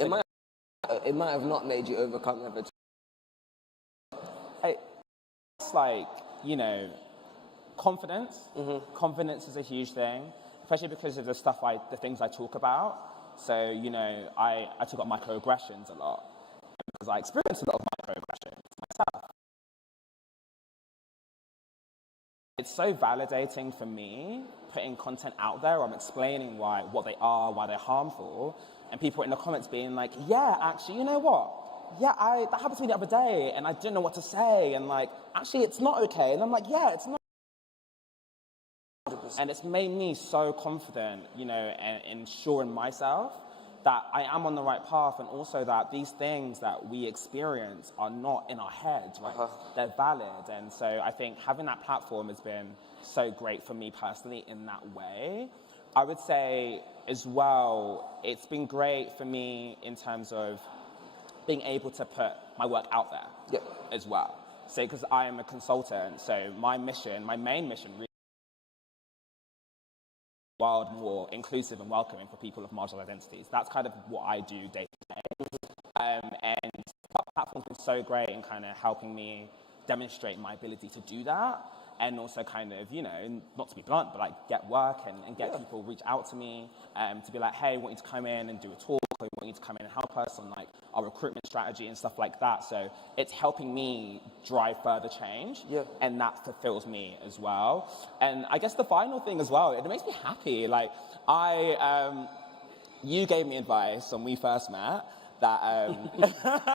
It might have not made you overcome ever. It's like, you know, confidence. Confidence is a huge thing, especially because of the things I talk about. So, you know, I talk about microaggressions a lot because I experience a lot of microaggressions myself. It's so validating for me putting content out there. I'm explaining what they are, why they're harmful, and people in the comments being like, yeah, actually, you know what? Yeah, that happened to me the other day, and I didn't know what to say, and like, actually, it's not okay. And I'm like, yeah, it's not. And it's made me so confident, you know, and ensuring myself that I am on the right path, and also that these things that we experience are not in our heads, right? They're valid. And so I think having that platform has been so great for me personally in that way. I would say as well, it's been great for me in terms of being able to put my work out there as well. So because I am a consultant, so my main mission really wild, more inclusive and welcoming for people of marginal identities. That's kind of what I do day to day. And that platform's been so great in kind of helping me demonstrate my ability to do that, and also kind of, you know, not to be blunt, but like get work and get people reach out to me to be like, hey, I want you to come in and do a talk, or I want you to come in and help us on like our recruitment strategy and stuff like that. So it's helping me drive further change, and that fulfills me as well. And I guess the final thing as well, it makes me happy. Like you gave me advice when we first met that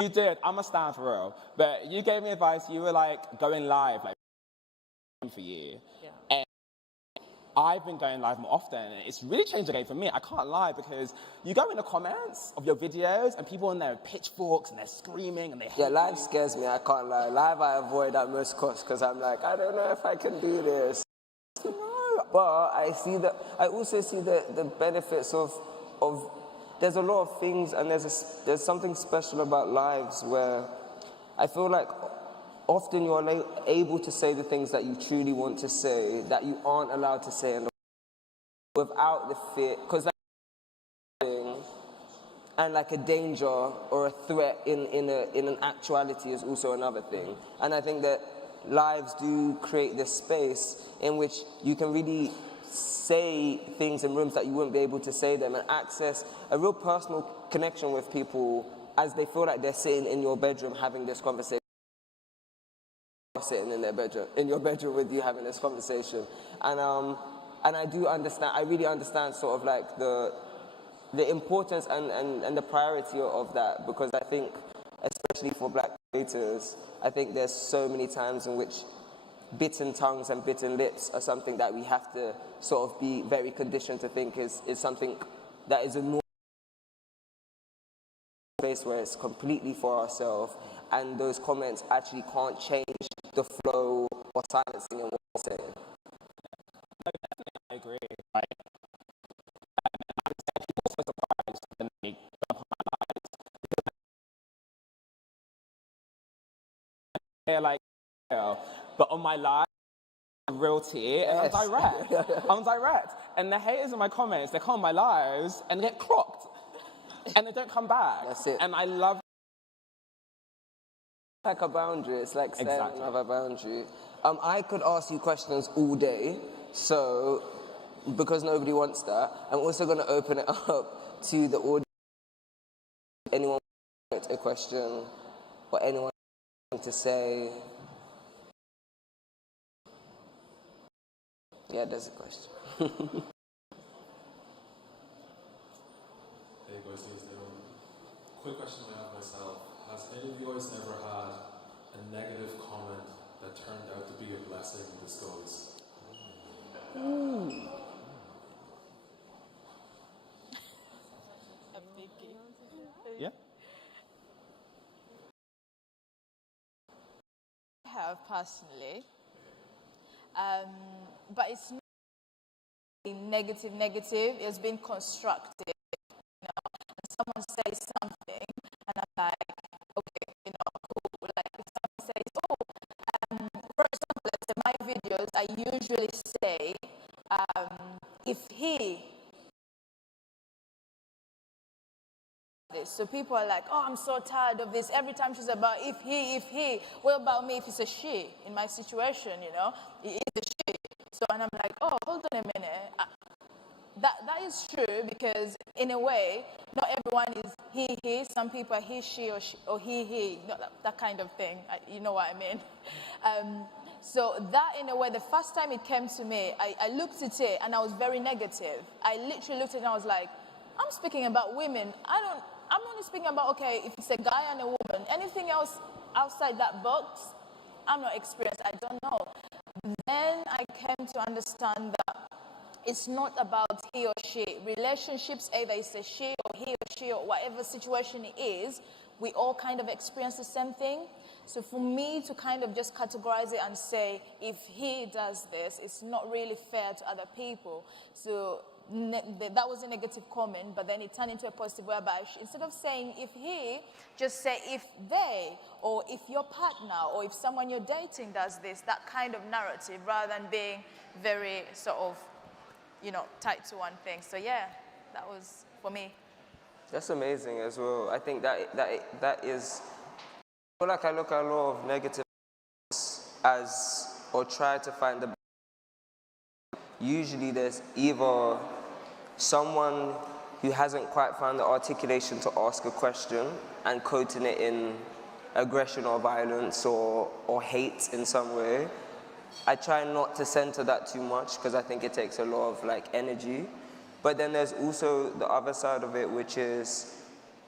you did. I'm a stand for real. But you gave me advice. You were like going live, like for you. And I've been going live more often. And it's really changed the game for me. I can't lie, because you go in the comments of your videos and people in there with pitchforks and they're screaming and they hate live scares me. I can't lie. Live I avoid at most costs because I'm like, I don't know if I can do this. No. But I also see the benefits of there's a lot of things, and there's something special about lives where I feel like often you're able to say the things that you truly want to say that you aren't allowed to say without the fear, because that thing, and like a danger or a threat in an actuality is also another thing. And I think that lives do create this space in which you can really say things in rooms that you wouldn't be able to say them and access a real personal connection with people as they feel like they're sitting in your bedroom having this conversation. Sitting in your bedroom with you having this conversation. And I do understand, I really understand sort of like the importance and the priority of that, because I think, especially for Black creators, I think there's so many times in which bitten tongues and bitten lips are something that we have to sort of be very conditioned to think is something that is a normal space where it's completely for ourselves, and those comments actually can't change the flow or silencing in what we're saying. No, definitely, I agree. Like, I was actually also surprised when they jump on my lives. They're like, yeah, but on my live, real tea, and Yes. I'm direct. I'm direct. And the haters in my comments, they come on my lives and get clocked. And they don't come back. That's it. And I love Like a boundary, it's like setting Exactly. another boundary. I could ask you questions all day, so because nobody wants that, I'm also going to open it up to the audience. Anyone want a question or anyone want to say? Yeah, there's a question. Hey guys, quick question I have myself. Has any of you guys ever had a negative comment that turned out to be a blessing in disguise? Yeah. I have personally, but it's not negative. It's been constructive. You know, and someone says something, and I'm like, okay, you know, cool. Like if someone says, for example, let's say my videos, I usually say, if he. So people are like, oh, I'm so tired of this. Every time she's about if he. What about me if it's a she in my situation, you know? It is a she. So, and I'm like, oh, hold on a minute. That is true because in a way, not everyone is he. Some people are he, she, or he. That kind of thing. You know what I mean? So that, in a way, the first time it came to me, I looked at it and I was very negative. I literally looked at it and I was like, I'm speaking about women. I'm only speaking about, okay, if it's a guy and a woman. Anything else outside that box, I'm not experienced. I don't know. Then I came to understand that it's not about he or she. Relationships, either it's a she or he or she or whatever situation it is, we all kind of experience the same thing. So for me to kind of just categorize it and say, if he does this, it's not really fair to other people. So that was a negative comment, but then it turned into a positive whereby instead of saying if he, just say if they, or if your partner, or if someone you're dating does this, that kind of narrative, rather than being very sort of, you know, tied to one thing. So yeah, that was for me. That's amazing as well. I think that is, I feel like I look at a lot of negative as, or try to find the, usually there's either someone who hasn't quite found the articulation to ask a question and coating it in aggression or violence or hate in some way. I try not to center that too much because I think it takes a lot of like energy. But then there's also the other side of it, which is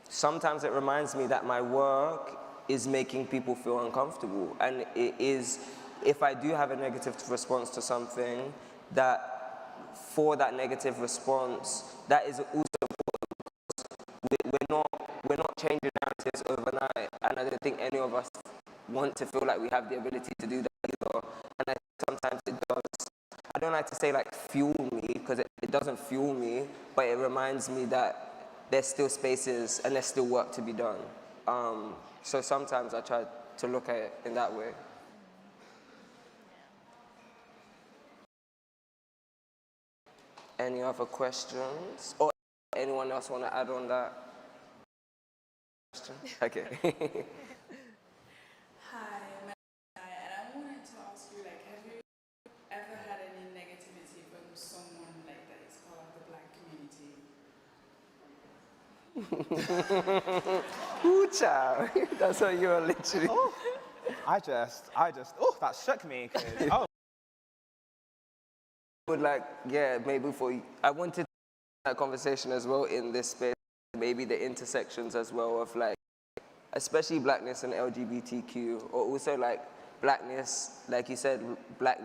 sometimes it reminds me that my work is making people feel uncomfortable. And it is, if I do have a negative response to something, that for that negative response, that is also important. We're not changing narratives overnight, and I don't think any of us want to feel like we have the ability to do that either. And I think sometimes it does. I don't like to say like fuel me, because it doesn't fuel me, but it reminds me that there's still spaces and there's still work to be done. So sometimes I try to look at it in that way. Any other questions? Or anyone else want to add on that? question? Okay. Hi, my name is Kai, and I wanted to ask you, like, have you ever had any negativity from someone like that is part of the Black community? Ooh, child. That's what you're literally. Oh, that shook me. 'Cause, oh. Would like, yeah, maybe I wanted that conversation as well in this space, maybe the intersections as well of like, especially blackness and LGBTQ, or also like blackness, like you said, black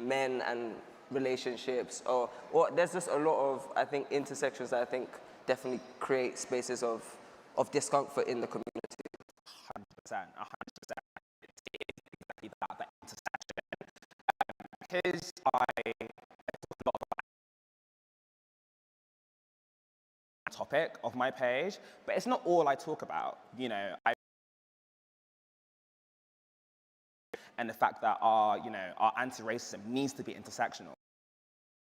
men and relationships, or there's just a lot of, I think, intersections that I think definitely create spaces of discomfort in the community. 100%. It is exactly that intersection. Because I talk a lot about the topic of my page, but it's not all I talk about. You know, and the fact that our anti-racism needs to be intersectional.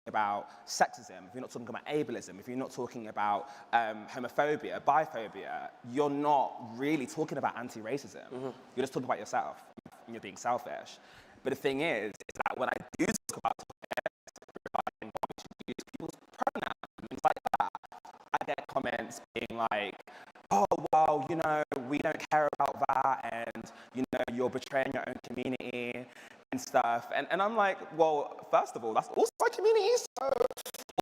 About sexism, if you're not talking about ableism, if you're not talking about homophobia, biphobia, you're not really talking about anti-racism. You're just talking about yourself, and you're being selfish. But the thing is that when I do talk about topics regarding why we should use people's pronouns and things like that, I get comments being like, oh, well, you know, we don't care about that, and, you know, you're betraying your own community and stuff. And I'm like, well, first of all, that's also my community, so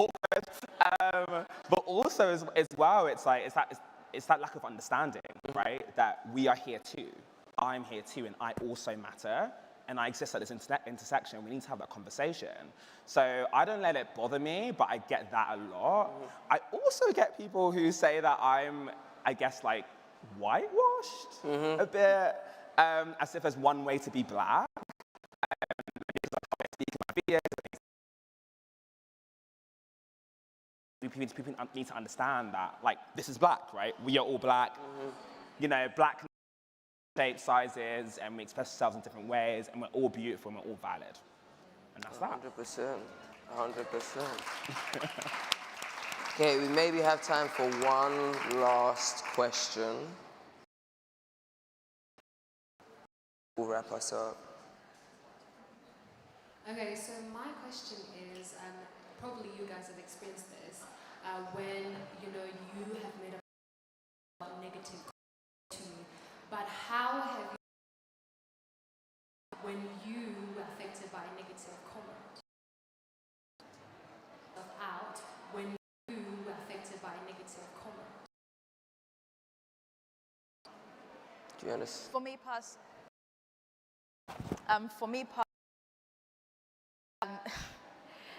awkward. But also as well, it's that lack of understanding, right? That we are here too. I'm here too, and I also matter. And I exist at this intersection. We need to have that conversation. So I don't let it bother me, but I get that a lot. I also get people who say that I'm, I guess, like, whitewashed a bit, as if there's one way to be black. People need to understand that, like, this is black, right? We are all black. You know, black shapes, sizes, and we express ourselves in different ways, and we're all beautiful and we're all valid. And that's 100%. 100%. Okay, we maybe have time for one last question. We'll wrap us up. Okay, so my question is, probably you guys have experienced this, when, you know, you have made a negative comment to you, but how have you, when you were affected by a negative comment, out, when you were affected by a negative comment? Do you understand? For me,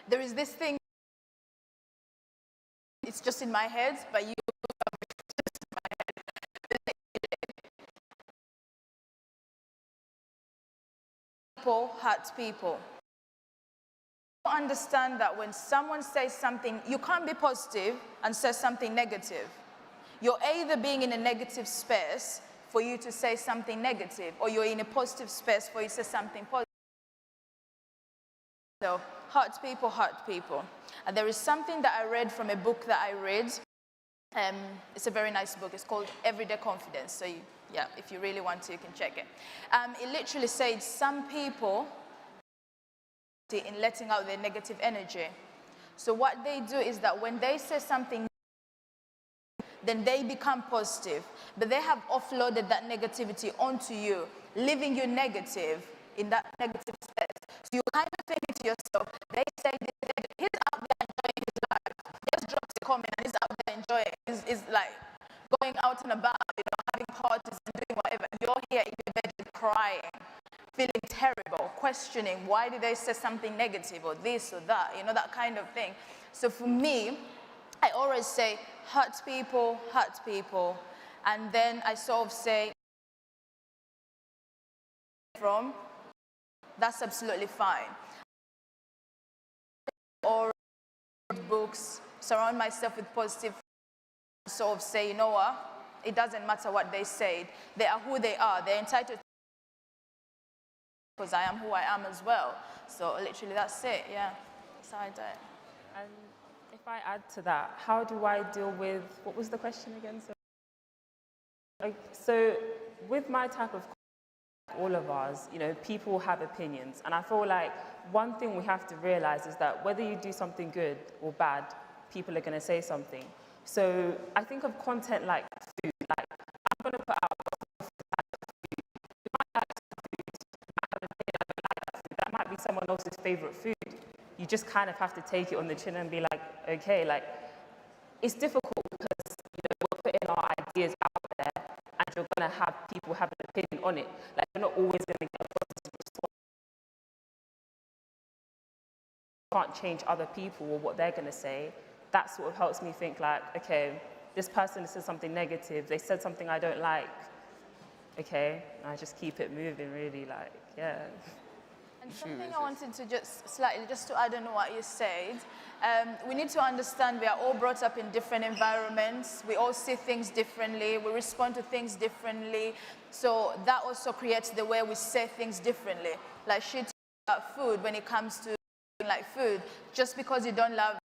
there is this thing, it's just in my head, but you just in my head. People hurt people. You understand that when someone says something, you can't be positive and say something negative. You're either being in a negative space for you to say something negative, or you're in a positive space for you to say something positive. So, hurt people. And there is something that I read from a book that I read. It's a very nice book. It's called Everyday Confidence. So, yeah, if you really want to, you can check it. It literally said some people in letting out their negative energy. So what they do is that when they say something, then they become positive. But they have offloaded that negativity onto you, leaving you negative in that negative space. So you kind of think to yourself, they say he's out there enjoying his life. Just drops a comment and he's out there enjoying. He's like going out and about, you know, having parties and doing whatever. You're here in your bedroom crying, feeling terrible, questioning why did they say something negative or this or that, you know, that kind of thing. So for me, I always say hurt people, and then I sort of say from, that's absolutely fine. Or books, surround myself with positive, sort of say, you know what, it doesn't matter what they said. They are who they are. They're entitled to, because I am who I am as well. So literally that's it, yeah. That's how I do it. And if I add to that, how do I deal with, what was the question again? So So with my type of all of us, people have opinions. And I feel like one thing we have to realize is that whether you do something good or bad, people are going to say something. So I think of content like food. Like, I'm going to put out food. You might like food, you might have an opinion, I don't like that food. That might be someone else's favorite food. You just kind of have to take it on the chin and be like, okay, like, it's difficult because, we're putting our ideas out there and you're going to have people have an opinion on it. Like, you're not always going to get a positive response. You can't change other people or what they're going to say. That sort of helps me think like, okay, this person said something negative, they said something I don't like. Okay, and I just keep it moving really, like, yeah. And something I wanted to just to add on what you said, we need to understand we are all brought up in different environments. We all see things differently. We respond to things differently. So that also creates the way we say things differently. Like she talked about food when it comes to like food. Just because you don't love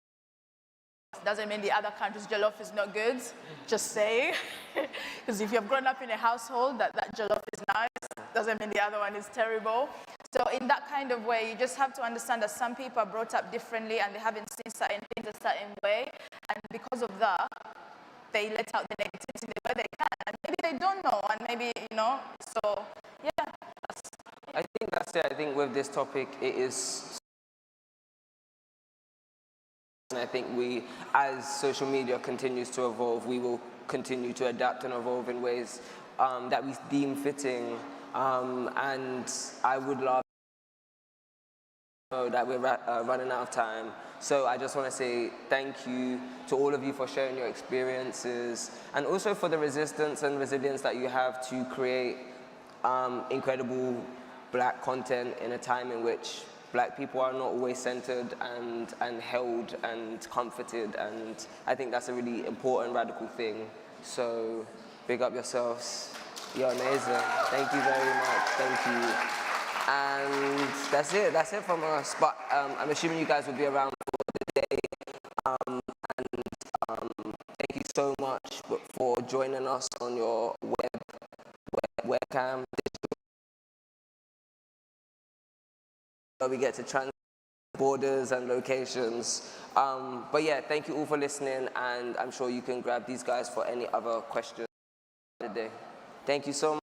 doesn't mean the other country's jollof is not good. Just say. Because if you've grown up in a household that jollof is nice, doesn't mean the other one is terrible. So in that kind of way, you just have to understand that some people are brought up differently and they haven't seen certain things a certain way. And because of that, they let out the negativity in the way they can. And maybe they don't know, and maybe, so yeah. I think that's it. I think with this topic, it is. And I think as social media continues to evolve, we will continue to adapt and evolve in ways that we deem fitting. And I would love to know that we're running out of time. So I just want to say thank you to all of you for sharing your experiences and also for the resistance and resilience that you have to create incredible Black content in a time in which Black people are not always centered and held and comforted, and I think that's a really important radical thing. So big up yourselves. You're amazing. Thank you very much. Thank you. And that's it. That's it from us. But I'm assuming you guys will be around for the day. Thank you so much for joining us on your webcam. We get to transfer borders and locations. But yeah, thank you all for listening, and I'm sure you can grab these guys for any other questions today. Thank you so much.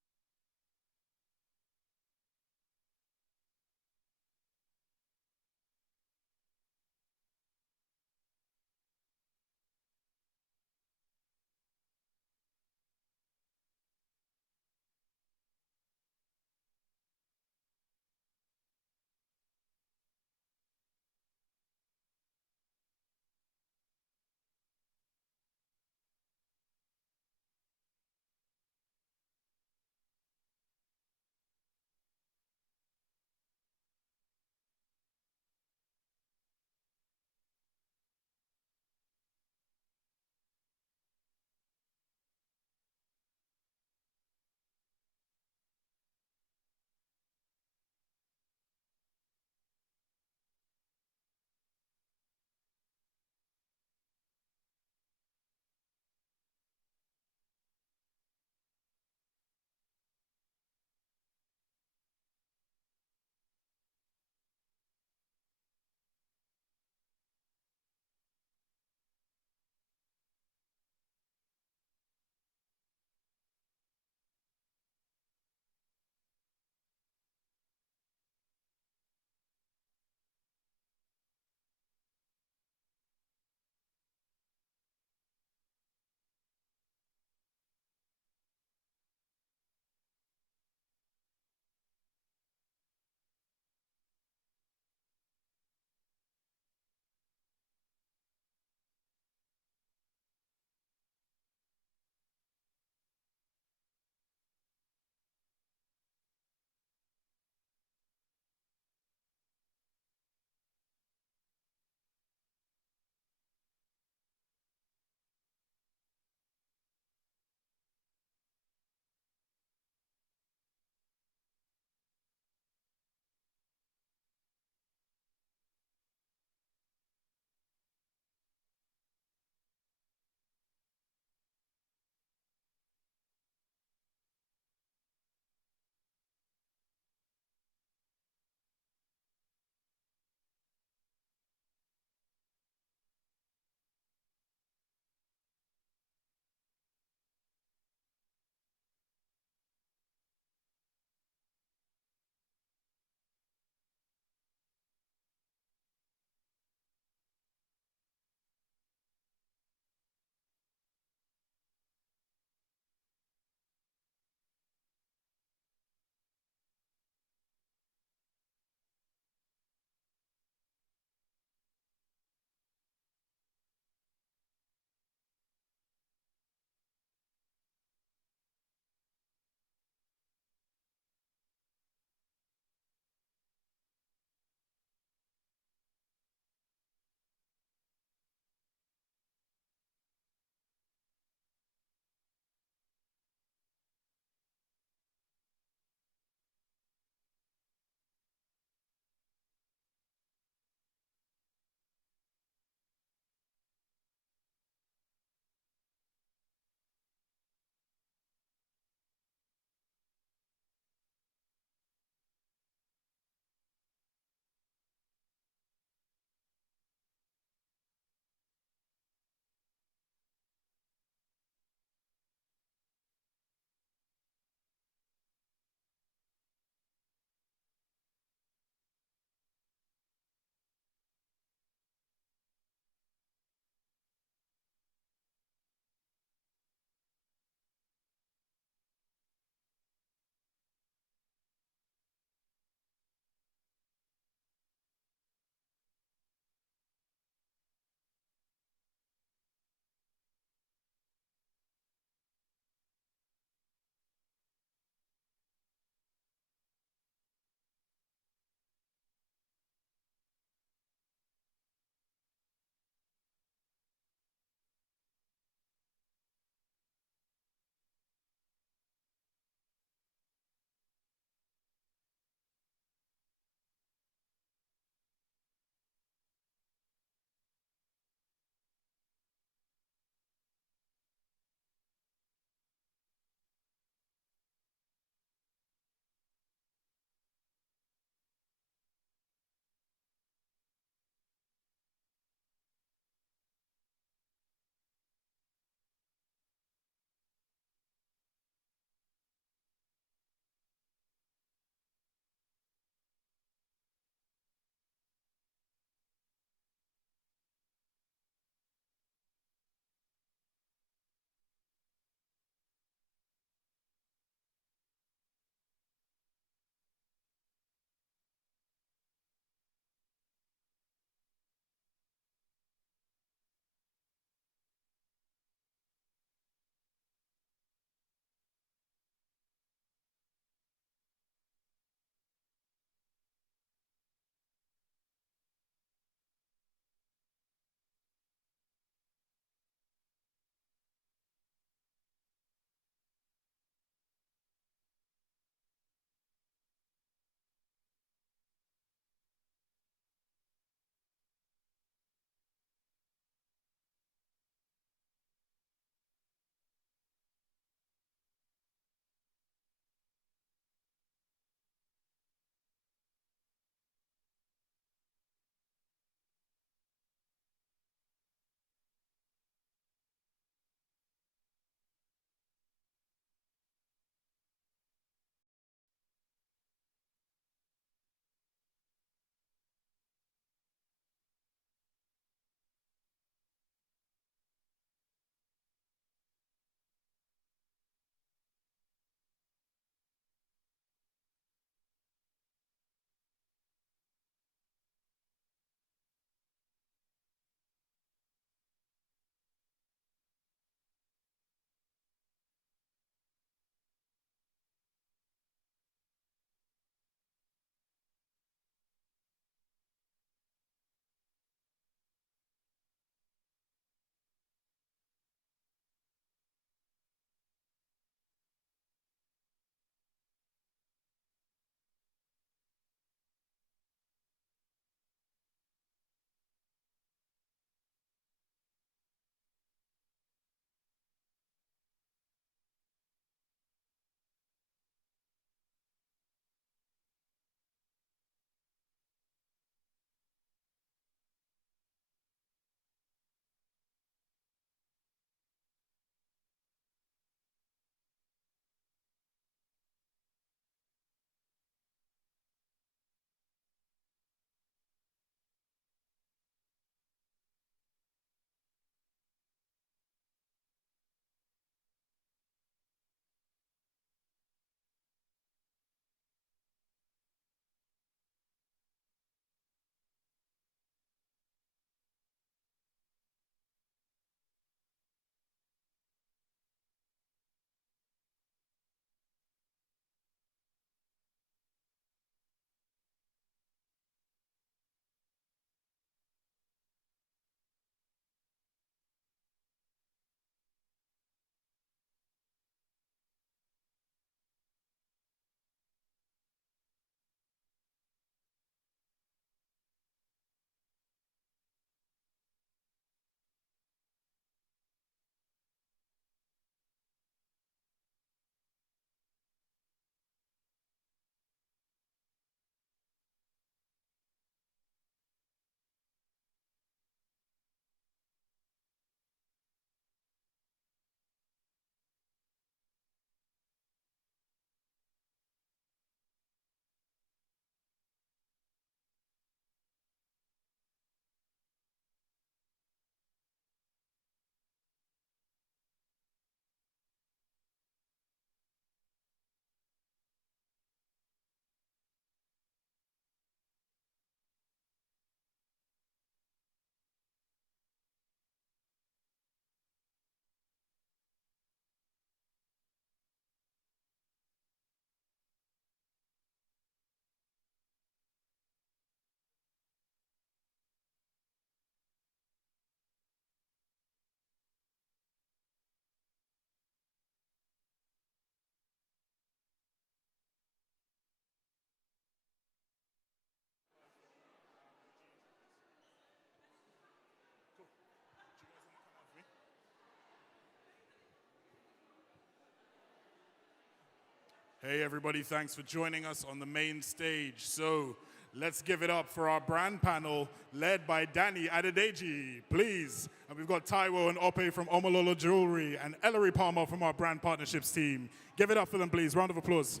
Hey everybody, thanks for joining us on the main stage. So let's give it up for our brand panel led by Danny Adedeji, please. And we've got Taiwo and Ope from Omolola Jewelry and Ellery Palmer from our brand partnerships team. Give it up for them, please. Round of applause.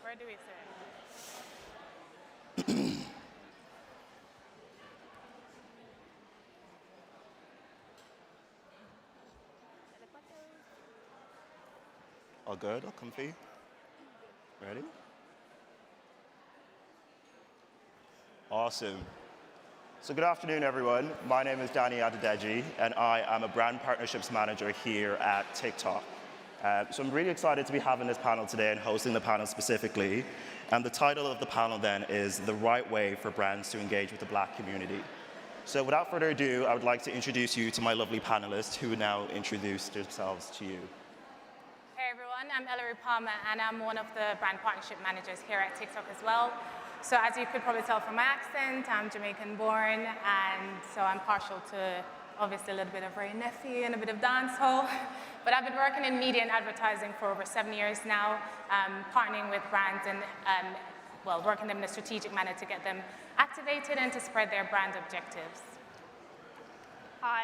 Where do we sit? All good, all comfy. Ready? Awesome. So good afternoon, everyone. My name is Danny Adedeji, and I am a brand partnerships manager here at TikTok. So I'm really excited to be having this panel today and hosting the panel specifically. And the title of the panel then is The Right Way for Brands to Engage with the Black Community. So without further ado, I would like to introduce you to my lovely panelists who will now introduce themselves to you. Hey everyone, I'm Ellery Palmer and I'm one of the brand partnership managers here at TikTok as well. So as you could probably tell from my accent, I'm Jamaican born, and so I'm partial to obviously a little bit of Ray Neffy and a bit of dancehall. But I've been working in media and advertising for over 7 years now, partnering with brands and well, working them in a strategic manner to get them activated and to spread their brand objectives. Hi,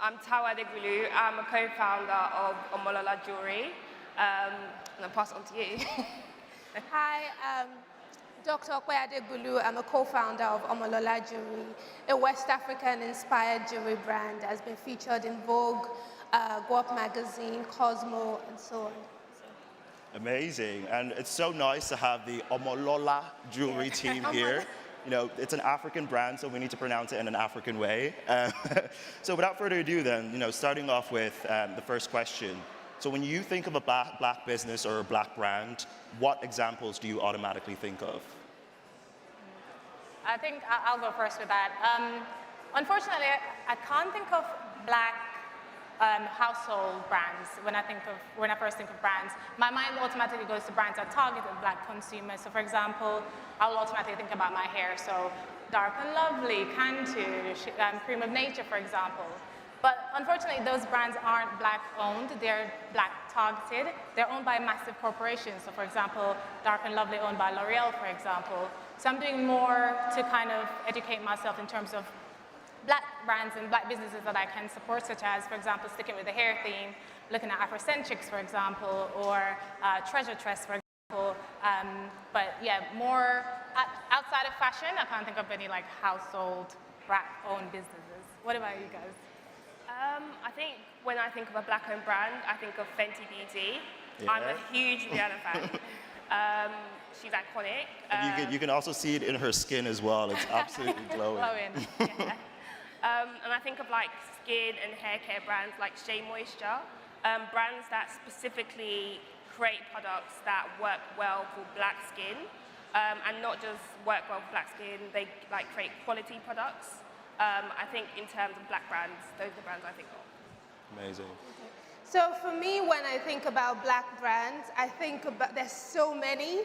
I'm Tawa Degulu. I'm a co-founder of Omolola Jewelry. And I'll pass it on to you. Hi, Dr. Okwayade Gulu. I'm a co-founder of Omolola Jewelry, a West African-inspired jewelry brand that has been featured in Vogue, Guap Magazine, Cosmo, and so on. Amazing, and it's so nice to have the Omolola Jewelry team here. You know, it's an African brand, so we need to pronounce it in an African way. So without further ado then, you know, starting off with the first question. So when you think of a black business or a black brand, what examples do you automatically think of? I think I'll go first with that. Unfortunately, I can't think of black household brands when I first think of brands. My mind automatically goes to brands that target black consumers. So for example, I'll automatically think about my hair. So Dark and Lovely, Cantu, Cream of Nature, for example. But unfortunately, those brands aren't black owned, they're black targeted. They're owned by massive corporations. So for example, Dark and Lovely owned by L'Oreal, for example. So I'm doing more to kind of educate myself in terms of black brands and black businesses that I can support, such as, for example, sticking with the hair theme, looking at Afrocentrics, for example, or Treasure Tress, for example. But yeah, more outside of fashion, I can't think of any like household black-owned businesses. What about you guys? I think when I think of a black-owned brand, I think of Fenty Beauty. Yeah. I'm a huge Rihanna fan. She's iconic. You can also see it in her skin as well. It's absolutely glowing. Yeah. And I think of like skin and hair care brands like Shea Moisture, brands that specifically create products that work well for black skin, and not just work well for black skin, they like create quality products. I think in terms of black brands, those are the brands I think of. Amazing. So for me, when I think about black brands, I think about, there's so many.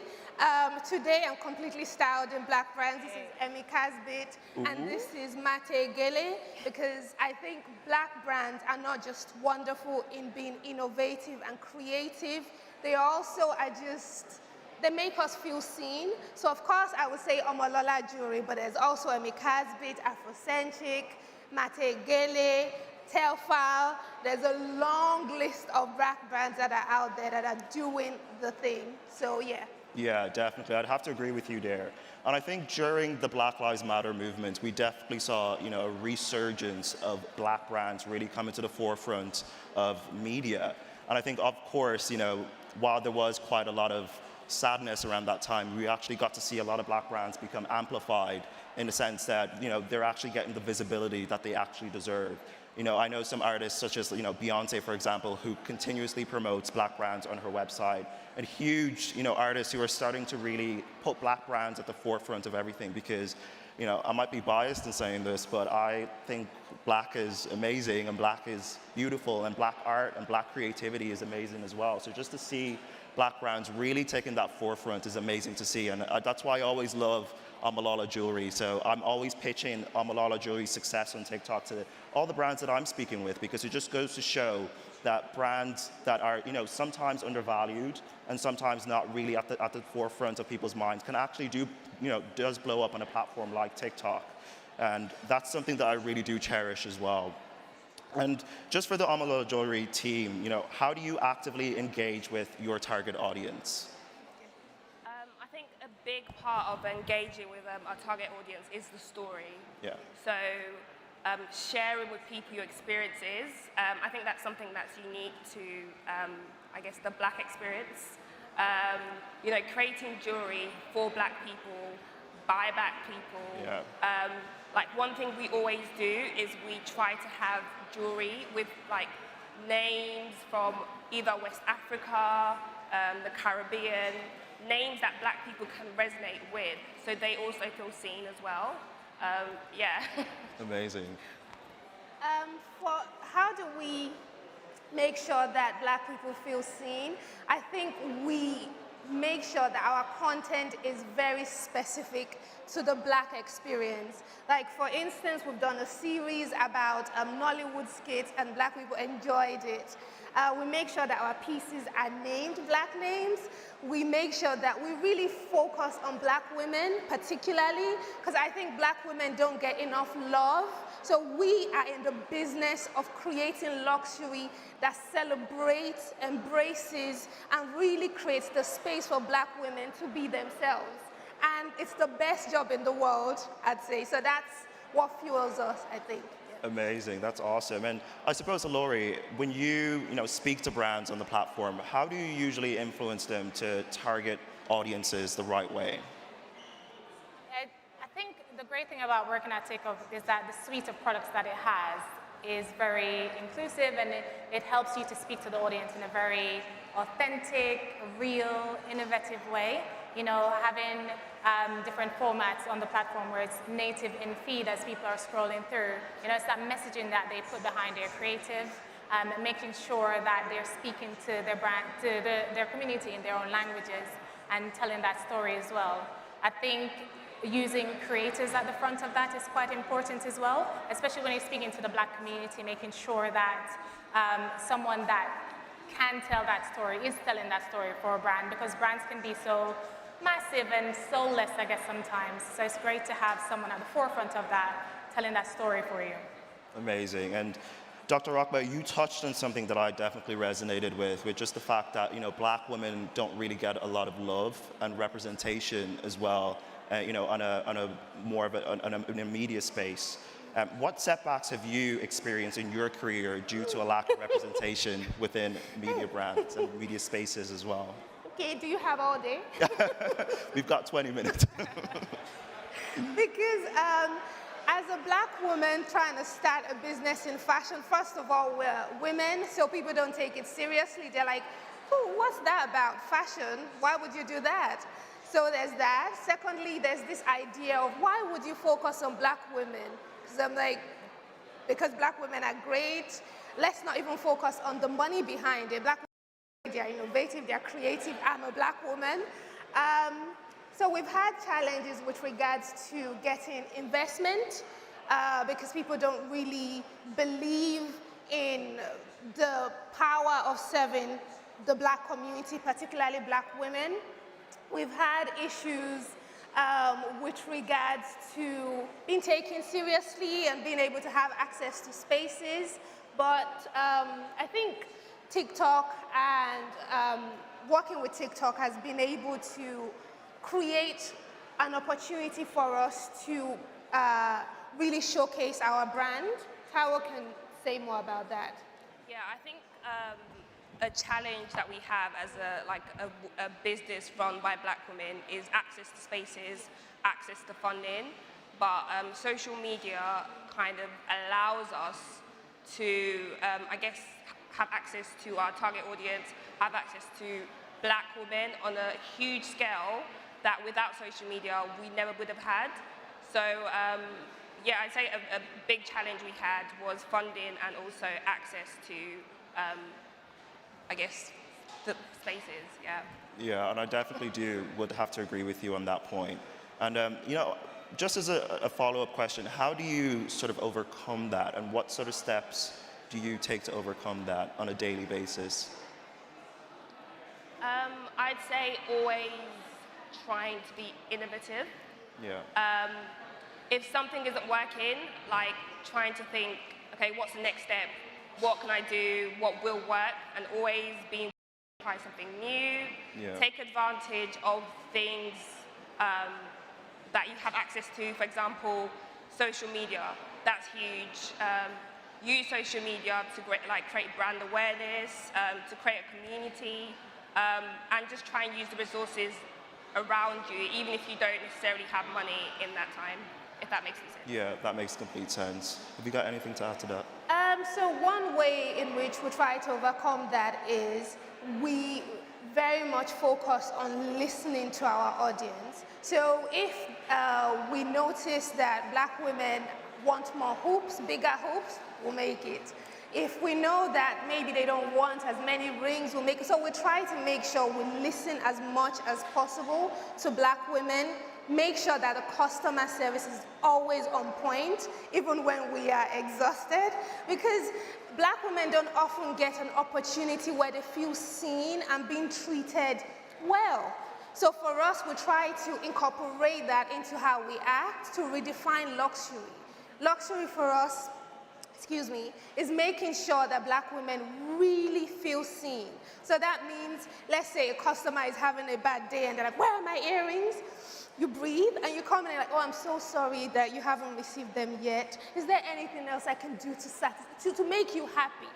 Today, I'm completely styled in black brands. This is Emi Casbit, and this is Mate Gele, because I think black brands are not just wonderful in being innovative and creative, they also are just, they make us feel seen. So of course, I would say Omolola Jewelry, but there's also Emi Casbit, Afrocentric, Mate Gele, Telfile. There's a long list of black brands that are out there that are doing the thing. So yeah. Yeah, definitely. I'd have to agree with you there. And I think during the Black Lives Matter movement, we definitely saw, you know, a resurgence of black brands really coming to the forefront of media. And I think, of course, you know, while there was quite a lot of sadness around that time, we actually got to see a lot of black brands become amplified in the sense that, you know, they're actually getting the visibility that they actually deserve. You know, I know some artists such as, you know, Beyonce, for example, who continuously promotes black brands on her website, and huge, you know, artists who are starting to really put black brands at the forefront of everything because, you know, I might be biased in saying this, but I think black is amazing and black is beautiful and black art and black creativity is amazing as well. So just to see black brands really taking that forefront is amazing to see. And that's why I always love Malala Jewelry. So I'm always pitching Malala Jewelry's success on TikTok to all the brands that I'm speaking with, because it just goes to show that brands that are, sometimes undervalued and sometimes not really at the forefront of people's minds can actually does blow up on a platform like TikTok. And that's something that I really do cherish as well. And just for the Malala Jewelry team, how do you actively engage with your target audience? I think a big part of engaging with our target audience is the story. Yeah. So sharing with people your experiences, I think that's something that's unique to, I guess, the black experience. Creating jewelry for black people, by black people. Yeah. Like one thing we always do is we try to have jewelry with like names from either West Africa, the Caribbean, names that black people can resonate with, so they also feel seen as well. Yeah. Amazing. How do we make sure that black people feel seen? I think we make sure that our content is very specific to the black experience. Like, for instance, we've done a series about Nollywood skits, and black people enjoyed it. We make sure that our pieces are named black names. We make sure that we really focus on black women particularly, because I think black women don't get enough love. So we are in the business of creating luxury that celebrates, embraces, and really creates the space for black women to be themselves. And it's the best job in the world, I'd say. So that's what fuels us, I think. Amazing, that's awesome. And I suppose, Lori, when you speak to brands on the platform, how do you usually influence them to target audiences the right way? I think the great thing about working at TikTok is that the suite of products that it has is very inclusive, and it helps you to speak to the audience in a very authentic, real, innovative way. Having different formats on the platform where it's native in feed as people are scrolling through. It's that messaging that they put behind their creative, making sure that they're speaking to their brand, to their community in their own languages, and telling that story as well. I think using creators at the front of that is quite important as well, especially when you're speaking to the black community, making sure that someone that can tell that story is telling that story for a brand, because brands can be so massive and soulless, I guess, sometimes. So it's great to have someone at the forefront of that, telling that story for you. Amazing. And Dr. Rockba, you touched on something that I definitely resonated with just the fact that, black women don't really get a lot of love and representation as well, on a media space. What setbacks have you experienced in your career due to a lack of representation within media brands and media spaces as well? Okay, do you have all day? We've got 20 minutes. Because as a black woman trying to start a business in fashion, first of all, we're women, so people don't take it seriously. They're like, oh, what's that about? Fashion? Why would you do that? So there's that. Secondly, there's this idea of why would you focus on black women? Because I'm like, because black women are great, let's not even focus on the money behind it. Black women, they're innovative, they're creative. I'm a black woman. So we've had challenges with regards to getting investment because people don't really believe in the power of serving the black community, particularly black women. We've had issues with regards to being taken seriously and being able to have access to spaces. But I think TikTok and working with TikTok has been able to create an opportunity for us to really showcase our brand. Tao can say more about that. Yeah, I think a challenge that we have as a business run by black women is access to spaces, access to funding, but social media kind of allows us to, I guess, have access to our target audience, have access to black women on a huge scale that without social media we never would have had. So yeah, I'd say a big challenge we had was funding and also access to, I guess, the spaces, yeah. Yeah, and I definitely would have to agree with you on that point. And, you know, just as a follow-up question, how do you sort of overcome that, and what sort of steps do you take to overcome that on a daily basis? I'd say always trying to be innovative. Yeah. If something isn't working, like trying to think, okay, what's the next step? What can I do? What will work? And always being to try something new. Yeah. Take advantage of things that you have access to. For example, social media. That's huge. Use social media to create brand awareness, to create a community, and just try and use the resources around you, even if you don't necessarily have money in that time, if that makes sense. Yeah, that makes complete sense. Have you got anything to add to that? So one way in which we try to overcome that is we very much focus on listening to our audience. So if we notice that Black women want more hoops, bigger hoops, we'll make it. If we know that maybe they don't want as many rings, we'll make it. So we try to make sure we listen as much as possible to Black women, make sure that the customer service is always on point, even when we are exhausted, because Black women don't often get an opportunity where they feel seen and being treated well. So for us, we try to incorporate that into how we act to redefine luxury. Luxury for us, is making sure that Black women really feel seen. So that means, let's say a customer is having a bad day and they're like, where are my earrings? You breathe and you come in and you're like, oh, I'm so sorry that you haven't received them yet. Is there anything else I can do to make you happy?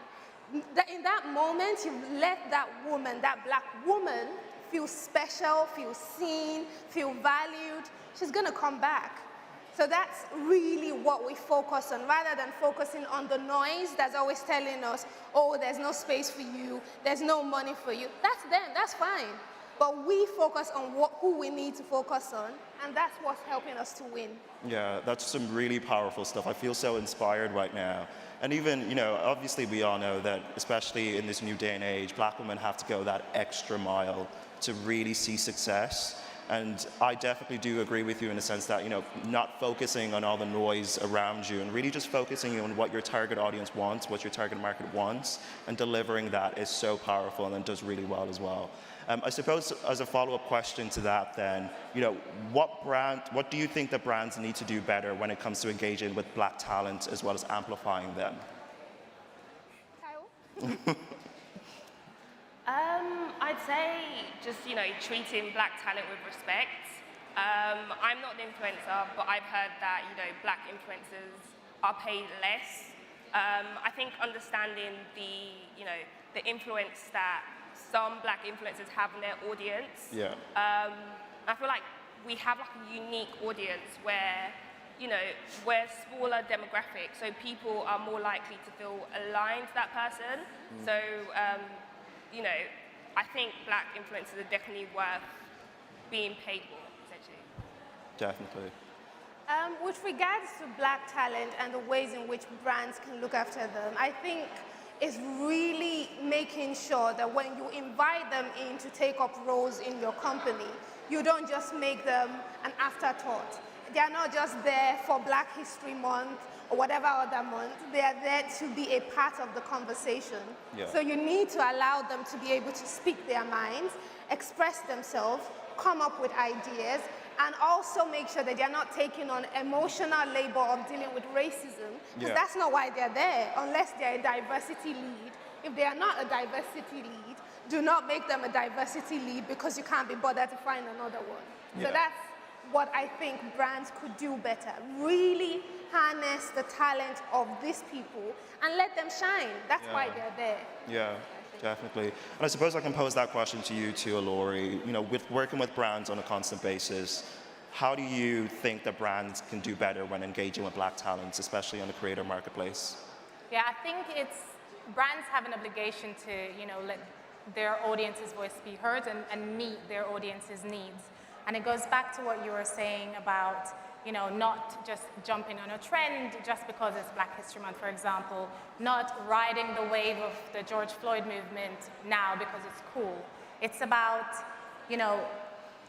In that moment, you've let that woman, that Black woman, feel special, feel seen, feel valued. She's gonna come back. So that's really what we focus on, rather than focusing on the noise that's always telling us, oh, there's no space for you, there's no money for you. That's them, that's fine. But we focus on who we need to focus on, and that's what's helping us to win. Yeah, that's some really powerful stuff. I feel so inspired right now. And even, you know, obviously we all know that, especially in this new day and age, Black women have to go that extra mile to really see success. And I definitely do agree with you in the sense that, you know, not focusing on all the noise around you and really just focusing on what your target audience wants, what your target market wants, and delivering that is so powerful and does really well as well. I suppose as a follow-up question to that then, you know, what do you think that brands need to do better when it comes to engaging with Black talent as well as amplifying them? I'd say just, you know, treating Black talent with respect. I'm not an influencer, but I've heard that, you know, Black influencers are paid less. I think understanding the influence that some Black influencers have in their audience. Yeah. I feel like we have like a unique audience where, you know, we're smaller demographic, so people are more likely to feel aligned to that person. So, you know, I think Black influencers are definitely worth being paid for, essentially. Definitely. With regards to Black talent and the ways in which brands can look after them, I think it's really making sure that when you invite them in to take up roles in your company, you don't just make them an afterthought. They are not just there for Black History Month or whatever other month. They are there to be a part of the conversation. Yeah. So you need to allow them to be able to speak their minds, express themselves, come up with ideas, and also make sure that they're not taking on emotional labor of dealing with racism, because that's not why they're there, unless they're a diversity lead. If they are not a diversity lead, do not make them a diversity lead because you can't be bothered to find another one. So that's what I think brands could do better. Really harness the talent of these people and let them shine. That's why they're there. Yeah, definitely. And I suppose I can pose that question to you too, Lori. You know, with working with brands on a constant basis, how do you think that brands can do better when engaging with Black talents, especially on the creator marketplace? Yeah, I think brands have an obligation to, you know, let their audience's voice be heard and meet their audience's needs. And it goes back to what you were saying about, not just jumping on a trend just because it's Black History Month, for example, not riding the wave of the George Floyd movement now because it's cool. It's about,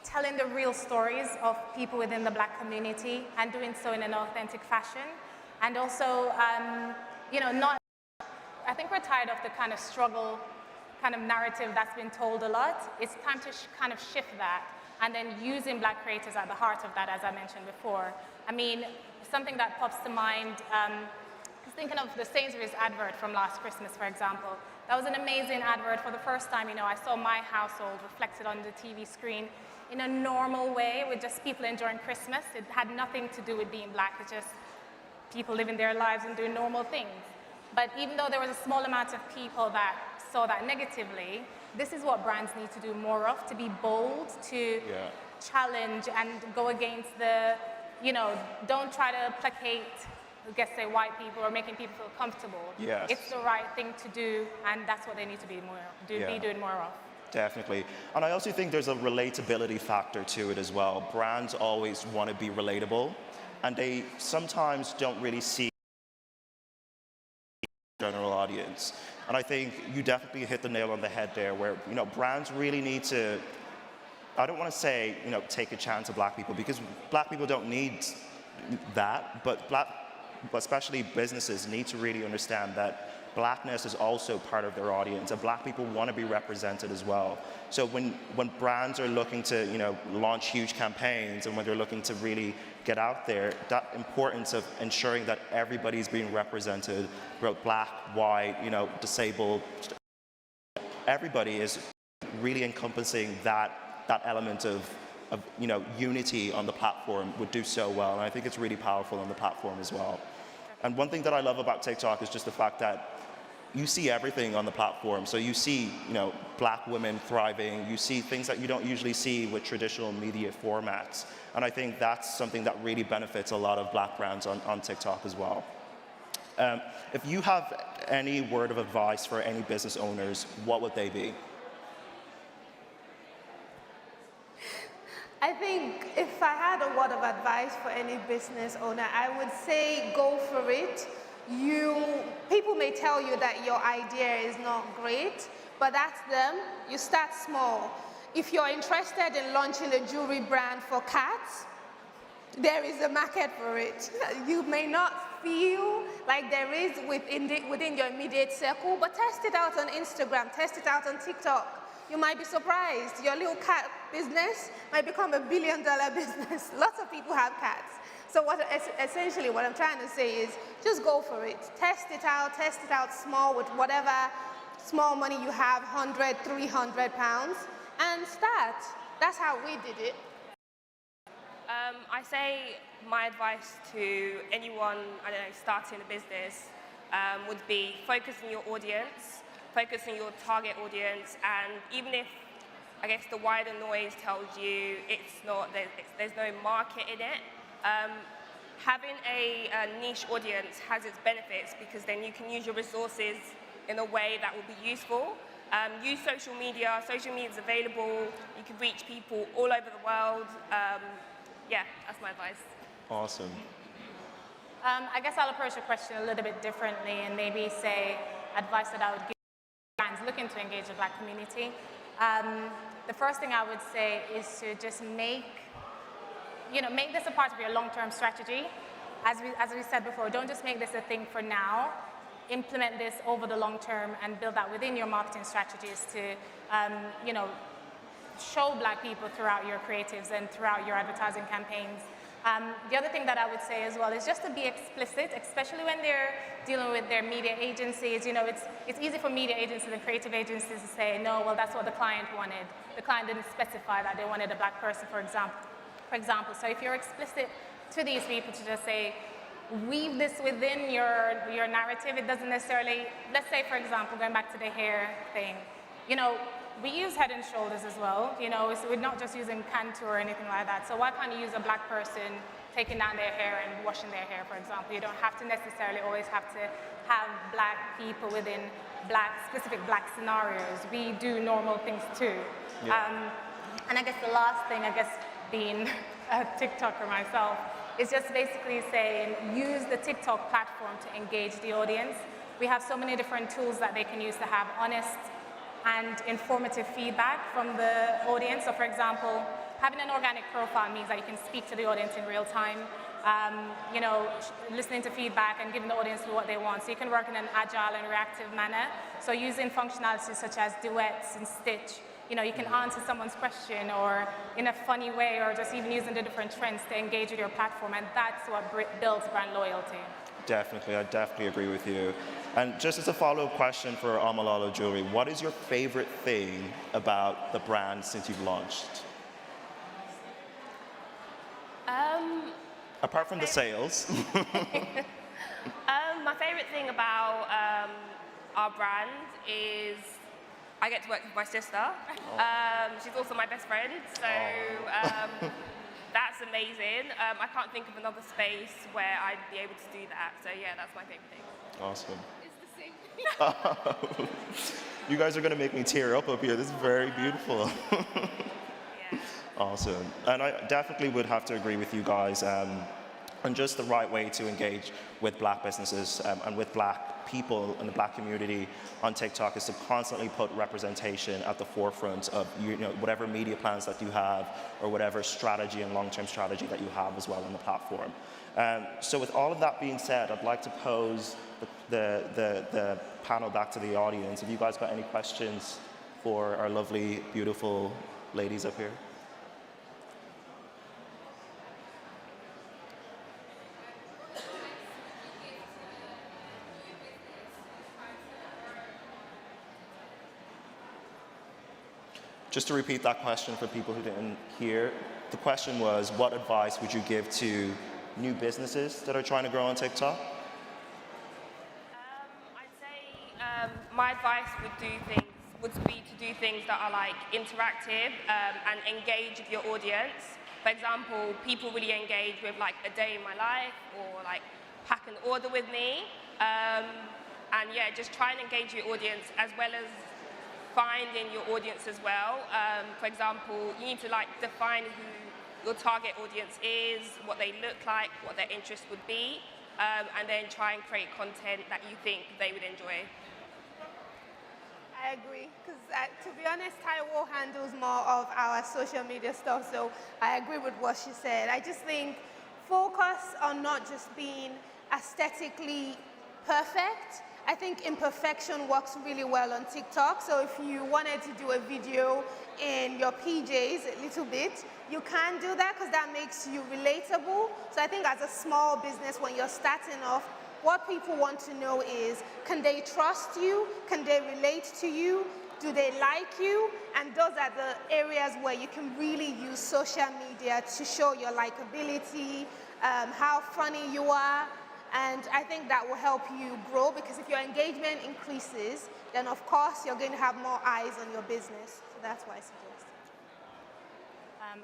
telling the real stories of people within the Black community and doing so in an authentic fashion. And also, I think we're tired of the kind of struggle kind of narrative that's been told a lot. It's time to kind of shift that, and then using Black creators at the heart of that, as I mentioned before. I mean, something that pops to mind, is thinking of the Sainsbury's advert from last Christmas, for example. That was an amazing advert. For the first time, I saw my household reflected on the TV screen in a normal way with just people enjoying Christmas. It had nothing to do with being Black. It's just people living their lives and doing normal things. But even though there was a small amount of people that saw that negatively, this is what brands need to do more of, to be bold, to challenge and go against the, don't try to placate, say, white people or making people feel comfortable. Yes. It's the right thing to do, and that's what they need to be doing more of. Definitely. And I also think there's a relatability factor to it as well. Brands always want to be relatable, and they sometimes don't really see the general audience. And I think you definitely hit the nail on the head there, where brands really need to, I don't want to say take a chance at Black people, because Black people don't need that, but especially businesses need to really understand that Blackness is also part of their audience, and Black people want to be represented as well. So when brands are looking to launch huge campaigns, and when they're looking to really get out there, that importance of ensuring that everybody's being represented, both Black, white, disabled, everybody is really encompassing that element of unity on the platform would do so well. And I think it's really powerful on the platform as well. And one thing that I love about TikTok is just the fact that you see everything on the platform. So you see, Black women thriving. You see things that you don't usually see with traditional media formats. And I think that's something that really benefits a lot of Black brands on TikTok as well. If you have any word of advice for any business owners, what would they be? I think if I had a word of advice for any business owner, I would say go for it. People may tell you that your idea is not great, but that's them. You start small. If you're interested in launching a jewelry brand for cats, there is a market for it. You may not feel like there is within your immediate circle, but test it out on Instagram, test it out on TikTok. You might be surprised. Your little cat business might become $1 billion business. Lots of people have cats. So essentially what I'm trying to say is just go for it. Test it out small with whatever small money you have, 100, 300 pounds, and start. That's how we did it. I say my advice to anyone, starting a business would be focus on your audience, focus on your target audience, and even if, the wider noise tells you there's no market in it, having a niche audience has its benefits, because then you can use your resources in a way that will be useful. Use social media. Social media is available. You can reach people all over the world. That's my advice. Awesome. I guess I'll approach the question a little bit differently and maybe say advice that I would give brands looking to engage the Black community. The first thing I would say is to just make this a part of your long-term strategy. As we said before, don't just make this a thing for now. Implement this over the long term and build that within your marketing strategies to, show Black people throughout your creatives and throughout your advertising campaigns. The other thing that I would say as well is just to be explicit, especially when they're dealing with their media agencies. It's easy for media agencies and creative agencies to say, no, well, that's what the client wanted. The client didn't specify that they wanted a Black person, for example. So if you're explicit to these people to just say, weave this within your narrative, it doesn't necessarily, let's say, for example, going back to the hair thing, we use Head and Shoulders as well. We're not just using contour or anything like that. So why can't you use a Black person taking down their hair and washing their hair, for example? You don't have to necessarily always have to have Black people within specific Black scenarios. We do normal things too. Yeah. And I guess the last thing, being a TikToker myself, is just basically saying use the TikTok platform to engage the audience. We have so many different tools that they can use to have honest and informative feedback from the audience. So for example, having an organic profile means that you can speak to the audience in real time, you know, listening to feedback and giving the audience what they want. So you can work in an agile and reactive manner. So using functionalities such as duets and stitch, you know, you can answer someone's question or in a funny way, or just even using the different trends to engage with your platform, and that's what builds brand loyalty. Definitely, I definitely agree with you. And just as a follow-up question for Amalala Jewelry, what is your favorite thing about the brand since you've launched? Apart from the sales. My favorite thing about our brand is I get to work with my sister. She's also my best friend, so that's amazing. I can't think of another space where I'd be able to do that. So yeah, that's my favorite thing. Awesome. It's the same. You guys are going to make me tear up here. This is very beautiful. Awesome. And I definitely would have to agree with you guys. And just the right way to engage with Black businesses and with Black people in the Black community on TikTok is to constantly put representation at the forefront of whatever media plans that you have or whatever strategy and long-term strategy that you have as well on the platform. So with all of that being said, I'd like to pose the panel back to the audience. Have you guys got any questions for our lovely, beautiful ladies up here? Just to repeat that question for people who didn't hear, the question was, what advice would you give to new businesses that are trying to grow on TikTok? I'd say my advice would be to do things that are like interactive and engage with your audience. For example, people really engage with like a day in my life or like pack an order with me. And yeah, just try and engage your audience as well as finding your audience as well. For example, you need to like define who your target audience is, what they look like, what their interests would be, and then try and create content that you think they would enjoy. I agree, because to be honest, Taiwo handles more of our social media stuff, so I agree with what she said. I just think focus on not just being aesthetically perfect. I think imperfection works really well on TikTok. So if you wanted to do a video in your PJs a little bit, you can do that because that makes you relatable. So I think as a small business, when you're starting off, what people want to know is, can they trust you? Can they relate to you? Do they like you? And those are the areas where you can really use social media to show your likability, how funny you are. And I think that will help you grow, because if your engagement increases, then of course you're going to have more eyes on your business. So that's why I suggest.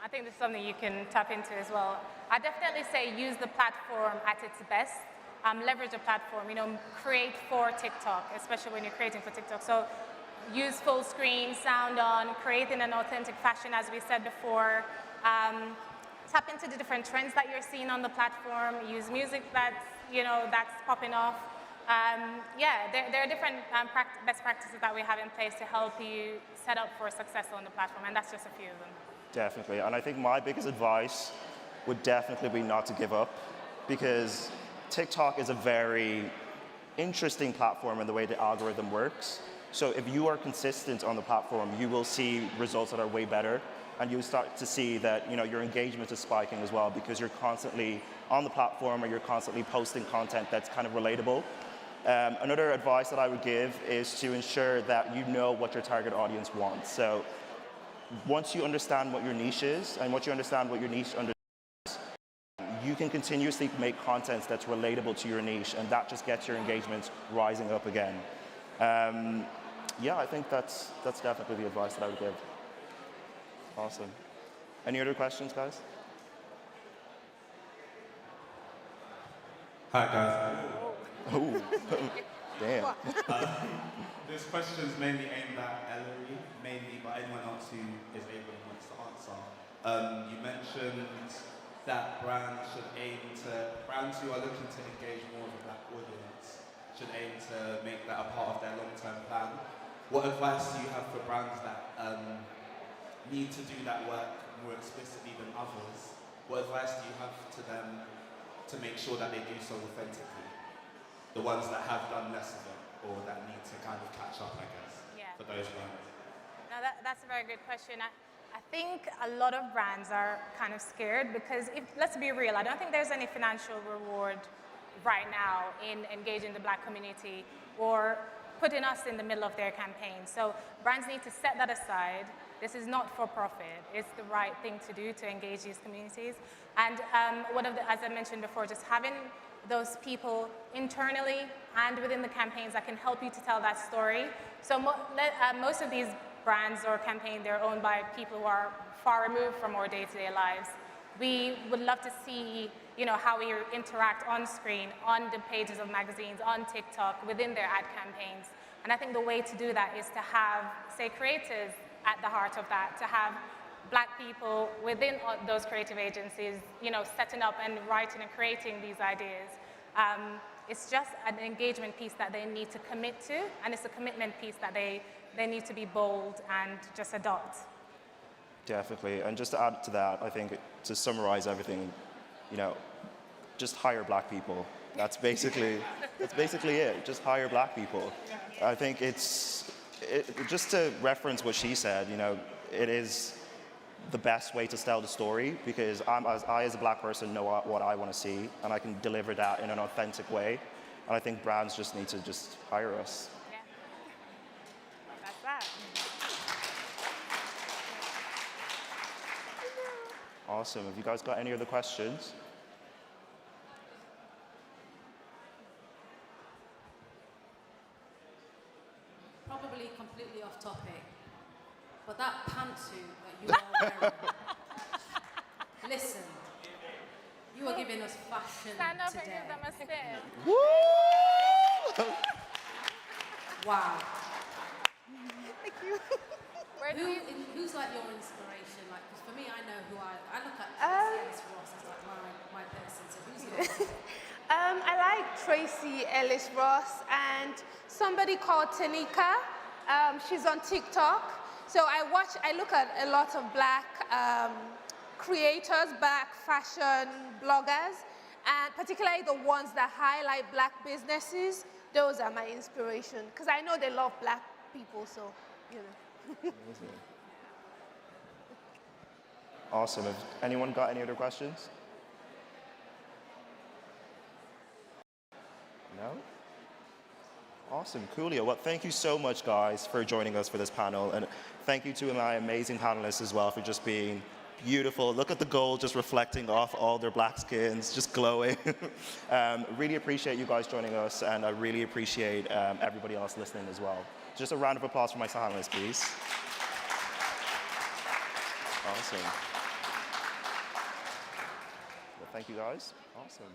I think this is something you can tap into as well. I definitely say use the platform at its best. Leverage the platform, create for TikTok, especially when you're creating for TikTok. So use full screen, sound on, create in an authentic fashion, as we said before. Tap into the different trends that you're seeing on the platform. Use music that's popping off. There are different best practices that we have in place to help you set up for success on the platform, and that's just a few of them. Definitely, and I think my biggest advice would definitely be not to give up, because TikTok is a very interesting platform in the way the algorithm works. So if you are consistent on the platform, you will see results that are way better, and you'll start to see that your engagement is spiking as well, because you're constantly on the platform or you're constantly posting content that's kind of relatable. Another advice that I would give is to ensure that you know what your target audience wants. So once you understand what your niche is and once you understand what your niche understands, you can continuously make content that's relatable to your niche, and that just gets your engagements rising up again. I think that's definitely the advice that I would give. Awesome. Any other questions, guys? Hi, guys. Oh, damn. This question is mainly aimed at Ellery, mainly, but anyone else who is able and wants to answer. You mentioned that brands who are looking to engage more of a black audience should aim to make that a part of their long-term plan. What advice do you have for brands that need to do that work more explicitly than others? What advice do you have to them to make sure that they do so authentically? The ones that have done less of it, or that need to kind of catch up, I guess, for those brands. No, that's a very good question. I think a lot of brands are kind of scared because, let's be real, I don't think there's any financial reward right now in engaging the black community or putting us in the middle of their campaign. So brands need to set that aside. This is not for profit. It's the right thing to do to engage these communities. And as I mentioned before, just having those people internally and within the campaigns that can help you to tell that story. So most of these brands or campaigns, they're owned by people who are far removed from our day-to-day lives. We would love to see, how we interact on screen, on the pages of magazines, on TikTok, within their ad campaigns. And I think the way to do that is to have, say, creators at the heart of that, to have black people within those creative agencies, setting up and writing and creating these ideas. It's just an engagement piece that they need to commit to, and it's a commitment piece that they need to be bold and just adopt. Definitely, and just to add to that, I think to summarize everything, just hire black people. That's basically it. Just hire black people. I think just to reference what she said, it is the best way to tell the story, because I as a black person know what I want to see, and I can deliver that in an authentic way. And I think brands just need to just hire us. Yeah. That's that. Awesome. Have you guys got any other questions? Probably completely off topic, but that pantsuit that you are wearing, listen, you are giving us fashion Stand up today. and give them a spin. Woo! Wow. Thank you. Who's like your inspiration? Like, 'cause for me, I know who I look at Tracy Ellis Ross as like my person. So who's yours? I like Tracy Ellis Ross and somebody called Tanika. She's on TikTok. So I look at a lot of black creators, black fashion bloggers, and particularly the ones that highlight black businesses. Those are my inspiration, because I know they love black people, so, Awesome. Have anyone got any other questions? No? Awesome, coolio. Well, thank you so much, guys, for joining us for this panel. And thank you to my amazing panelists as well for just being beautiful. Look at the gold just reflecting off all their black skins, just glowing. Really appreciate you guys joining us, and I really appreciate everybody else listening as well. Just a round of applause for my panelists, please. Awesome. Well, thank you, guys. Awesome.